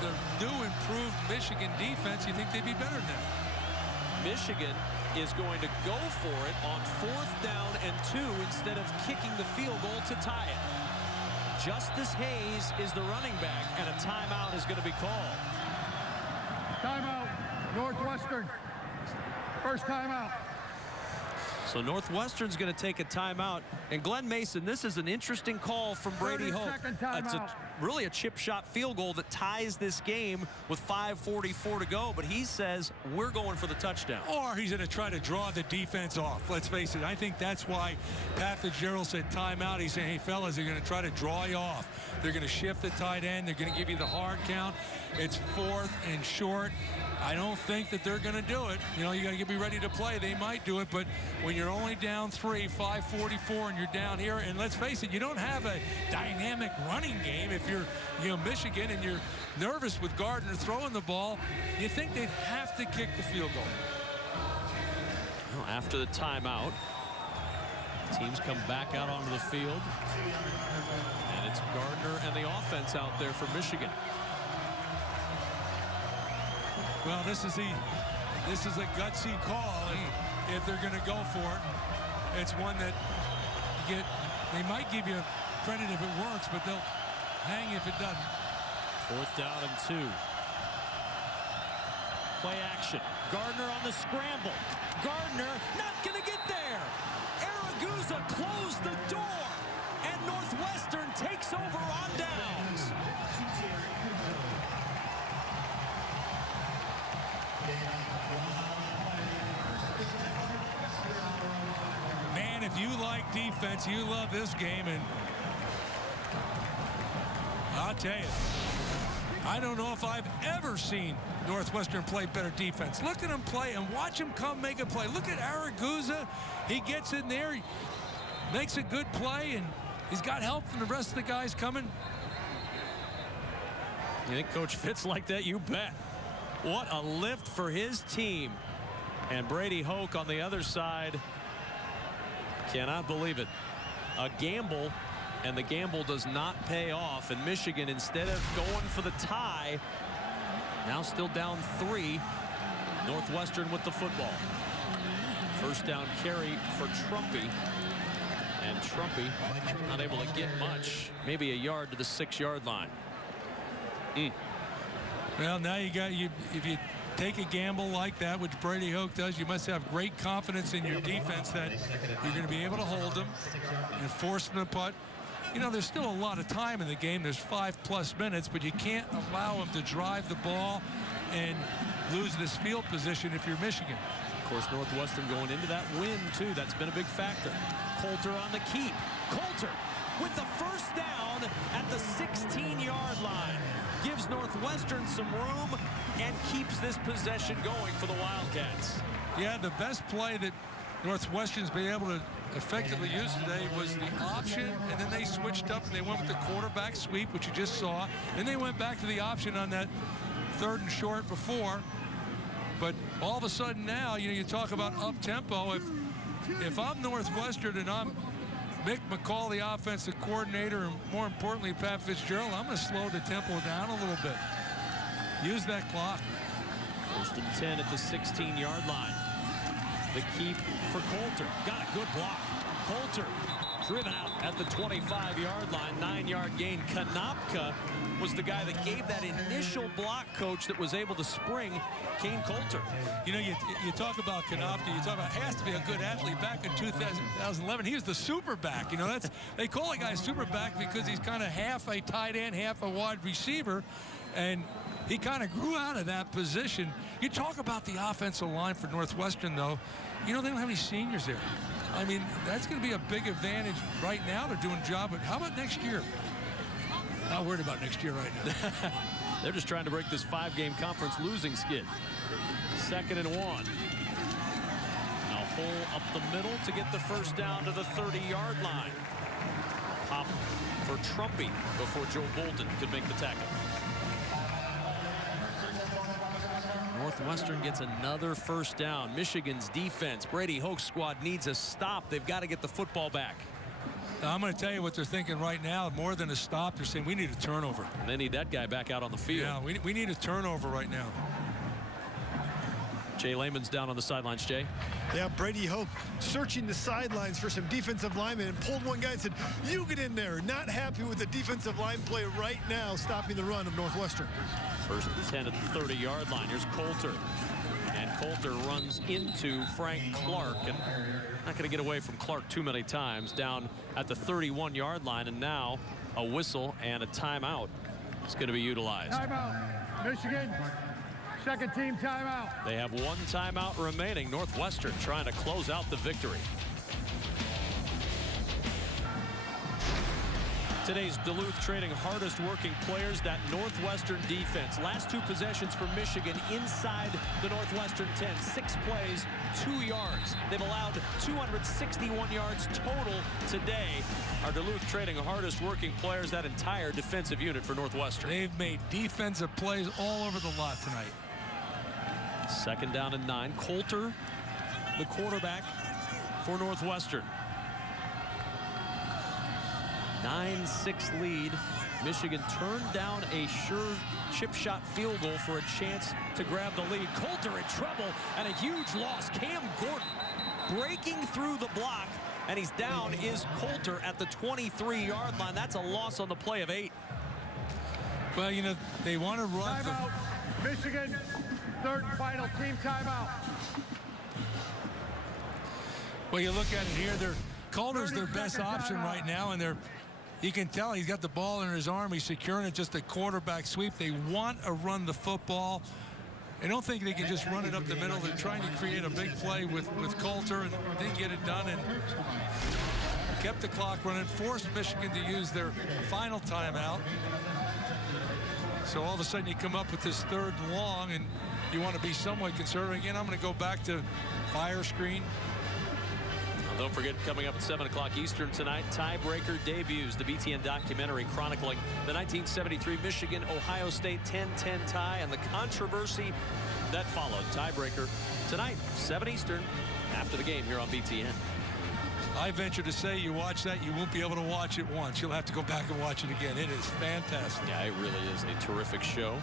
the new improved Michigan defense. You think they'd be better than that? Michigan is going to go for it on 4th down and 2 instead of kicking the field goal to tie it. Justice Hayes is the running back, and a timeout is going to be called. Timeout, Northwestern. First timeout. So Northwestern's going to take a timeout. And Glenn Mason, this is an interesting call from Brady Hoke. It's really a chip shot field goal that ties this game with 5:44 to go. But he says we're going for the touchdown. Or he's going to try to draw the defense off. Let's face it. I think that's why Pat Fitzgerald said timeout. He's saying, hey, fellas, they're going to try to draw you off. They're going to shift the tight end. They're going to give you the hard count. It's 4th and short. I don't think that they're going to do it. You know, you got to be ready to play. They might do it, but when you're only down 3, 5:44, and you're down here, and let's face it, you don't have a dynamic running game. If you're, you know, Michigan and you're nervous with Gardner throwing the ball, you think they'd have to kick the field goal. Well, after the timeout, teams come back out onto the field, and it's Gardner and the offense out there for Michigan. Well, this is a gutsy call. If they're going to go for it, it's one that they might give you credit if it works, but they'll hang if it doesn't. 4th down and 2. Play action. Gardner on the scramble. Gardner not going to get there. Araguza closed the door, and Northwestern takes over on downs. Man, if you like defense, you love this game. And I'll tell you, I don't know if I've ever seen Northwestern play better defense. Look at him play and watch him come make a play. Look at Araguza. He gets in there, he makes a good play, and he's got help from the rest of the guys coming. You think Coach Fitz like that? You bet. What a lift for his team. And Brady Hoke on the other side. Cannot believe it. A gamble, and the gamble does not pay off. And Michigan, instead of going for the tie, now still down 3. Northwestern with the football. First down carry for Trumpy. And Trumpy not able to get much. Maybe a yard to the 6-yard line. Well, now you got if you take a gamble like that, which Brady Hoke does, you must have great confidence in your defense that you're going to be able to hold them and force them to putt. You know, there's still a lot of time in the game. There's 5+ minutes, but you can't allow them to drive the ball and lose this field position if you're Michigan. Of course, Northwestern going into that win, too. That's been a big factor. Coulter on the keep. Coulter with the first down at the 16-yard line. Gives Northwestern some room and keeps this possession going for the Wildcats. Yeah, the best play that Northwestern's been able to effectively use today was the option, and then they switched up and they went with the quarterback sweep, which you just saw. Then they went back to the option on that 3rd and short before. But all of a sudden now, you know, you talk about up-tempo. If I'm Northwestern and I'm Mick McCall, the offensive coordinator, and more importantly, Pat Fitzgerald, I'm going to slow the tempo down a little bit. Use that clock. 1st and 10 at the 16-yard line. The keep for Coulter. Got a good block. Coulter driven out at the 25-yard line. 9-yard gain. Konopka was the guy that gave that initial block, coach, that was able to spring Kane Coulter. You know, you talk about Konopka, you talk about has to be a good athlete. Back in 2011, he was the super back. You know, they call a guy super back because he's kind of half a tight end, half a wide receiver, and he kind of grew out of that position. You talk about the offensive line for Northwestern, though. You know, they don't have any seniors there. I mean, that's going to be a big advantage right now. They're doing a job, but how about next year? Not worried about next year right now. They're just trying to break this 5-game conference losing skid. 2nd and 1. Now hole up the middle to get the first down to the 30-yard line. Pop for Trumpy before Joe Bolton could make the tackle. Northwestern gets another first down. Michigan's defense, Brady Hoke's squad, needs a stop. They've got to get the football back. Now, I'm going to tell you what they're thinking right now. More than a stop, they're saying we need a turnover. And they need that guy back out on the field. Yeah, we need a turnover right now. Jay Lehman's down on the sidelines, Jay. Yeah, Brady Hoke searching the sidelines for some defensive linemen and pulled one guy and said, you get in there. Not happy with the defensive line play right now, stopping the run of Northwestern. 1st and 10 at the 30-yard line. Here's Coulter. And Coulter runs into Frank Clark. And not going to get away from Clark too many times. Down at the 31-yard line. And now a whistle and a timeout is going to be utilized. Timeout. Michigan. 2nd team timeout. They have 1 timeout remaining. Northwestern trying to close out the victory. Today's Duluth trading hardest working players, that Northwestern defense. Last 2 possessions for Michigan inside the Northwestern 10. 6 plays, 2 yards. They've allowed 261 yards total today. Our Duluth trading hardest working players, that entire defensive unit for Northwestern. They've made defensive plays all over the lot tonight. 2nd down and 9. Coulter, the quarterback for Northwestern. 9-6 lead. Michigan turned down a sure chip shot field goal for a chance to grab the lead. Coulter in trouble and a huge loss. Cam Gordon breaking through the block, and he's down is Coulter at the 23-yard line. That's a loss on the play of 8. Well, you know, they want to run. Timeout. Michigan, 3rd and final team timeout. Well, you look at it here, Coulter's their best option right now, and they're You can tell he's got the ball in his arm. He's securing it, just a quarterback sweep. They want to run the football. I don't think they can just run it up the middle. They're trying to create a big play with Coulter and didn't get it done, and kept the clock running, forced Michigan to use their final timeout. So all of a sudden you come up with this 3rd and long, and you want to be somewhat conservative. Again, I'm going to go back to fire screen. Well, don't forget, coming up at 7 o'clock Eastern tonight, Tiebreaker debuts, the BTN documentary chronicling the 1973 Michigan-Ohio State 10-10 tie and the controversy that followed. Tiebreaker tonight, 7 Eastern, after the game here on BTN. I venture to say you watch that, you won't be able to watch it once. You'll have to go back and watch it again. It is fantastic. Yeah, it really is a terrific show.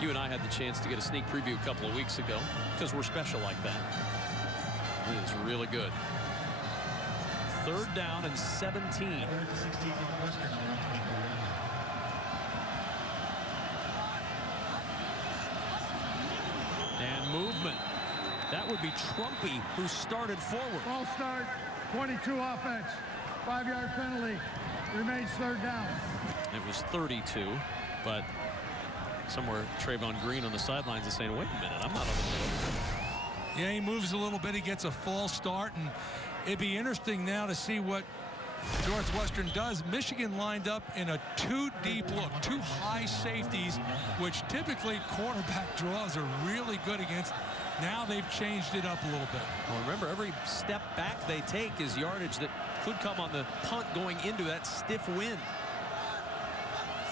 You and I had the chance to get a sneak preview a couple of weeks ago because we're special like that. It is really good. 3rd down and 17. And movement. That would be Trumpy who started forward. Ball start, 22 offense, 5-yard penalty, remains 3rd down. It was 32, but somewhere Trayvon Green on the sidelines is saying, wait a minute, I'm not on the field. Yeah, he moves a little bit. He gets a false start, and it'd be interesting now to see what Northwestern does. Michigan lined up in a 2-deep look, 2 high safeties, which typically quarterback draws are really good against. Now they've changed it up a little bit. Well, remember, every step back they take is yardage that could come on the punt going into that stiff wind.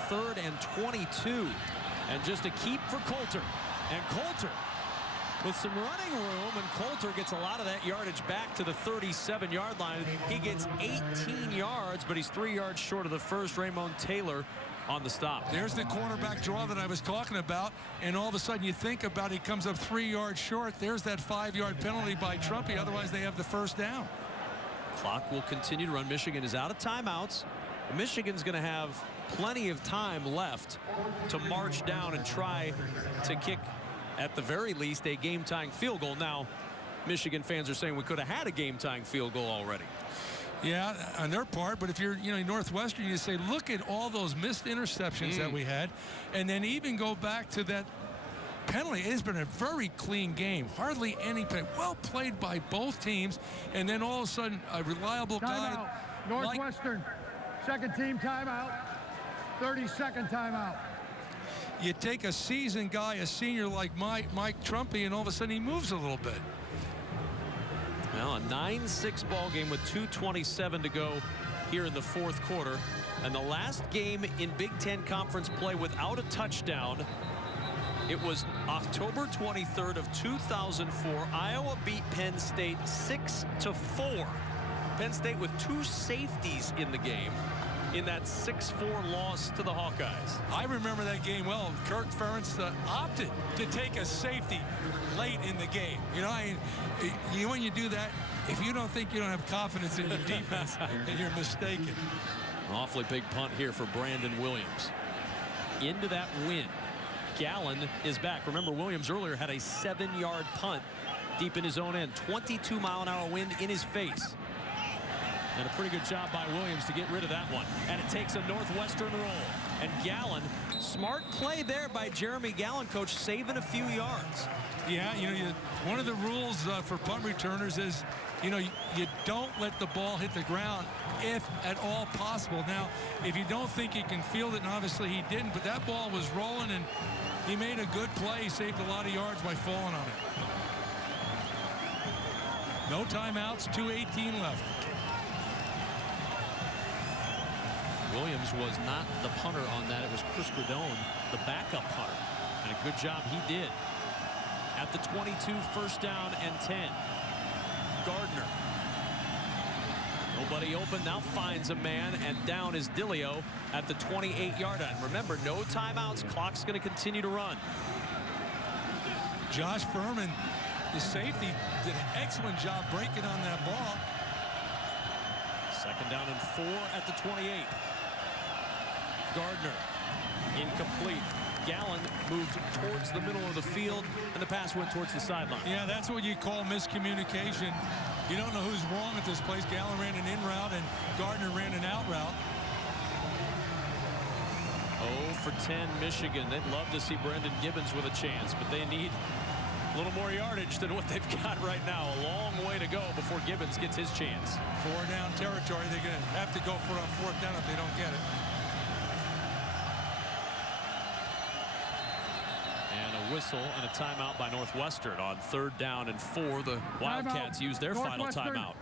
3rd and 22. And just a keep for Coulter. And Coulter with some running room, and Coulter gets a lot of that yardage back to the 37-yard line. He gets 18 yards, but he's 3 yards short of the first. Raymond Taylor on the stop. There's the quarterback draw that I was talking about, and all of a sudden you think about it, he comes up 3 yards short. There's that 5-yard penalty by Trumpy. Otherwise they have the 1st down. Clock will continue to run. Michigan is out of timeouts. Michigan's going to have plenty of time left to march down and try to kick, at the very least, a game-tying field goal. Now, Michigan fans are saying we could have had a game-tying field goal already. Yeah, on their part, but if you're, Northwestern, you say, look at all those missed interceptions that we had, and then even go back to that penalty. It's been a very clean game. Hardly any penalty. Well played by both teams, and then all of a sudden, a reliable guy. Northwestern, second team timeout, 30-second timeout. You take a seasoned guy, a senior like Mike Trumpy, and all of a sudden he moves a little bit. Well, a 9-6 ball game with 2:27 to go here in the 4th quarter. And the last game in Big Ten Conference play without a touchdown, it was October 23rd of 2004. Iowa beat Penn State 6-4. Penn State with 2 safeties in the game in that 6-4 loss to the Hawkeyes. I remember that game well. Kirk Ferentz opted to take a safety late in the game. When you do that, if you don't think you don't have confidence in your defense, then you're mistaken. An awfully big punt here for Brandon Williams. Into that wind. Gallen is back. Remember, Williams earlier had a 7-yard punt deep in his own end. 22-mile-an-hour wind in his face. And a pretty good job by Williams to get rid of that one. And it takes a Northwestern roll. And Gallen, smart play there by Jeremy Gallen, coach, saving a few yards. Yeah, one of the rules for punt returners is, you don't let the ball hit the ground if at all possible. Now, if you don't think he can field it, and obviously he didn't, but that ball was rolling, and he made a good play. He saved a lot of yards by falling on it. No timeouts, 2:18 left. Williams was not the punter on that. It was Chris Gradone, the backup punter. And a good job he did. At the 22, 1st down and 10. Gardner. Nobody open, now finds a man, and down is Dillio at the 28-yard line. Remember, no timeouts. Clock's going to continue to run. Josh Furman, the safety, did an excellent job breaking on that ball. 2nd down and 4 at the 28. Gardner, incomplete. Gallen moved towards the middle of the field, and the pass went towards the sideline. Yeah, that's what you call miscommunication. You don't know who's wrong at this place. Gallen ran an in route, and Gardner ran an out route. 0 for 10 Michigan. They'd love to see Brendan Gibbons with a chance, but they need a little more yardage than what they've got right now. A long way to go before Gibbons gets his chance. 4-down territory. They're going to have to go for a 4th down if they don't get it. And a whistle and a timeout by Northwestern on 3rd down and 4. The Wildcats use their final timeout.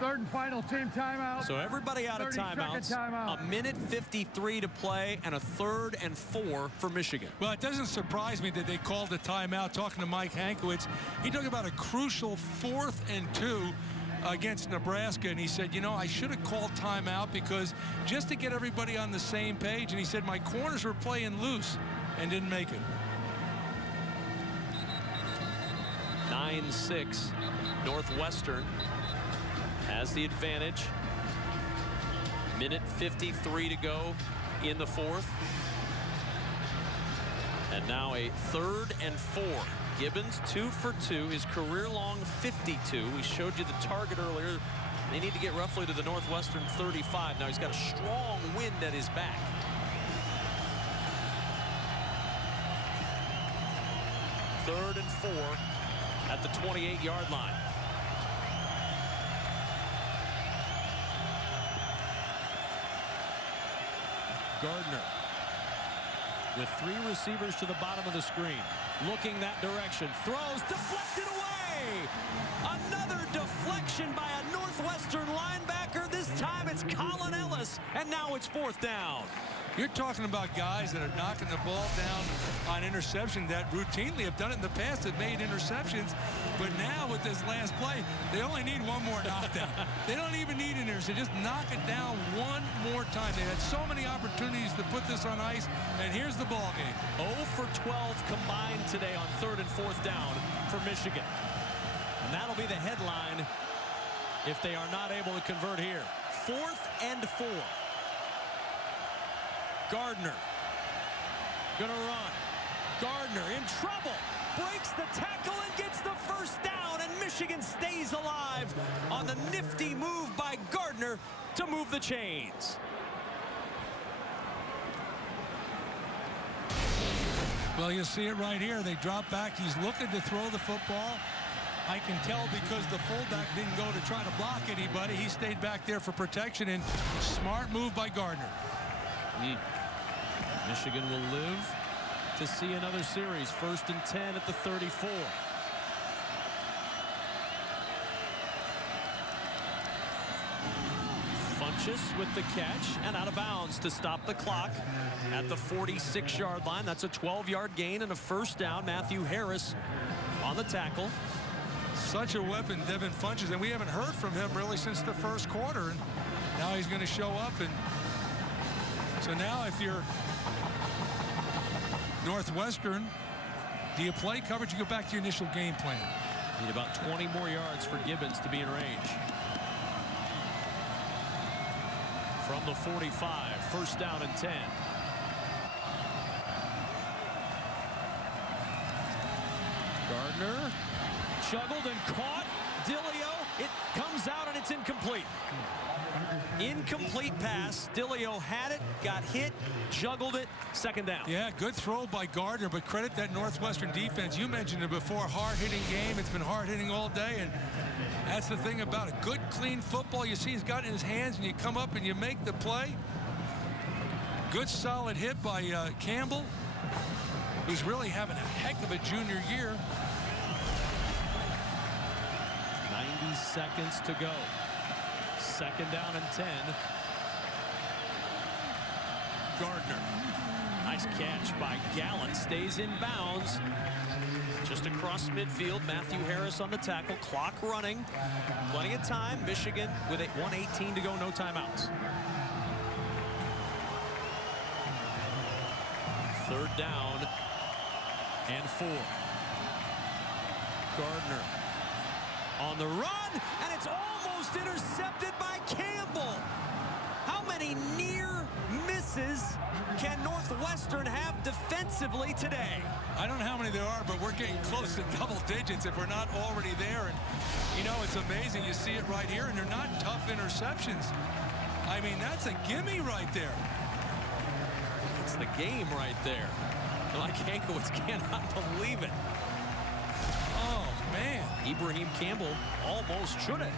3rd and final team timeout. So everybody out of timeouts. Timeout. A minute 53 to play and a 3rd and 4 for Michigan. Well, it doesn't surprise me that they called the timeout. Talking to Mike Hankwitz, he talked about a crucial 4th and 2 against Nebraska, and he said, you know, I should have called timeout because just to get everybody on the same page. And he said my corners were playing loose and didn't make it. 9-6 Northwestern has the advantage. Minute 53 to go in the 4th. And now a 3rd and 4. Gibbons 2 for 2, his career-long 52. We showed you the target earlier. They need to get roughly to the Northwestern 35. Now he's got a strong wind at his back. Third and 4 at the 28-yard line. Gardner with 3 receivers to the bottom of the screen, looking that direction, throws, deflected away. Another deflection by a Northwestern linebacker. This time it's Colin Ellis, and now it's 4th down. You're talking about guys that are knocking the ball down on interception that routinely have done it in the past, that made interceptions. But now with this last play, they only need one more knockdown. They don't even need an interception. Just knock it down one more time. They had so many opportunities to put this on ice, and here's the ball game. 0 for 12 combined today on 3rd and 4th down for Michigan. And that'll be the headline if they are not able to convert here. 4th and 4. Gardner gonna run. Gardner in trouble, breaks the tackle and gets the 1st down, and Michigan stays alive on the nifty move by Gardner to move the chains. Well, you see it right here. They drop back. He's looking to throw the football. I can tell because the fullback didn't go to try to block anybody. He stayed back there for protection, and smart move by Gardner. Michigan will live to see another series. 1st and 10 at the 34. Funchess with the catch and out of bounds to stop the clock at the 46-yard line. That's a 12-yard gain and a 1st down. Matthew Harris on the tackle. Such a weapon, Devin Funchess, and we haven't heard from him really since the 1st quarter. And now he's going to show up, and so now if you're Northwestern, do you play coverage? You go back to your initial game plan. Need about 20 more yards for Gibbons to be in range. From the 45, 1st down and 10. Gardner juggled and caught. Dillio, it comes out and it's incomplete. Incomplete pass. Dillio had it, got hit, juggled it, 2nd down. Yeah, good throw by Gardner, but credit that Northwestern defense. You mentioned it before, hard-hitting game. It's been hard-hitting all day, and that's the thing about it. Good, clean football. You see he's got it in his hands, and you come up and you make the play. Good, solid hit by Campbell, who's really having a heck of a junior year. 90 seconds to go. 2nd down and 10. Gardner. Nice catch by Gallant. Stays in bounds. Just across midfield. Matthew Harris on the tackle. Clock running. Plenty of time. Michigan with 1:18 to go. No timeouts. 3rd down and 4. Gardner on the run, and it's almost intercepted by Campbell. How many near misses can Northwestern have defensively today? I don't know how many there are, but we're getting close to double digits if we're not already there. And, you know, it's amazing. You see it right here, and they're not tough interceptions. I mean, that's a gimme right there. It's the game right there. Mike Hankwitz cannot believe it. Oh, man. Ibrahim Campbell almost should have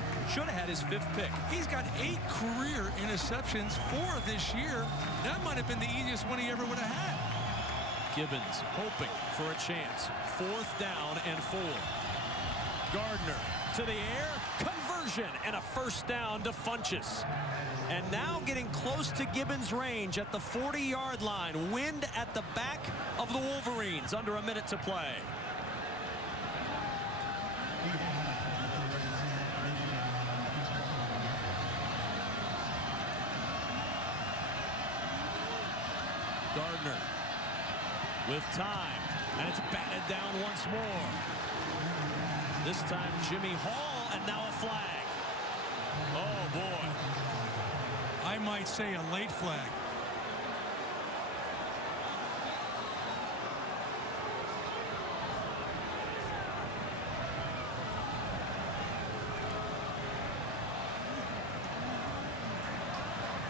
had his 5th pick. He's got 8 career interceptions, 4 this year. That might have been the easiest one he ever would have had. Gibbons hoping for a chance. 4th down and 4. Gardner to the air, conversion, and a 1st down to Funchess. And now getting close to Gibbons' range at the 40-yard line. Wind at the back of the Wolverines. Under a minute to play. Gardner with time, and it's batted down once more. This time Jimmy Hall, and now a flag. Oh boy. I might say a late flag.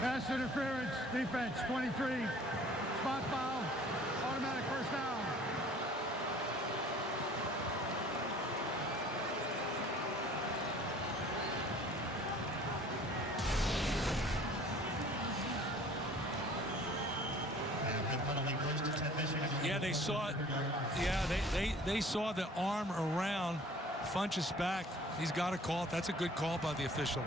Pass interference, defense, 23. Spot foul, automatic 1st down. Yeah, they saw it. Yeah, they saw the arm around Funchess' back. He's got to call it. That's a good call by the official.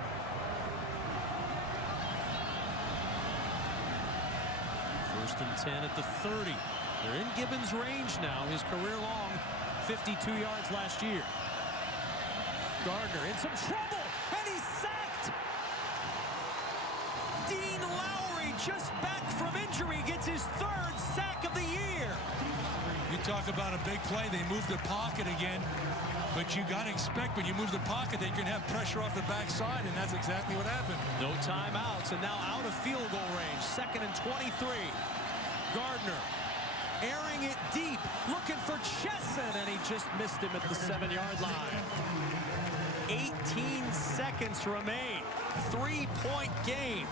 First and 10 at the 30. They're in Gibbons' range now. His career-long 52 yards last year. Gardner in some trouble, and he's sacked. Dean Lowry, just back from injury, gets his 3rd sack of the year. You talk about a big play. They moved the pocket again. But you got to expect when you move the pocket that you're going to have pressure off the backside, and that's exactly what happened. No timeouts, and now out of field goal range. 2nd and 23. Gardner airing it deep, looking for Chesson, and he just missed him at the 7-yard line. 18 seconds remain. 3-point game.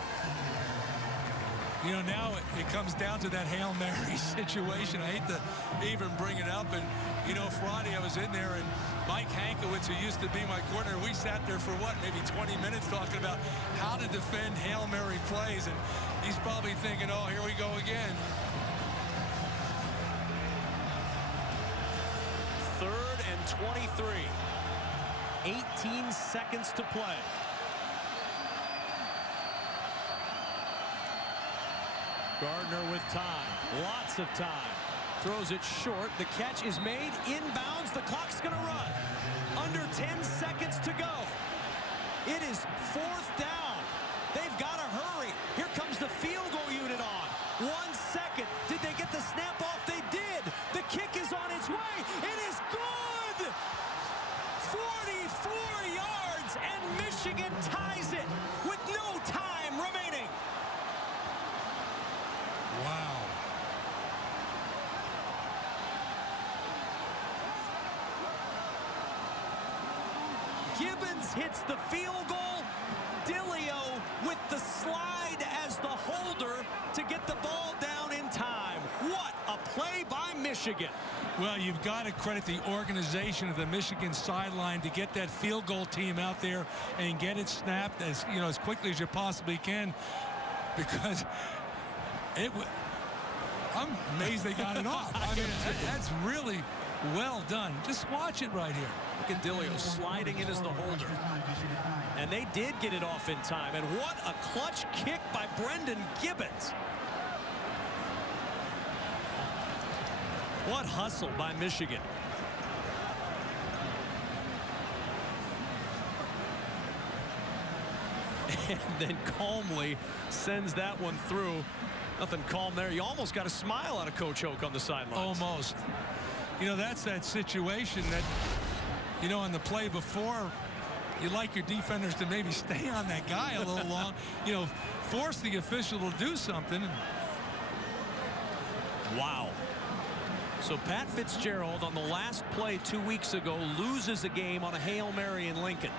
You know, now it comes down to that Hail Mary situation. I hate to even bring it up. And, you know, Friday I was in there, and Mike Hankwitz, who used to be my coordinator, we sat there for, what, maybe 20 minutes talking about how to defend Hail Mary plays. And he's probably thinking, oh, here we go again. 3rd and 23. 18 seconds to play. Gardner with time, lots of time. Throws it short. The catch is made inbounds. The clock's going to run. Under 10 seconds to go. It is 4th down. They've got to hurry. Here comes the field goal unit on. 1 second. Did they get the snap off? They did. The kick is on its way. It is good. 44 yards, and Michigan ties it with no time remaining. Wow. Gibbons hits the field goal. Dillio with the slide as the holder to get the ball down in time. What a play by Michigan. Well, you've got to credit the organization of the Michigan sideline to get that field goal team out there and get it snapped as quickly as you possibly can, because I'm amazed they got it off. I mean, that's really well done. Just watch it right here. Look at Dillio sliding in as the holder. And they did get it off in time. And what a clutch kick by Brendan Gibbons. What hustle by Michigan. And then calmly sends that one through. Nothing calm there. You almost got a smile out of Coach Hoke on the sidelines. Almost. You know, that's that situation that, you know, on the play before, you like your defenders to maybe stay on that guy a little long, you know, force the official to do something. Wow. So Pat Fitzgerald on the last play 2 weeks ago loses a game on a Hail Mary in Lincoln.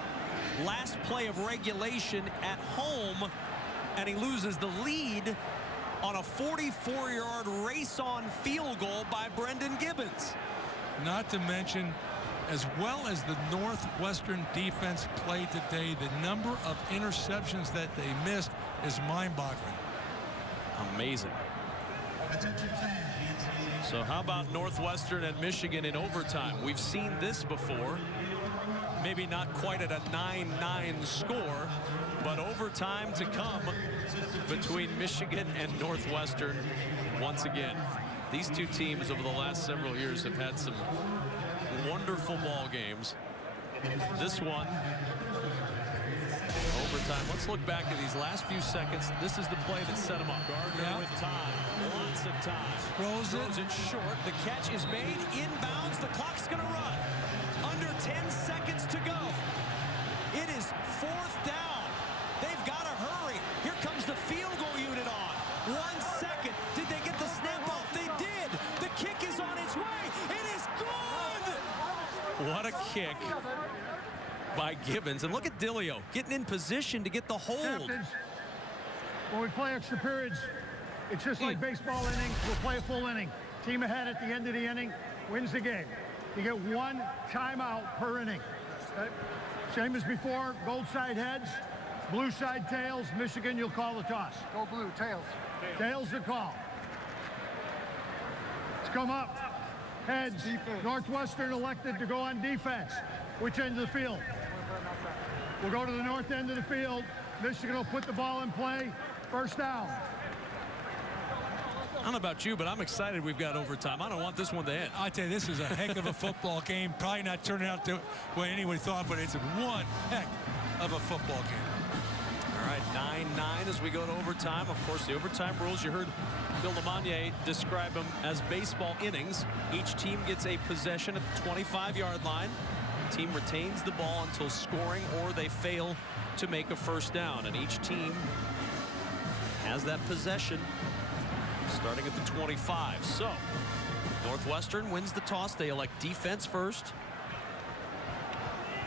Last play of regulation at home, and he loses the lead on a 44-yard race-on field goal by Brendan Gibbons. Not to mention, as well as the Northwestern defense played today, the number of interceptions that they missed is mind-boggling. Amazing. So how about Northwestern and Michigan in overtime? We've seen this before. Maybe not quite at a 9-9 score, but overtime to come between Michigan and Northwestern once again. These two teams over the last several years have had some wonderful ball games. This one, overtime. Let's look back at these last few seconds. This is the play that set them up. Gardner with time. Lots of time. Throws it short. The catch is made. Inbounds. The clock's going to run. Under 10 seconds to go. It is 4th down. They've got to hurry. Here comes the field goal unit on. 1 second. Did they get the snap off? They did. The kick is on its way. It is good. What a kick by Gibbons. And look at Dillio getting in position to get the hold. Captains, when we play extra periods, it's just like baseball innings. We'll play a full inning. Team ahead at the end of the inning wins the game. You get 1 timeout per inning. Same as before, gold side heads, blue side tails. Michigan, you'll call the toss. Go blue, tails. Tails the call. Let's come up. Heads. Northwestern elected to go on defense. Which end of the field? We'll go to the north end of the field. Michigan will put the ball in play. 1st down. I don't know about you, but I'm excited we've got overtime. I don't want this one to end. I tell you, this is a heck of a football game. Probably not turning out the way anyone thought, but it's one heck of a football game. All right, 9-9 as we go to overtime. Of course, the overtime rules, you heard Bill LeMonnier describe them as baseball innings. Each team gets a possession at the 25-yard line. The team retains the ball until scoring or they fail to make a 1st down. And each team has that possession starting at the 25. So Northwestern wins the toss. They elect defense first.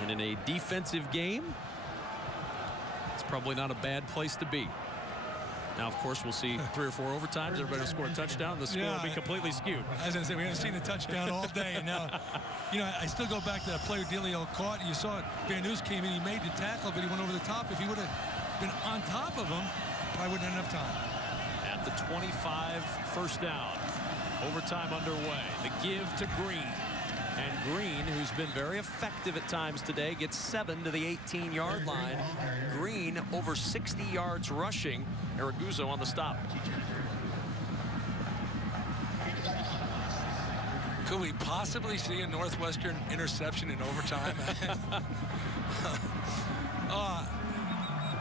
And in a defensive game, it's probably not a bad place to be. Now, of course, we'll see 3 or 4 overtimes. Everybody will score a touchdown. The score will be completely skewed. I was going to say, we haven't seen the touchdown all day. And now, you know, I still go back to that play Dillio caught. You saw it. Van Noos came in. He made the tackle, but he went over the top. If he would have been on top of him, probably wouldn't have enough time. At the 25, 1st down. Overtime underway. The give to Green. And Green, who's been very effective at times today, gets 7 to the 18-yard line. Green over 60 yards rushing. Araguzzo on the stop. Could we possibly see a Northwestern interception in overtime?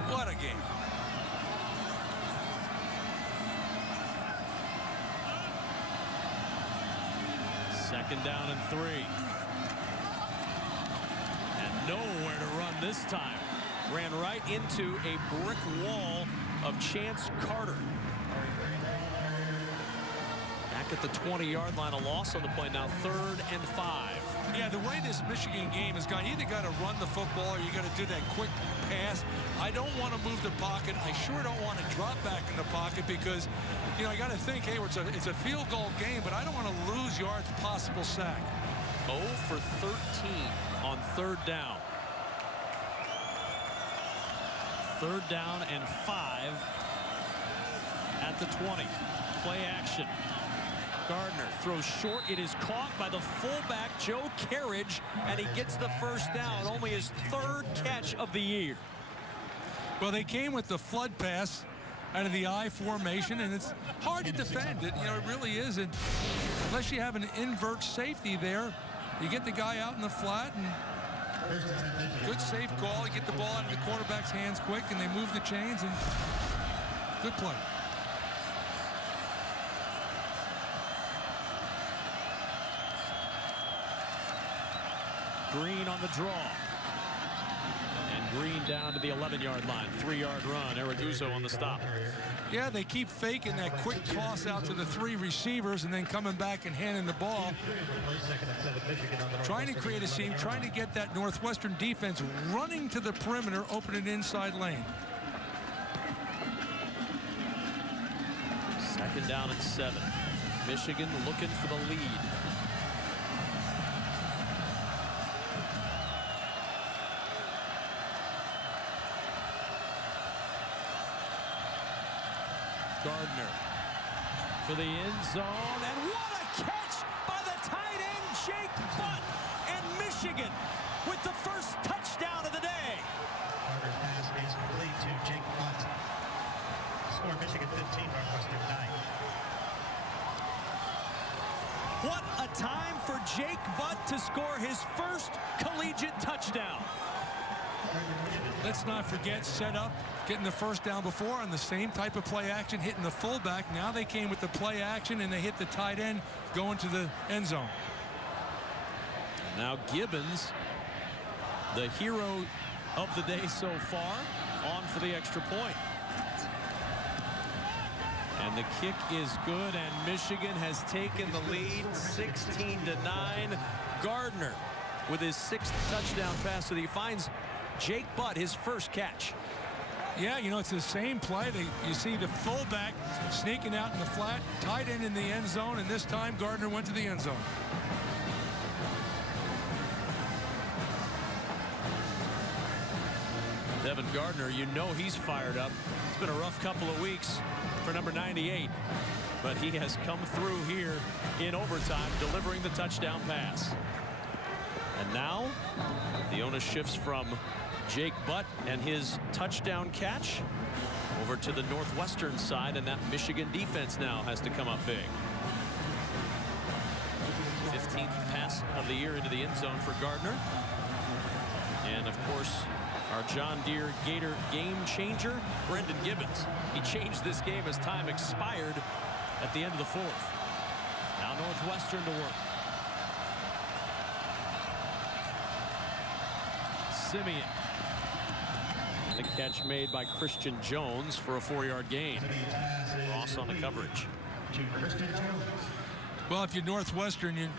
What a game. Second down and 3. And nowhere to run this time. Ran right into a brick wall of Chance Carter. Back at the 20-yard line, a loss on the play. Now 3rd and 5. Yeah, the way this Michigan game has gone, you either got to run the football or you got to do that quick pass. I don't want to move the pocket. I sure don't want to drop back in the pocket because, you know, I got to think, hey, it's a field goal game, but I don't want to lose yards, possible sack. 0 for 13 on 3rd down. 3rd down and 5 at the 20. Play action. Gardner throws short. It is caught by the fullback, Joe Carriage, and he gets the 1st down. Only his 3rd catch of the year. Well, they came with the flood pass out of the I formation, and it's hard to defend it. You know, it really is. And unless you have an invert safety there, you get the guy out in the flat, and good safe call. You get the ball out of the quarterback's hands quick, and they move the chains, and good play. Green on the draw. And Green down to the 11-yard line. 3-yard run. Araguzzo on the stop. Yeah, they keep faking that quick toss out to the 3 receivers and then coming back and handing the ball. Trying to create a seam, trying to get that Northwestern defense running to the perimeter, open an inside lane. 2nd down and 7. Michigan looking for the lead. Gardner for the end zone, and what a catch by the tight end Jake Butt, and Michigan with the first touchdown of the day. Carter's pass is complete to Jake Butt. Score Michigan 15, Northwestern 9. What a time for Jake Butt to score his first collegiate touchdown. Let's not forget, set up, getting the first down before on the same type of play action, hitting the fullback. Now they came with the play action and they hit the tight end going to the end zone. Now Gibbons, the hero of the day so far, on for the extra point. And the kick is good, and Michigan has taken the lead 16-9. Gardner with his 6th touchdown pass, so he finds Jake Butt his first catch. Yeah, you know, it's the same play. You see the fullback sneaking out in the flat, tight end in the end zone, and this time Gardner went to the end zone. Devin Gardner, you know he's fired up. It's been a rough couple of weeks for number 98, but he has come through here in overtime, delivering the touchdown pass. And now the onus shifts from Jake Butt and his touchdown catch over to the Northwestern side, and that Michigan defense now has to come up big. 15th pass of the year into the end zone for Gardner. And of course, our John Deere Gator game changer, Brendan Gibbons. He changed this game as time expired at the end of the 4th. Now Northwestern to work. Simeon. And the catch made by Christian Jones for a 4-yard gain. Ross on the coverage. Well, if you're Northwestern, you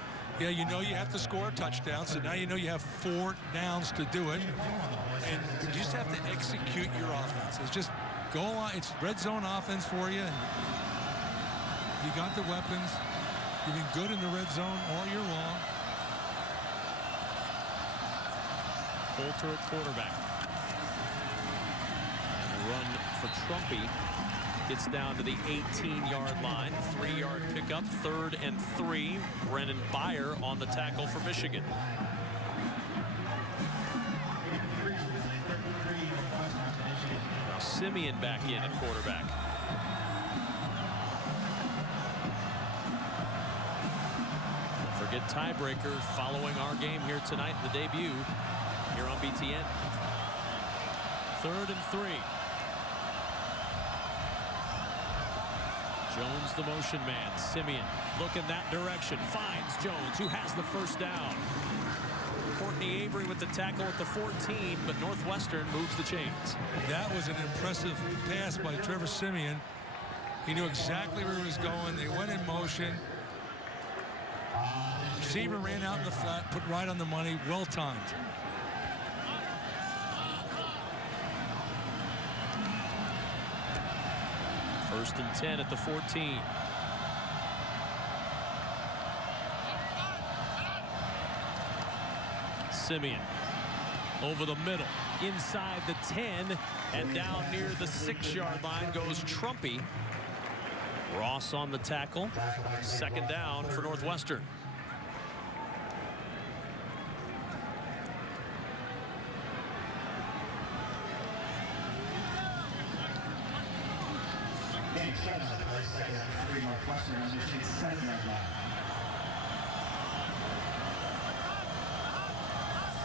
know you have to score a touchdown, so now you know you have 4 downs to do it. And you just have to execute your offense. It's just go on. It's red zone offense for you. And you got the weapons. You've been good in the red zone all year long. Coulter at quarterback. And a run for Trumpy. Gets down to the 18-yard line. 3-yard pickup, 3rd and 3. Brennan Byer on the tackle for Michigan. Simeon back in at quarterback. Don't forget tiebreaker following our game here tonight, the debut here on BTN. 3rd and 3. Jones, the motion man. Simeon looking that direction. Finds Jones, who has the first down. Courtney Avery with the tackle at the 14, but Northwestern moves the chains. That was an impressive pass by Trevor Simeon. He knew exactly where he was going. They went in motion. Receiver ran out in the flat, put right on the money. Well timed. First and 10 at the 14. Simeon over the middle, inside the 10, and down near the 6-yard line goes Trumpy. Ross on the tackle. 2nd down for Northwestern.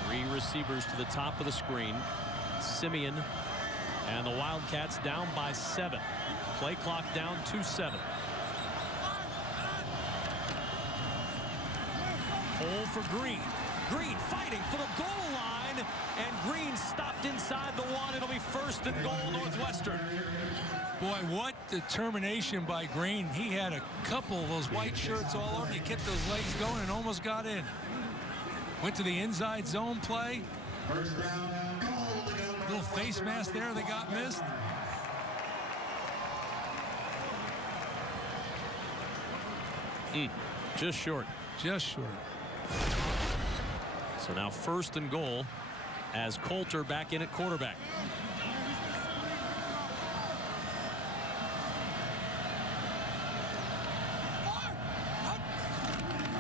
Three receivers to the top of the screen. Simeon and the Wildcats down by 7. Play clock down to 7. Hole for Green. Green fighting for the goal line, and Green stopped inside the 1. It'll be 1st and goal, Northwestern. Boy, what determination by Green. He had a couple of those white shirts all over. He kept those legs going and almost got in. Went to the inside zone play. Little face mask there that got missed. Just short. Just short. So now 1st and goal as Coulter back in at quarterback.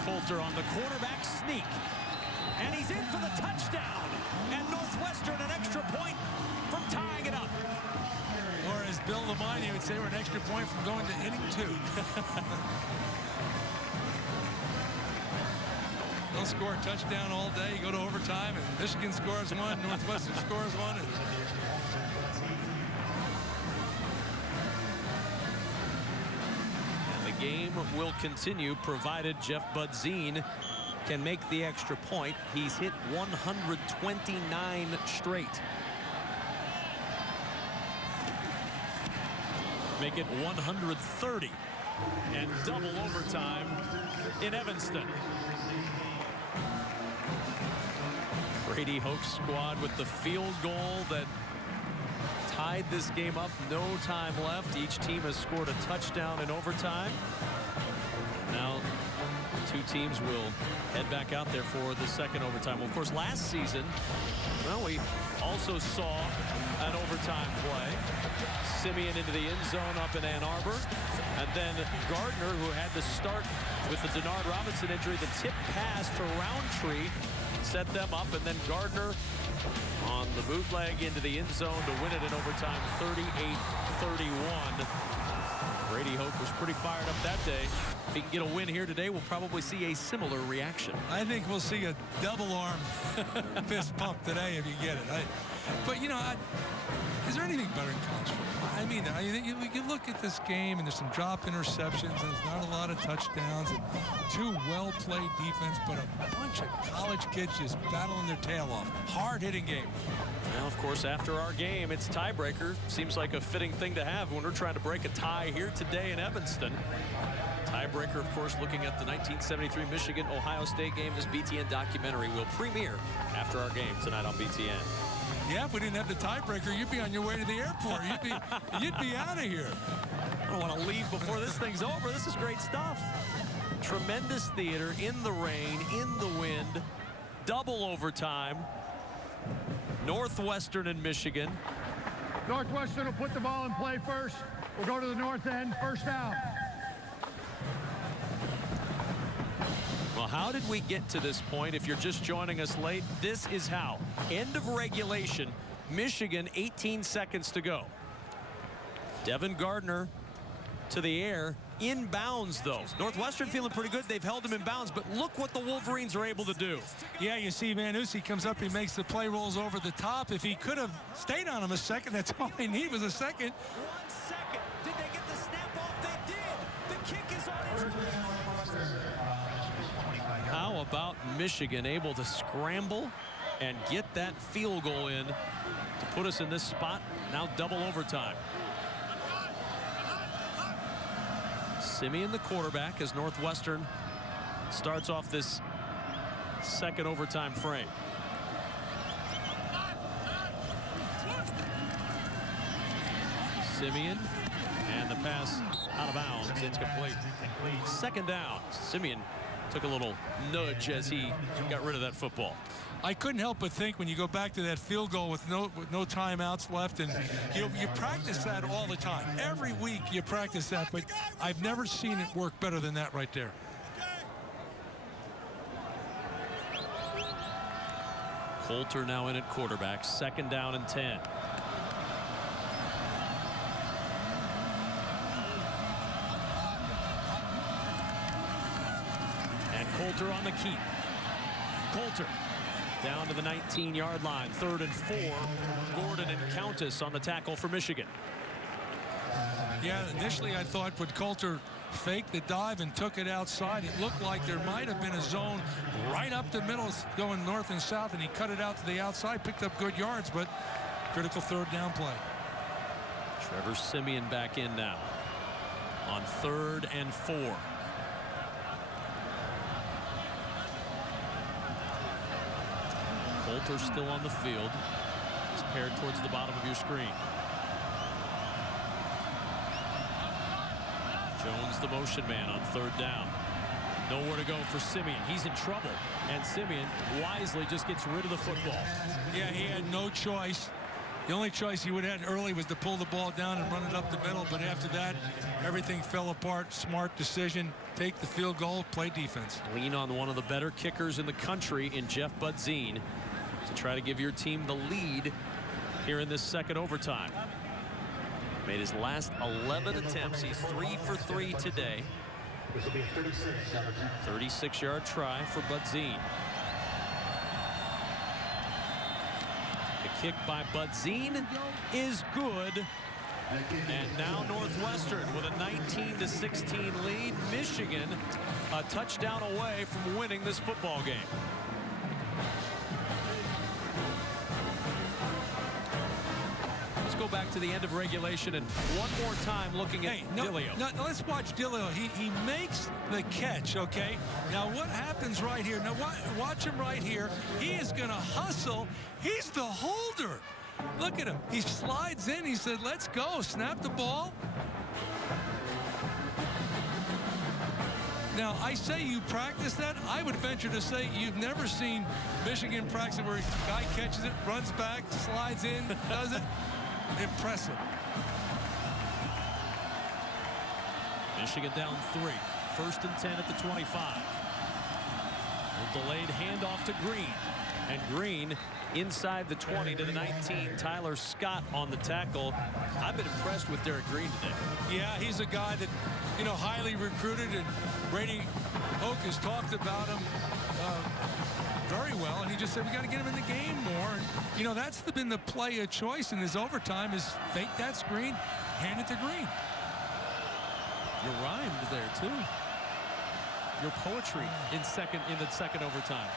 Coulter on the quarterback sneak. And he's in for the touchdown. And Northwestern an extra point from tying it up. Or as Bill Lamine would say, we're an extra point from going to inning 2. They'll score a touchdown all day. You go to overtime, and Michigan scores 1, Northwestern scores 1. And the game will continue provided Jeff Budzine can make the extra point. He's hit 129 straight. Make it 130 and double overtime in Evanston. Brady Hoke's squad with the field goal that tied this game up. No time left. Each team has scored a touchdown in overtime. Now the 2 teams will head back out there for the 2nd overtime. Well, of course, last season, well, we also saw an overtime play. Simeon into the end zone up in Ann Arbor. And then Gardner, who had to start with the Denard Robinson injury, the tip pass to Roundtree set them up, and then Gardner on the bootleg into the end zone to win it in overtime, 38-31. Brady Hoke was pretty fired up that day. If he can get a win here today, we'll probably see a similar reaction. I think we'll see a double arm fist pump today if you get it. But, you know, is there anything better in college football? I mean, you look at this game, and there's some drop interceptions, and there's not a lot of touchdowns, and 2 well-played defense, but a bunch of college kids just battling their tail off. Hard-hitting game. Well, of course, after our game, it's tiebreaker. Seems like a fitting thing to have when we're trying to break a tie here today in Evanston. Tiebreaker, of course, looking at the 1973 Michigan-Ohio State game. This BTN documentary will premiere after our game tonight on BTN. Yeah, if we didn't have the tiebreaker, you'd be on your way to the airport. You'd be out of here. I don't want to leave before this thing's over. This is great stuff. Tremendous theater in the rain, in the wind, double overtime. Northwestern and Michigan. Northwestern will put the ball in play first. We'll go to the north end, 1st down. Well, how did we get to this point? If you're just joining us late, this is how. End of regulation. Michigan, 18 seconds to go. Devin Gardner to the air. In bounds, though. Northwestern feeling pretty good. They've held him in bounds, but look what the Wolverines are able to do. Yeah, you see Van Usie comes up, he makes the play, rolls over the top. If he could have stayed on him a second, that's all he needed was a second. 1 second. Did they get the snap off? They did. The kick is on its... How about Michigan able to scramble and get that field goal in to put us in this spot? Now double overtime. Simeon, the quarterback, as Northwestern starts off this 2nd overtime frame. Simeon, and the pass out of bounds. It's complete. 2nd down. Simeon took a little nudge as he got rid of that football. I couldn't help but think when you go back to that field goal with no timeouts left, and you practice that all the time. Every week you practice that, but I've never seen it work better than that right there. Coulter now in at quarterback, 2nd down and 10. Coulter on the keep. Coulter down to the 19-yard line. 3rd and 4. Gordon and Countess on the tackle for Michigan. Yeah, initially I thought would Coulter fake the dive and took it outside. It looked like there might have been a zone right up the middle going north and south, and he cut it out to the outside, picked up good yards, but critical 3rd down play. Trevor Simeon back in now on 3rd and 4. Coulter still on the field. He's paired towards the bottom of your screen. Jones, the motion man, on 3rd down. Nowhere to go for Simeon. He's in trouble. And Simeon wisely just gets rid of the football. Yeah, he had no choice. The only choice he would have had early was to pull the ball down and run it up the middle. But after that, everything fell apart. Smart decision. Take the field goal, play defense. Lean on one of the better kickers in the country in Jeff Budzine to try to give your team the lead here in this second overtime. Made his last 11 attempts. He's 3 for 3 today. 36-yard try for Budzine. The kick by Budzine is good. And now Northwestern with a 19-16 lead. Michigan a touchdown away from winning this football game. Let's go back to the end of regulation and one more time looking at Dillio. No, let's watch Dillio. He makes the catch, okay? Now what happens right here? Now watch him right here. He is going to hustle. He's the holder. Look at him. He slides in. He said, let's go. Snap the ball. Now, I say you practice that. I would venture to say you've never seen Michigan practice where a guy catches it, runs back, slides in, does it. Impressive. Michigan down 3. 1st and 10 at the 25. A delayed handoff to Green. And Green inside the 20 to the 19. Tyler Scott on the tackle. I've been impressed with Derek Green today. Yeah, he's a guy that, you know, highly recruited, and Brady Hoke has talked about him very well, and he just said we got to get him in the game more. And, you know, that's been the play of choice in his overtime, is fake that screen, hand it to Green. You rhymed there too. Your poetry in the second overtime.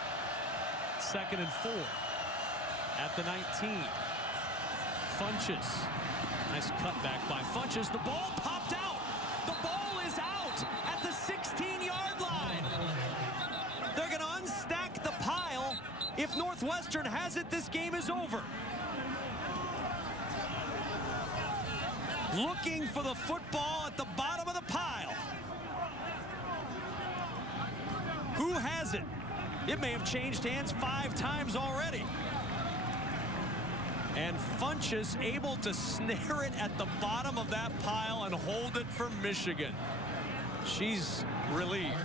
2nd and 4 at the 19. Funches. Nice cutback by Funches. The ball popped out. The ball is out at the 16-yard line. They're going to unstack the pile. If Northwestern has it, this game is over. Looking for the football at the bottom of the pile. Who has it? It may have changed hands 5 times already. And Funches able to snare it at the bottom of that pile and hold it for Michigan. She's relieved.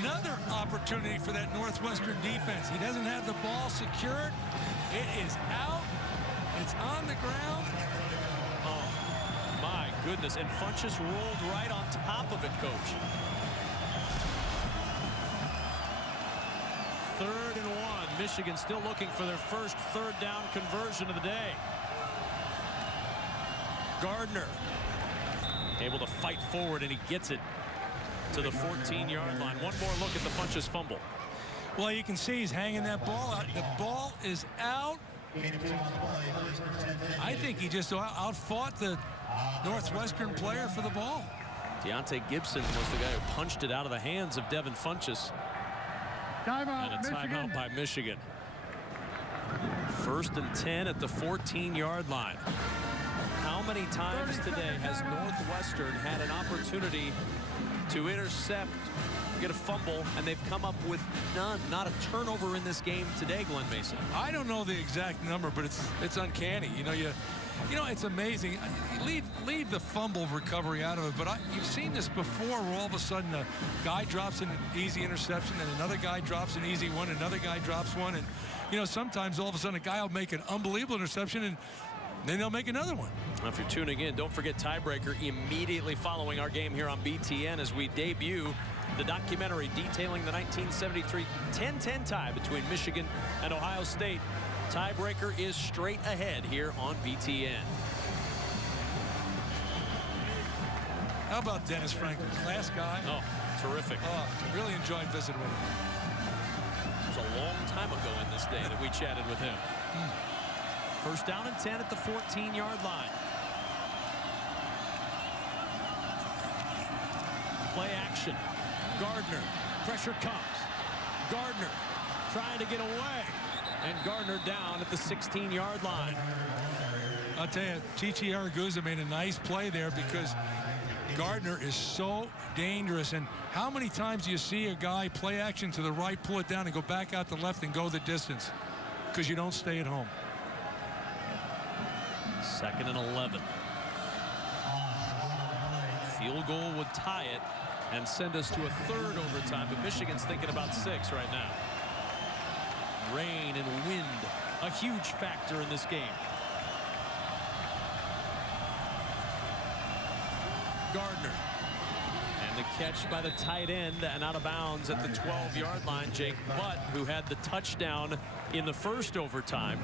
Another opportunity for that Northwestern defense. He doesn't have the ball secured. It is out. It's on the ground. My goodness, and Funches rolled right on top of it, Coach. 3rd and 1. Michigan still looking for their first 3rd down conversion of the day. Gardner able to fight forward, and he gets it to the 14-yard line. One more look at the Funches fumble. Well, you can see he's hanging that ball out. The ball is out. I think he just outfought the Northwestern player for the ball. Deontay Gibson was the guy who punched it out of the hands of Devin Funches. Timeout, And a timeout by Michigan. 1st and 10 at the 14-yard line. How many times today has Northwestern had an opportunity to intercept, get a fumble, and they've come up with none? Not a turnover in this game today, Glenn Mason. I don't know the exact number, but it's uncanny. You know, it's amazing. You leave the fumble recovery out of it, but you've seen this before, where all of a sudden a guy drops an easy interception, and another guy drops an easy one, another guy drops one, and you know, sometimes all of a sudden a guy will make an unbelievable interception, and then they'll make another one. Now, if you're tuning in, don't forget Tiebreaker immediately following our game here on BTN as we debut the documentary detailing the 1973 10-10 tie between Michigan and Ohio State. Tiebreaker is straight ahead here on BTN. How about Dennis Franklin? Class guy. Oh, terrific. Oh, really enjoyed visiting with him. It was a long time ago in this day that we chatted with him. 1st down and 10 at the 14-yard line. Play action. Gardner. Pressure comes. Gardner trying to get away. And Gardner down at the 16-yard line. I'll tell you, Chichi Araguza made a nice play there because Gardner is so dangerous. And how many times do you see a guy play action to the right, pull it down, and go back out the left and go the distance? Because you don't stay at home. 2nd and 11. Field goal would tie it and send us to a 3rd overtime, but Michigan's thinking about 6 right now. Rain and wind, a huge factor in this game. Gardner. And the catch by the tight end and out of bounds at the 12-yard line. Jake Butt, who had the touchdown in the first overtime,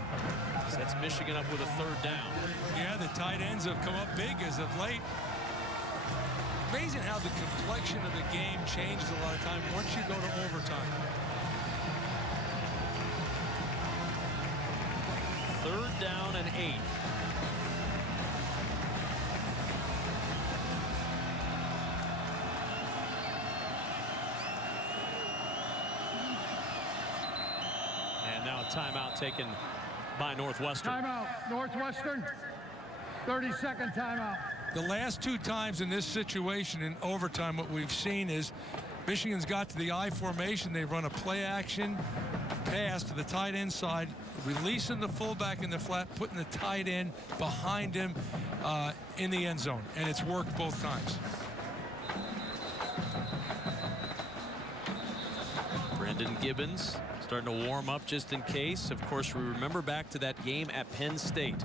sets Michigan up with a 3rd down. Yeah, the tight ends have come up big as of late. Amazing how the complexion of the game changes a lot of time once you go to overtime. 3rd down and 8. And now a timeout taken by Northwestern. Timeout, Northwestern. 30-second timeout. The last 2 times in this situation in overtime, what we've seen is Michigan's got to the I formation. They run a play action pass to the tight end side, releasing the fullback in the flat, putting the tight end behind him in the end zone. And it's worked both times. Brendan Gibbons starting to warm up just in case. Of course, we remember back to that game at Penn State.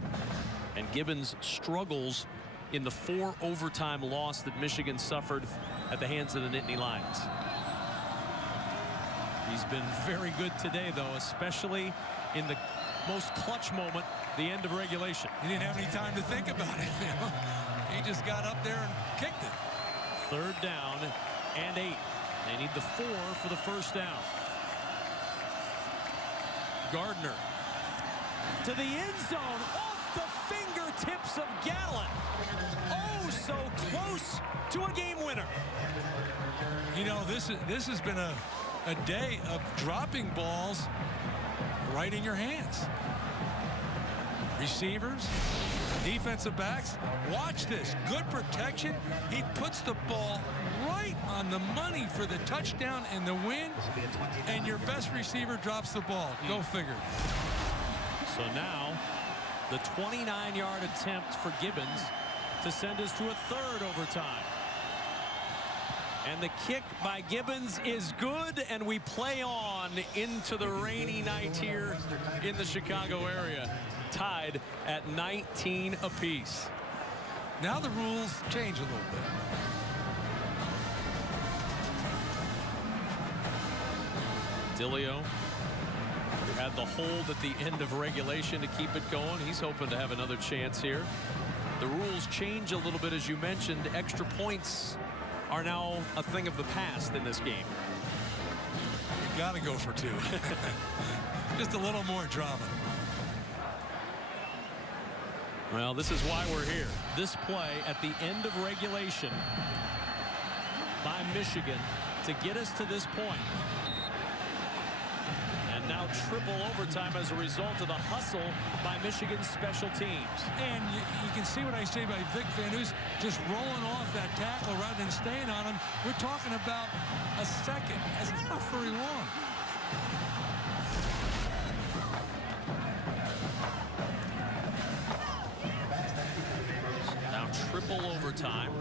And Gibbons struggles in the 4 overtime loss that Michigan suffered at the hands of the Nittany Lions. He's been very good today, though, especially in the most clutch moment, the end of regulation. He didn't have any time to think about it. You know? He just got up there and kicked it. 3rd down and 8. They need the 4 for the 1st down. Gardner to the end zone, off the fingertips of Gallant. Oh, so close to a game winner. You know, this has been a day of dropping balls right in your hands. Receivers, defensive backs, watch this. Good protection. He puts the ball right on the money for the touchdown and the win, and your best receiver drops the ball. Go figure. So now the 29-yard attempt for Gibbons to send us to a 3rd overtime. And the kick by Gibbons is good, and we play on into the rainy night here in the Chicago area, tied at 19 apiece. Now the rules change a little bit. Dilio, who had the hold at the end of regulation to keep it going, he's hoping to have another chance here. The rules change a little bit, as you mentioned. Extra points are now a thing of the past in this game. You got to go for 2. Just a little more drama. Well, this is why we're here. This play at the end of regulation by Michigan to get us to this point. And now triple overtime as a result of the hustle by Michigan's special teams. And you can see what I say by Vic Van Oos just rolling off that tackle rather than staying on him. We're talking about a second. That's not very long. Now triple overtime.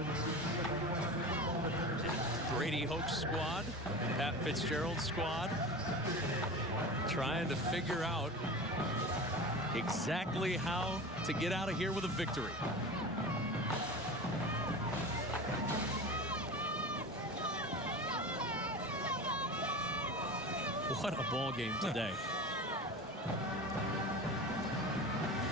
Brady Hoke's squad, Pat Fitzgerald's squad, trying to figure out exactly how to get out of here with a victory. What a ball game today.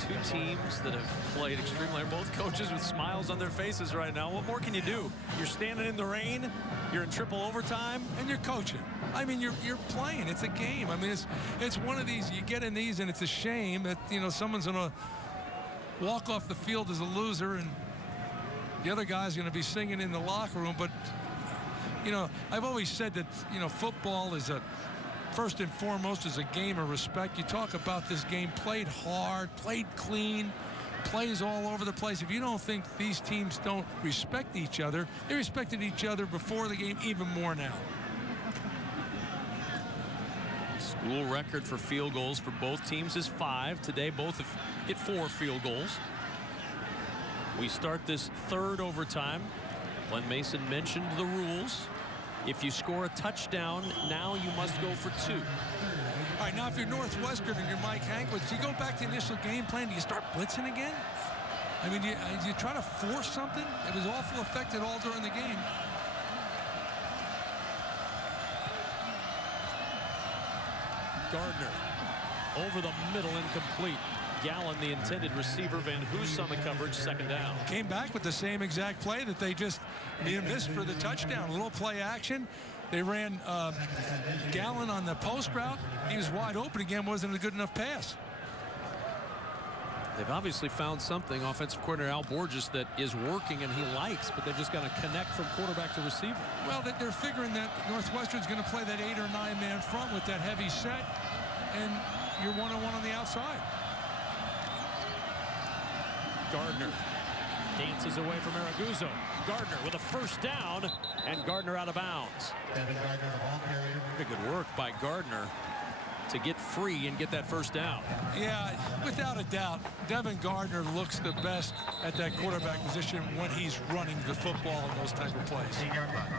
Two teams that have played extremely hard. Both coaches with smiles on their faces right now. What more can you do? You're standing in the rain. You're in triple overtime. And you're coaching. I mean, you're playing. It's a game. I mean, it's one of these. You get in these, and it's a shame that, you know, someone's going to walk off the field as a loser, and the other guy's going to be singing in the locker room. But, you know, I've always said that, you know, football is first and foremost is a game of respect. You talk about this game played hard, played clean, plays all over the place. If you don't think these teams don't respect each other, they respected each other before the game even more now. School record for field goals for both teams is 5. Today, both have hit 4 field goals. We start this third overtime. Glenn Mason mentioned the rules. If you score a touchdown, now you must go for 2. All right, now if you're Northwestern and you're Mike Hankwitz, do you go back to the initial game plan? Do you start blitzing again? I mean, do you try to force something? It was awful effective all during the game. Gardner over the middle, incomplete. Gallen, the intended receiver. Van Hoos on the coverage, second down. Came back with the same exact play that they just missed for the touchdown. A little play action. They ran Gallen on the post route. He was wide open again. Wasn't a good enough pass. They've obviously found something, offensive coordinator Al Borges, that is working and he likes, but they've just got to connect from quarterback to receiver. Well, they're figuring that Northwestern's going to play that 8 or 9 man front with that heavy set, and you're 1-on-1 on the outside. Gardner dances away from Araguzzo. Gardner with a first down, and Gardner out of bounds. Very good work by Gardner to get free and get that first down. Yeah, without a doubt, Devin Gardner looks the best at that quarterback position when he's running the football in those type of plays.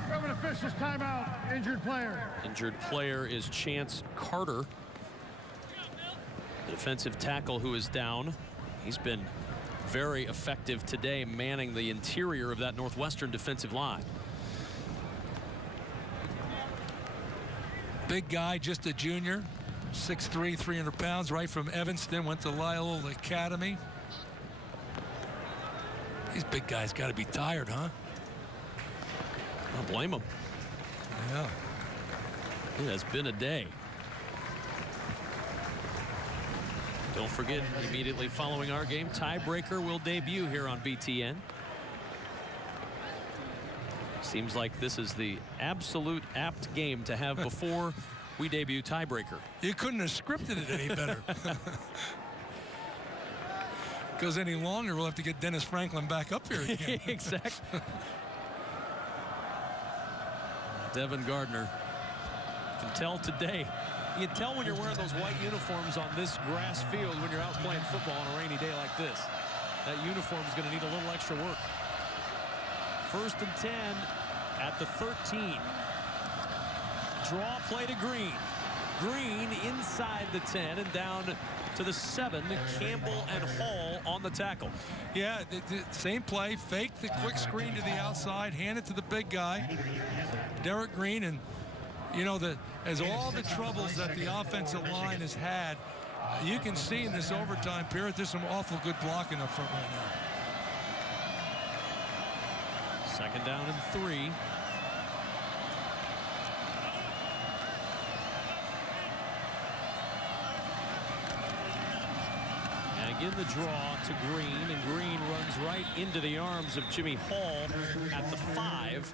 Government officials, timeout. Injured player. Injured player is Chance Carter, the defensive tackle who is down. He's been very effective today manning the interior of that Northwestern defensive line. Big guy, just a junior, 6'3", 300 pounds, right from Evanston, went to Lyle Academy. These big guys got to be tired, huh? I don't blame them. Yeah. It has been a day. Don't forget, immediately following our game, Tiebreaker will debut here on BTN. Seems like this is the absolute apt game to have before we debut Tiebreaker. You couldn't have scripted it any better. Goes any longer, we'll have to get Dennis Franklin back up here again. Exactly. Devin Gardner. You can tell today. You can tell when you're wearing those white uniforms on this grass field when you're out playing football on a rainy day like this. That uniform is going to need a little extra work. 1st and 10 at the 13. Draw play to Green. Green inside the 10 and down to the 7. Campbell and Hall on the tackle. Yeah, the same play. Fake the quick screen to the outside. Hand it to the big guy, Derek Green. And, you know, as all the troubles that the offensive line has had, you can see in this overtime period, there's some awful good blocking up front right now. 2nd down and 3. And again, the draw to Green, and Green runs right into the arms of Jimmy Hall at the 5.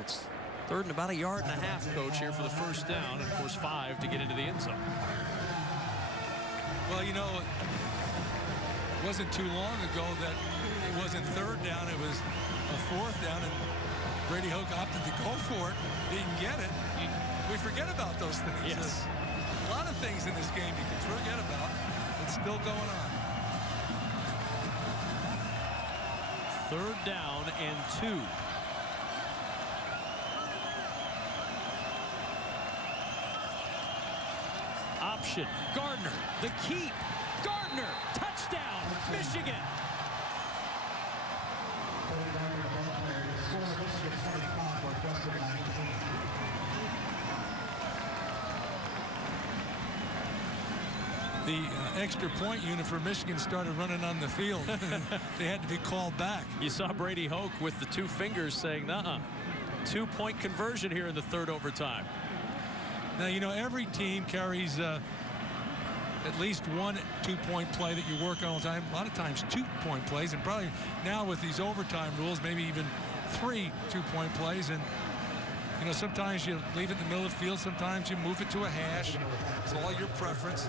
It's 3rd and about 1.5 yards, Coach, here for the first down, and of course 5 to get into the end zone. Well, you know, it wasn't too long ago that it wasn't 3rd down, it was a 4th down, and Brady Hoke opted to go for it, didn't get it. We forget about those things. Yes. There's a lot of things in this game you can forget about. It's still going on. 3rd down and 2. Option, Gardner, the keep, Gardner, touchdown, Michigan. The extra point unit for Michigan started running on the field. They had to be called back. You saw Brady Hoke with the 2 fingers saying, nuh-uh. 2-point conversion here in the 3rd overtime. Now, you know, every team carries at least 1 2-point play that you work on all the time. A lot of times 2-point plays, and probably now with these overtime rules, maybe even 3 2-point plays. And You know, sometimes you leave it in the middle of the field. Sometimes you move it to a hash. It's all your preference.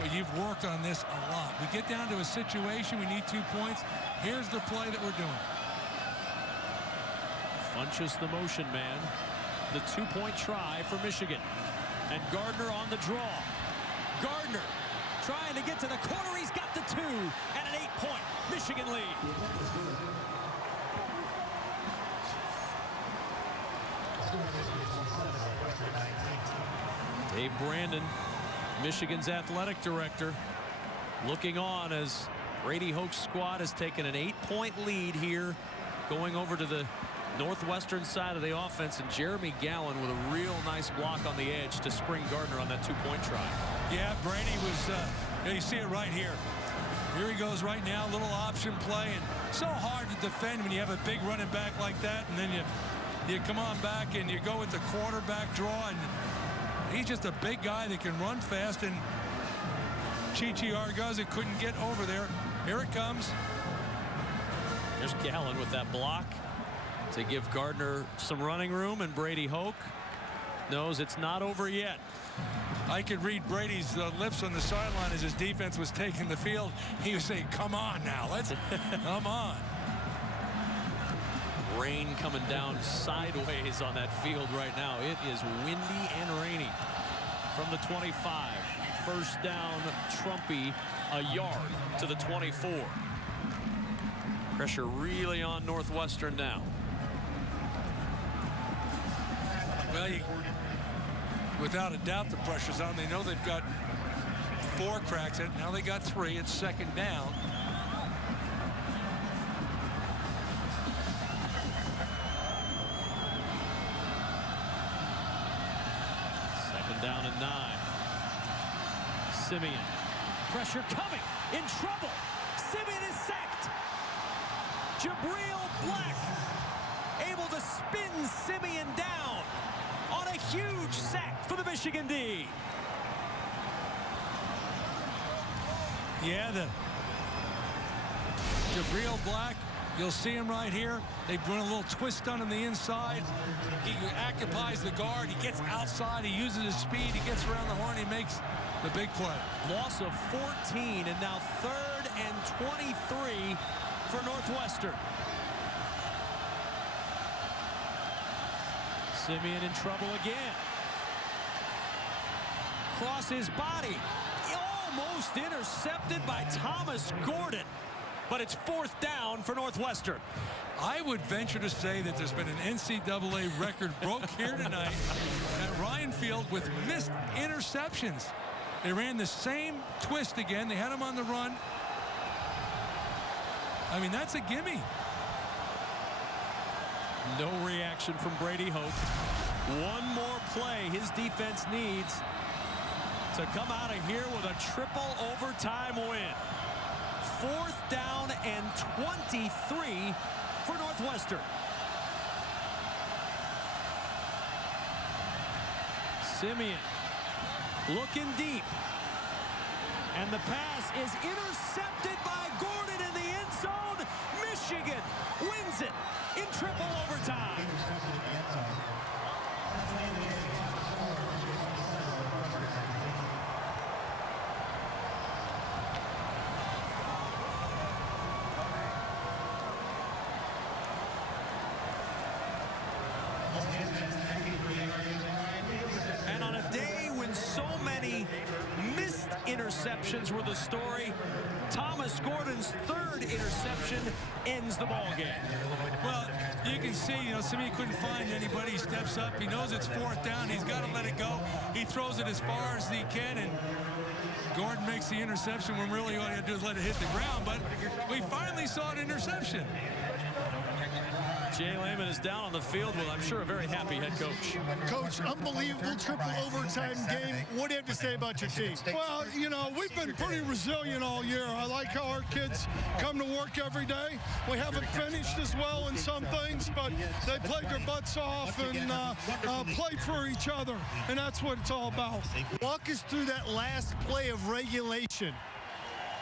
But you've worked on this a lot. We get down to a situation. We need 2 points. Here's the play that we're doing. Funchess the motion man. The 2-point try for Michigan. And Gardner on the draw. Gardner trying to get to the corner. He's got the 2 and an 8-point Michigan lead. Dave Brandon, Michigan's athletic director, looking on as Brady Hoke's squad has taken an 8-point lead here, going over to the Northwestern side of the offense, and Jeremy Gallen with a real nice block on the edge to spring Gardner on that 2-point try. Yeah, Brady was, you see it right here. Here he goes right now, little option play, and so hard to defend when you have a big running back like that, and then you come on back and you go with the quarterback draw, and he's just a big guy that can run fast, and Chichi Argaza couldn't get over there. Here it comes. There's Gallen with that block to give Gardner some running room, and Brady Hoke knows it's not over yet. I could read Brady's lips on the sideline as his defense was taking the field. He was saying, come on now, let's come on. Rain coming down sideways on that field right now. It is windy and rainy. From the 25, first down, Trumpy, a yard to the 24. Pressure really on Northwestern now. Well, without a doubt, the pressure's on. They know they've got 4 cracks at it. Now they got 3. It's second down. Down at 9. Simeon. Pressure coming. In trouble. Simeon is sacked. Jabril Black able to spin Simeon down on a huge sack for the Michigan D. Yeah, the Jabril Black, you'll see him right here. They run a little twist on him the inside. He occupies the guard. He gets outside. He uses his speed. He gets around the horn. He makes the big play. Loss of 14, and now 3rd and 23 for Northwestern. Simeon in trouble again. Cross his body. Almost intercepted by Thomas Gordon. But it's 4th down for Northwestern. I would venture to say that there's been an NCAA record broke here tonight at Ryan Field with missed interceptions. They ran the same twist again. They had him on the run. I mean, that's a gimme. No reaction from Brady Hoke. One more play his defense needs to come out of here with a triple overtime win. 4th down and 23 for Northwestern. Simeon looking deep. And the pass is intercepted by Gordon in the end zone. Michigan wins it in triple overtime. And on a day when so many missed interceptions were the story, Thomas Gordon's 3rd interception ends the ball game. Well, you can see, Simeon couldn't find anybody. He steps up. He knows it's 4th down. He's got to let it go. He throws it as far as he can, and Gordon makes the interception when really all you have to do is let it hit the ground. But we finally saw an interception. Jay Lehman is down on the field with, I'm sure, a very happy head coach. Coach, unbelievable triple overtime game. What do you have to say about your team? Well, we've been pretty resilient all year. I like how our kids come to work every day. We haven't finished as well in some things, but they played their butts off and played for each other, and that's what it's all about. Walk us through that last play of regulation.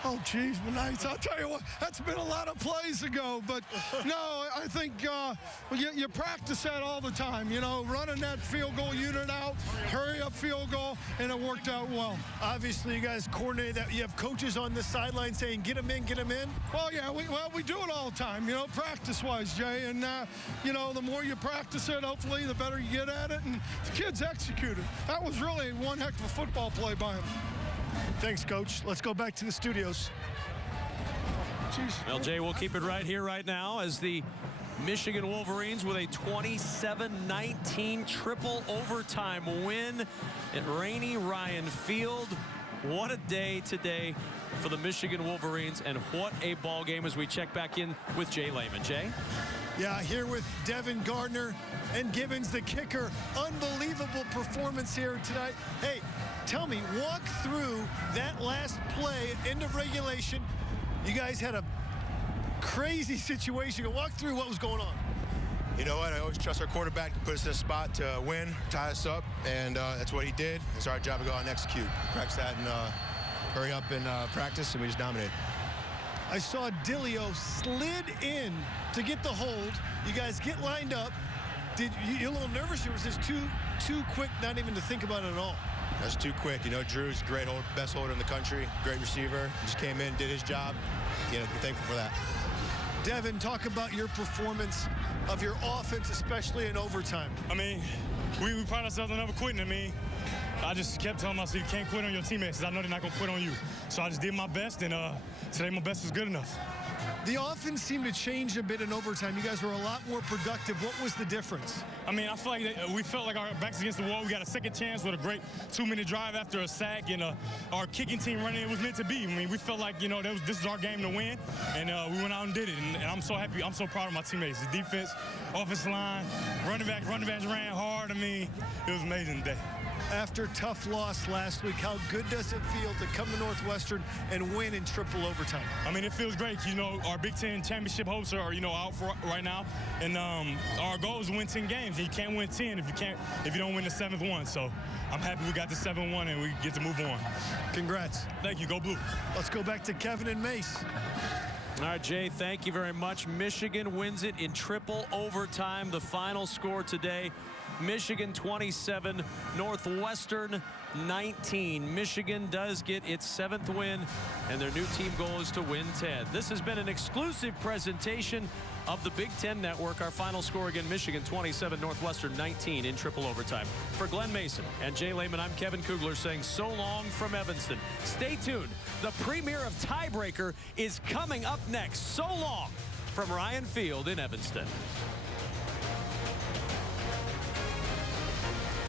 Oh, geez, nice. I'll tell you what, that's been a lot of plays ago. But, no, I think you practice that all the time, you know, running that field goal unit out, hurry-up field goal, and it worked out well. Obviously, you guys coordinate that. You have coaches on the sideline saying, get them in, get them in. Well, yeah, we do it all the time, you know, practice-wise, Jay. And, you know, the more you practice it, hopefully, the better you get at it. And the kids execute it. That was really one heck of a football play by him. Thanks, Coach. Let's go back to the studios. Well, Jay, we'll keep it right here, right now, as the Michigan Wolverines with a 27-19 triple overtime win at rainy Ryan Field. What a day today for the Michigan Wolverines, and what a ball game as we check back in with Jay Lehman. Jay? Yeah, here with Devin Gardner and Gibbons, the kicker. Unbelievable performance here tonight. Hey, tell me, walk through that last play, end of regulation. You guys had a crazy situation. Walk through what was going on. You know what? I always trust our quarterback to put us in a spot to win, tie us up, and that's what he did. It's our job to go out and execute. Practice that and hurry up and practice, and we just dominated. I saw Dillio slid in to get the hold. You guys get lined up. You're a little nervous, or was this too quick not even to think about it at all? That's too quick. You know, Drew's a great best holder in the country, great receiver. Just came in, did his job. You know, thankful for that. Devin, talk about your performance of your offense, especially in overtime. I mean, we pride ourselves on never quitting. I mean, I just kept telling myself, you can't quit on your teammates, because I know they're not going to quit on you. So I just did my best, and today my best was good enough. The offense seemed to change a bit in overtime. You guys were a lot more productive. What was the difference? I mean, I feel like we felt like our backs against the wall. We got a second chance with a great 2-minute drive after a sack, and our kicking team running it was meant to be. I mean, we felt like, you know, this is our game to win, and we went out and did it. And I'm so happy. I'm so proud of my teammates. The defense, offensive line, running backs ran hard. I mean, it was amazing today. After tough loss last week, how good does it feel to come to Northwestern and win in triple overtime? I mean, it feels great. You know, our Big Ten championship hopes are, you know, out for right now, and our goal is to win 10 games. And you can't win 10 if you don't win the 7th one. So I'm happy we got the 7th one and we get to move on. Congrats. Thank you. Go Blue. Let's go back to Kevin and Mace. All right, Jay, thank you very much. Michigan wins it in triple overtime. The final score today, Michigan 27, Northwestern 19. Michigan does get its 7th win, and their new team goal is to win 10. This has been an exclusive presentation of the Big Ten Network. Our final score again, Michigan 27, Northwestern 19 in triple overtime. For Glenn Mason and Jay Lehman, I'm Kevin Kugler saying so long from Evanston. Stay tuned. The premiere of Tiebreaker is coming up next. So long from Ryan Field in Evanston.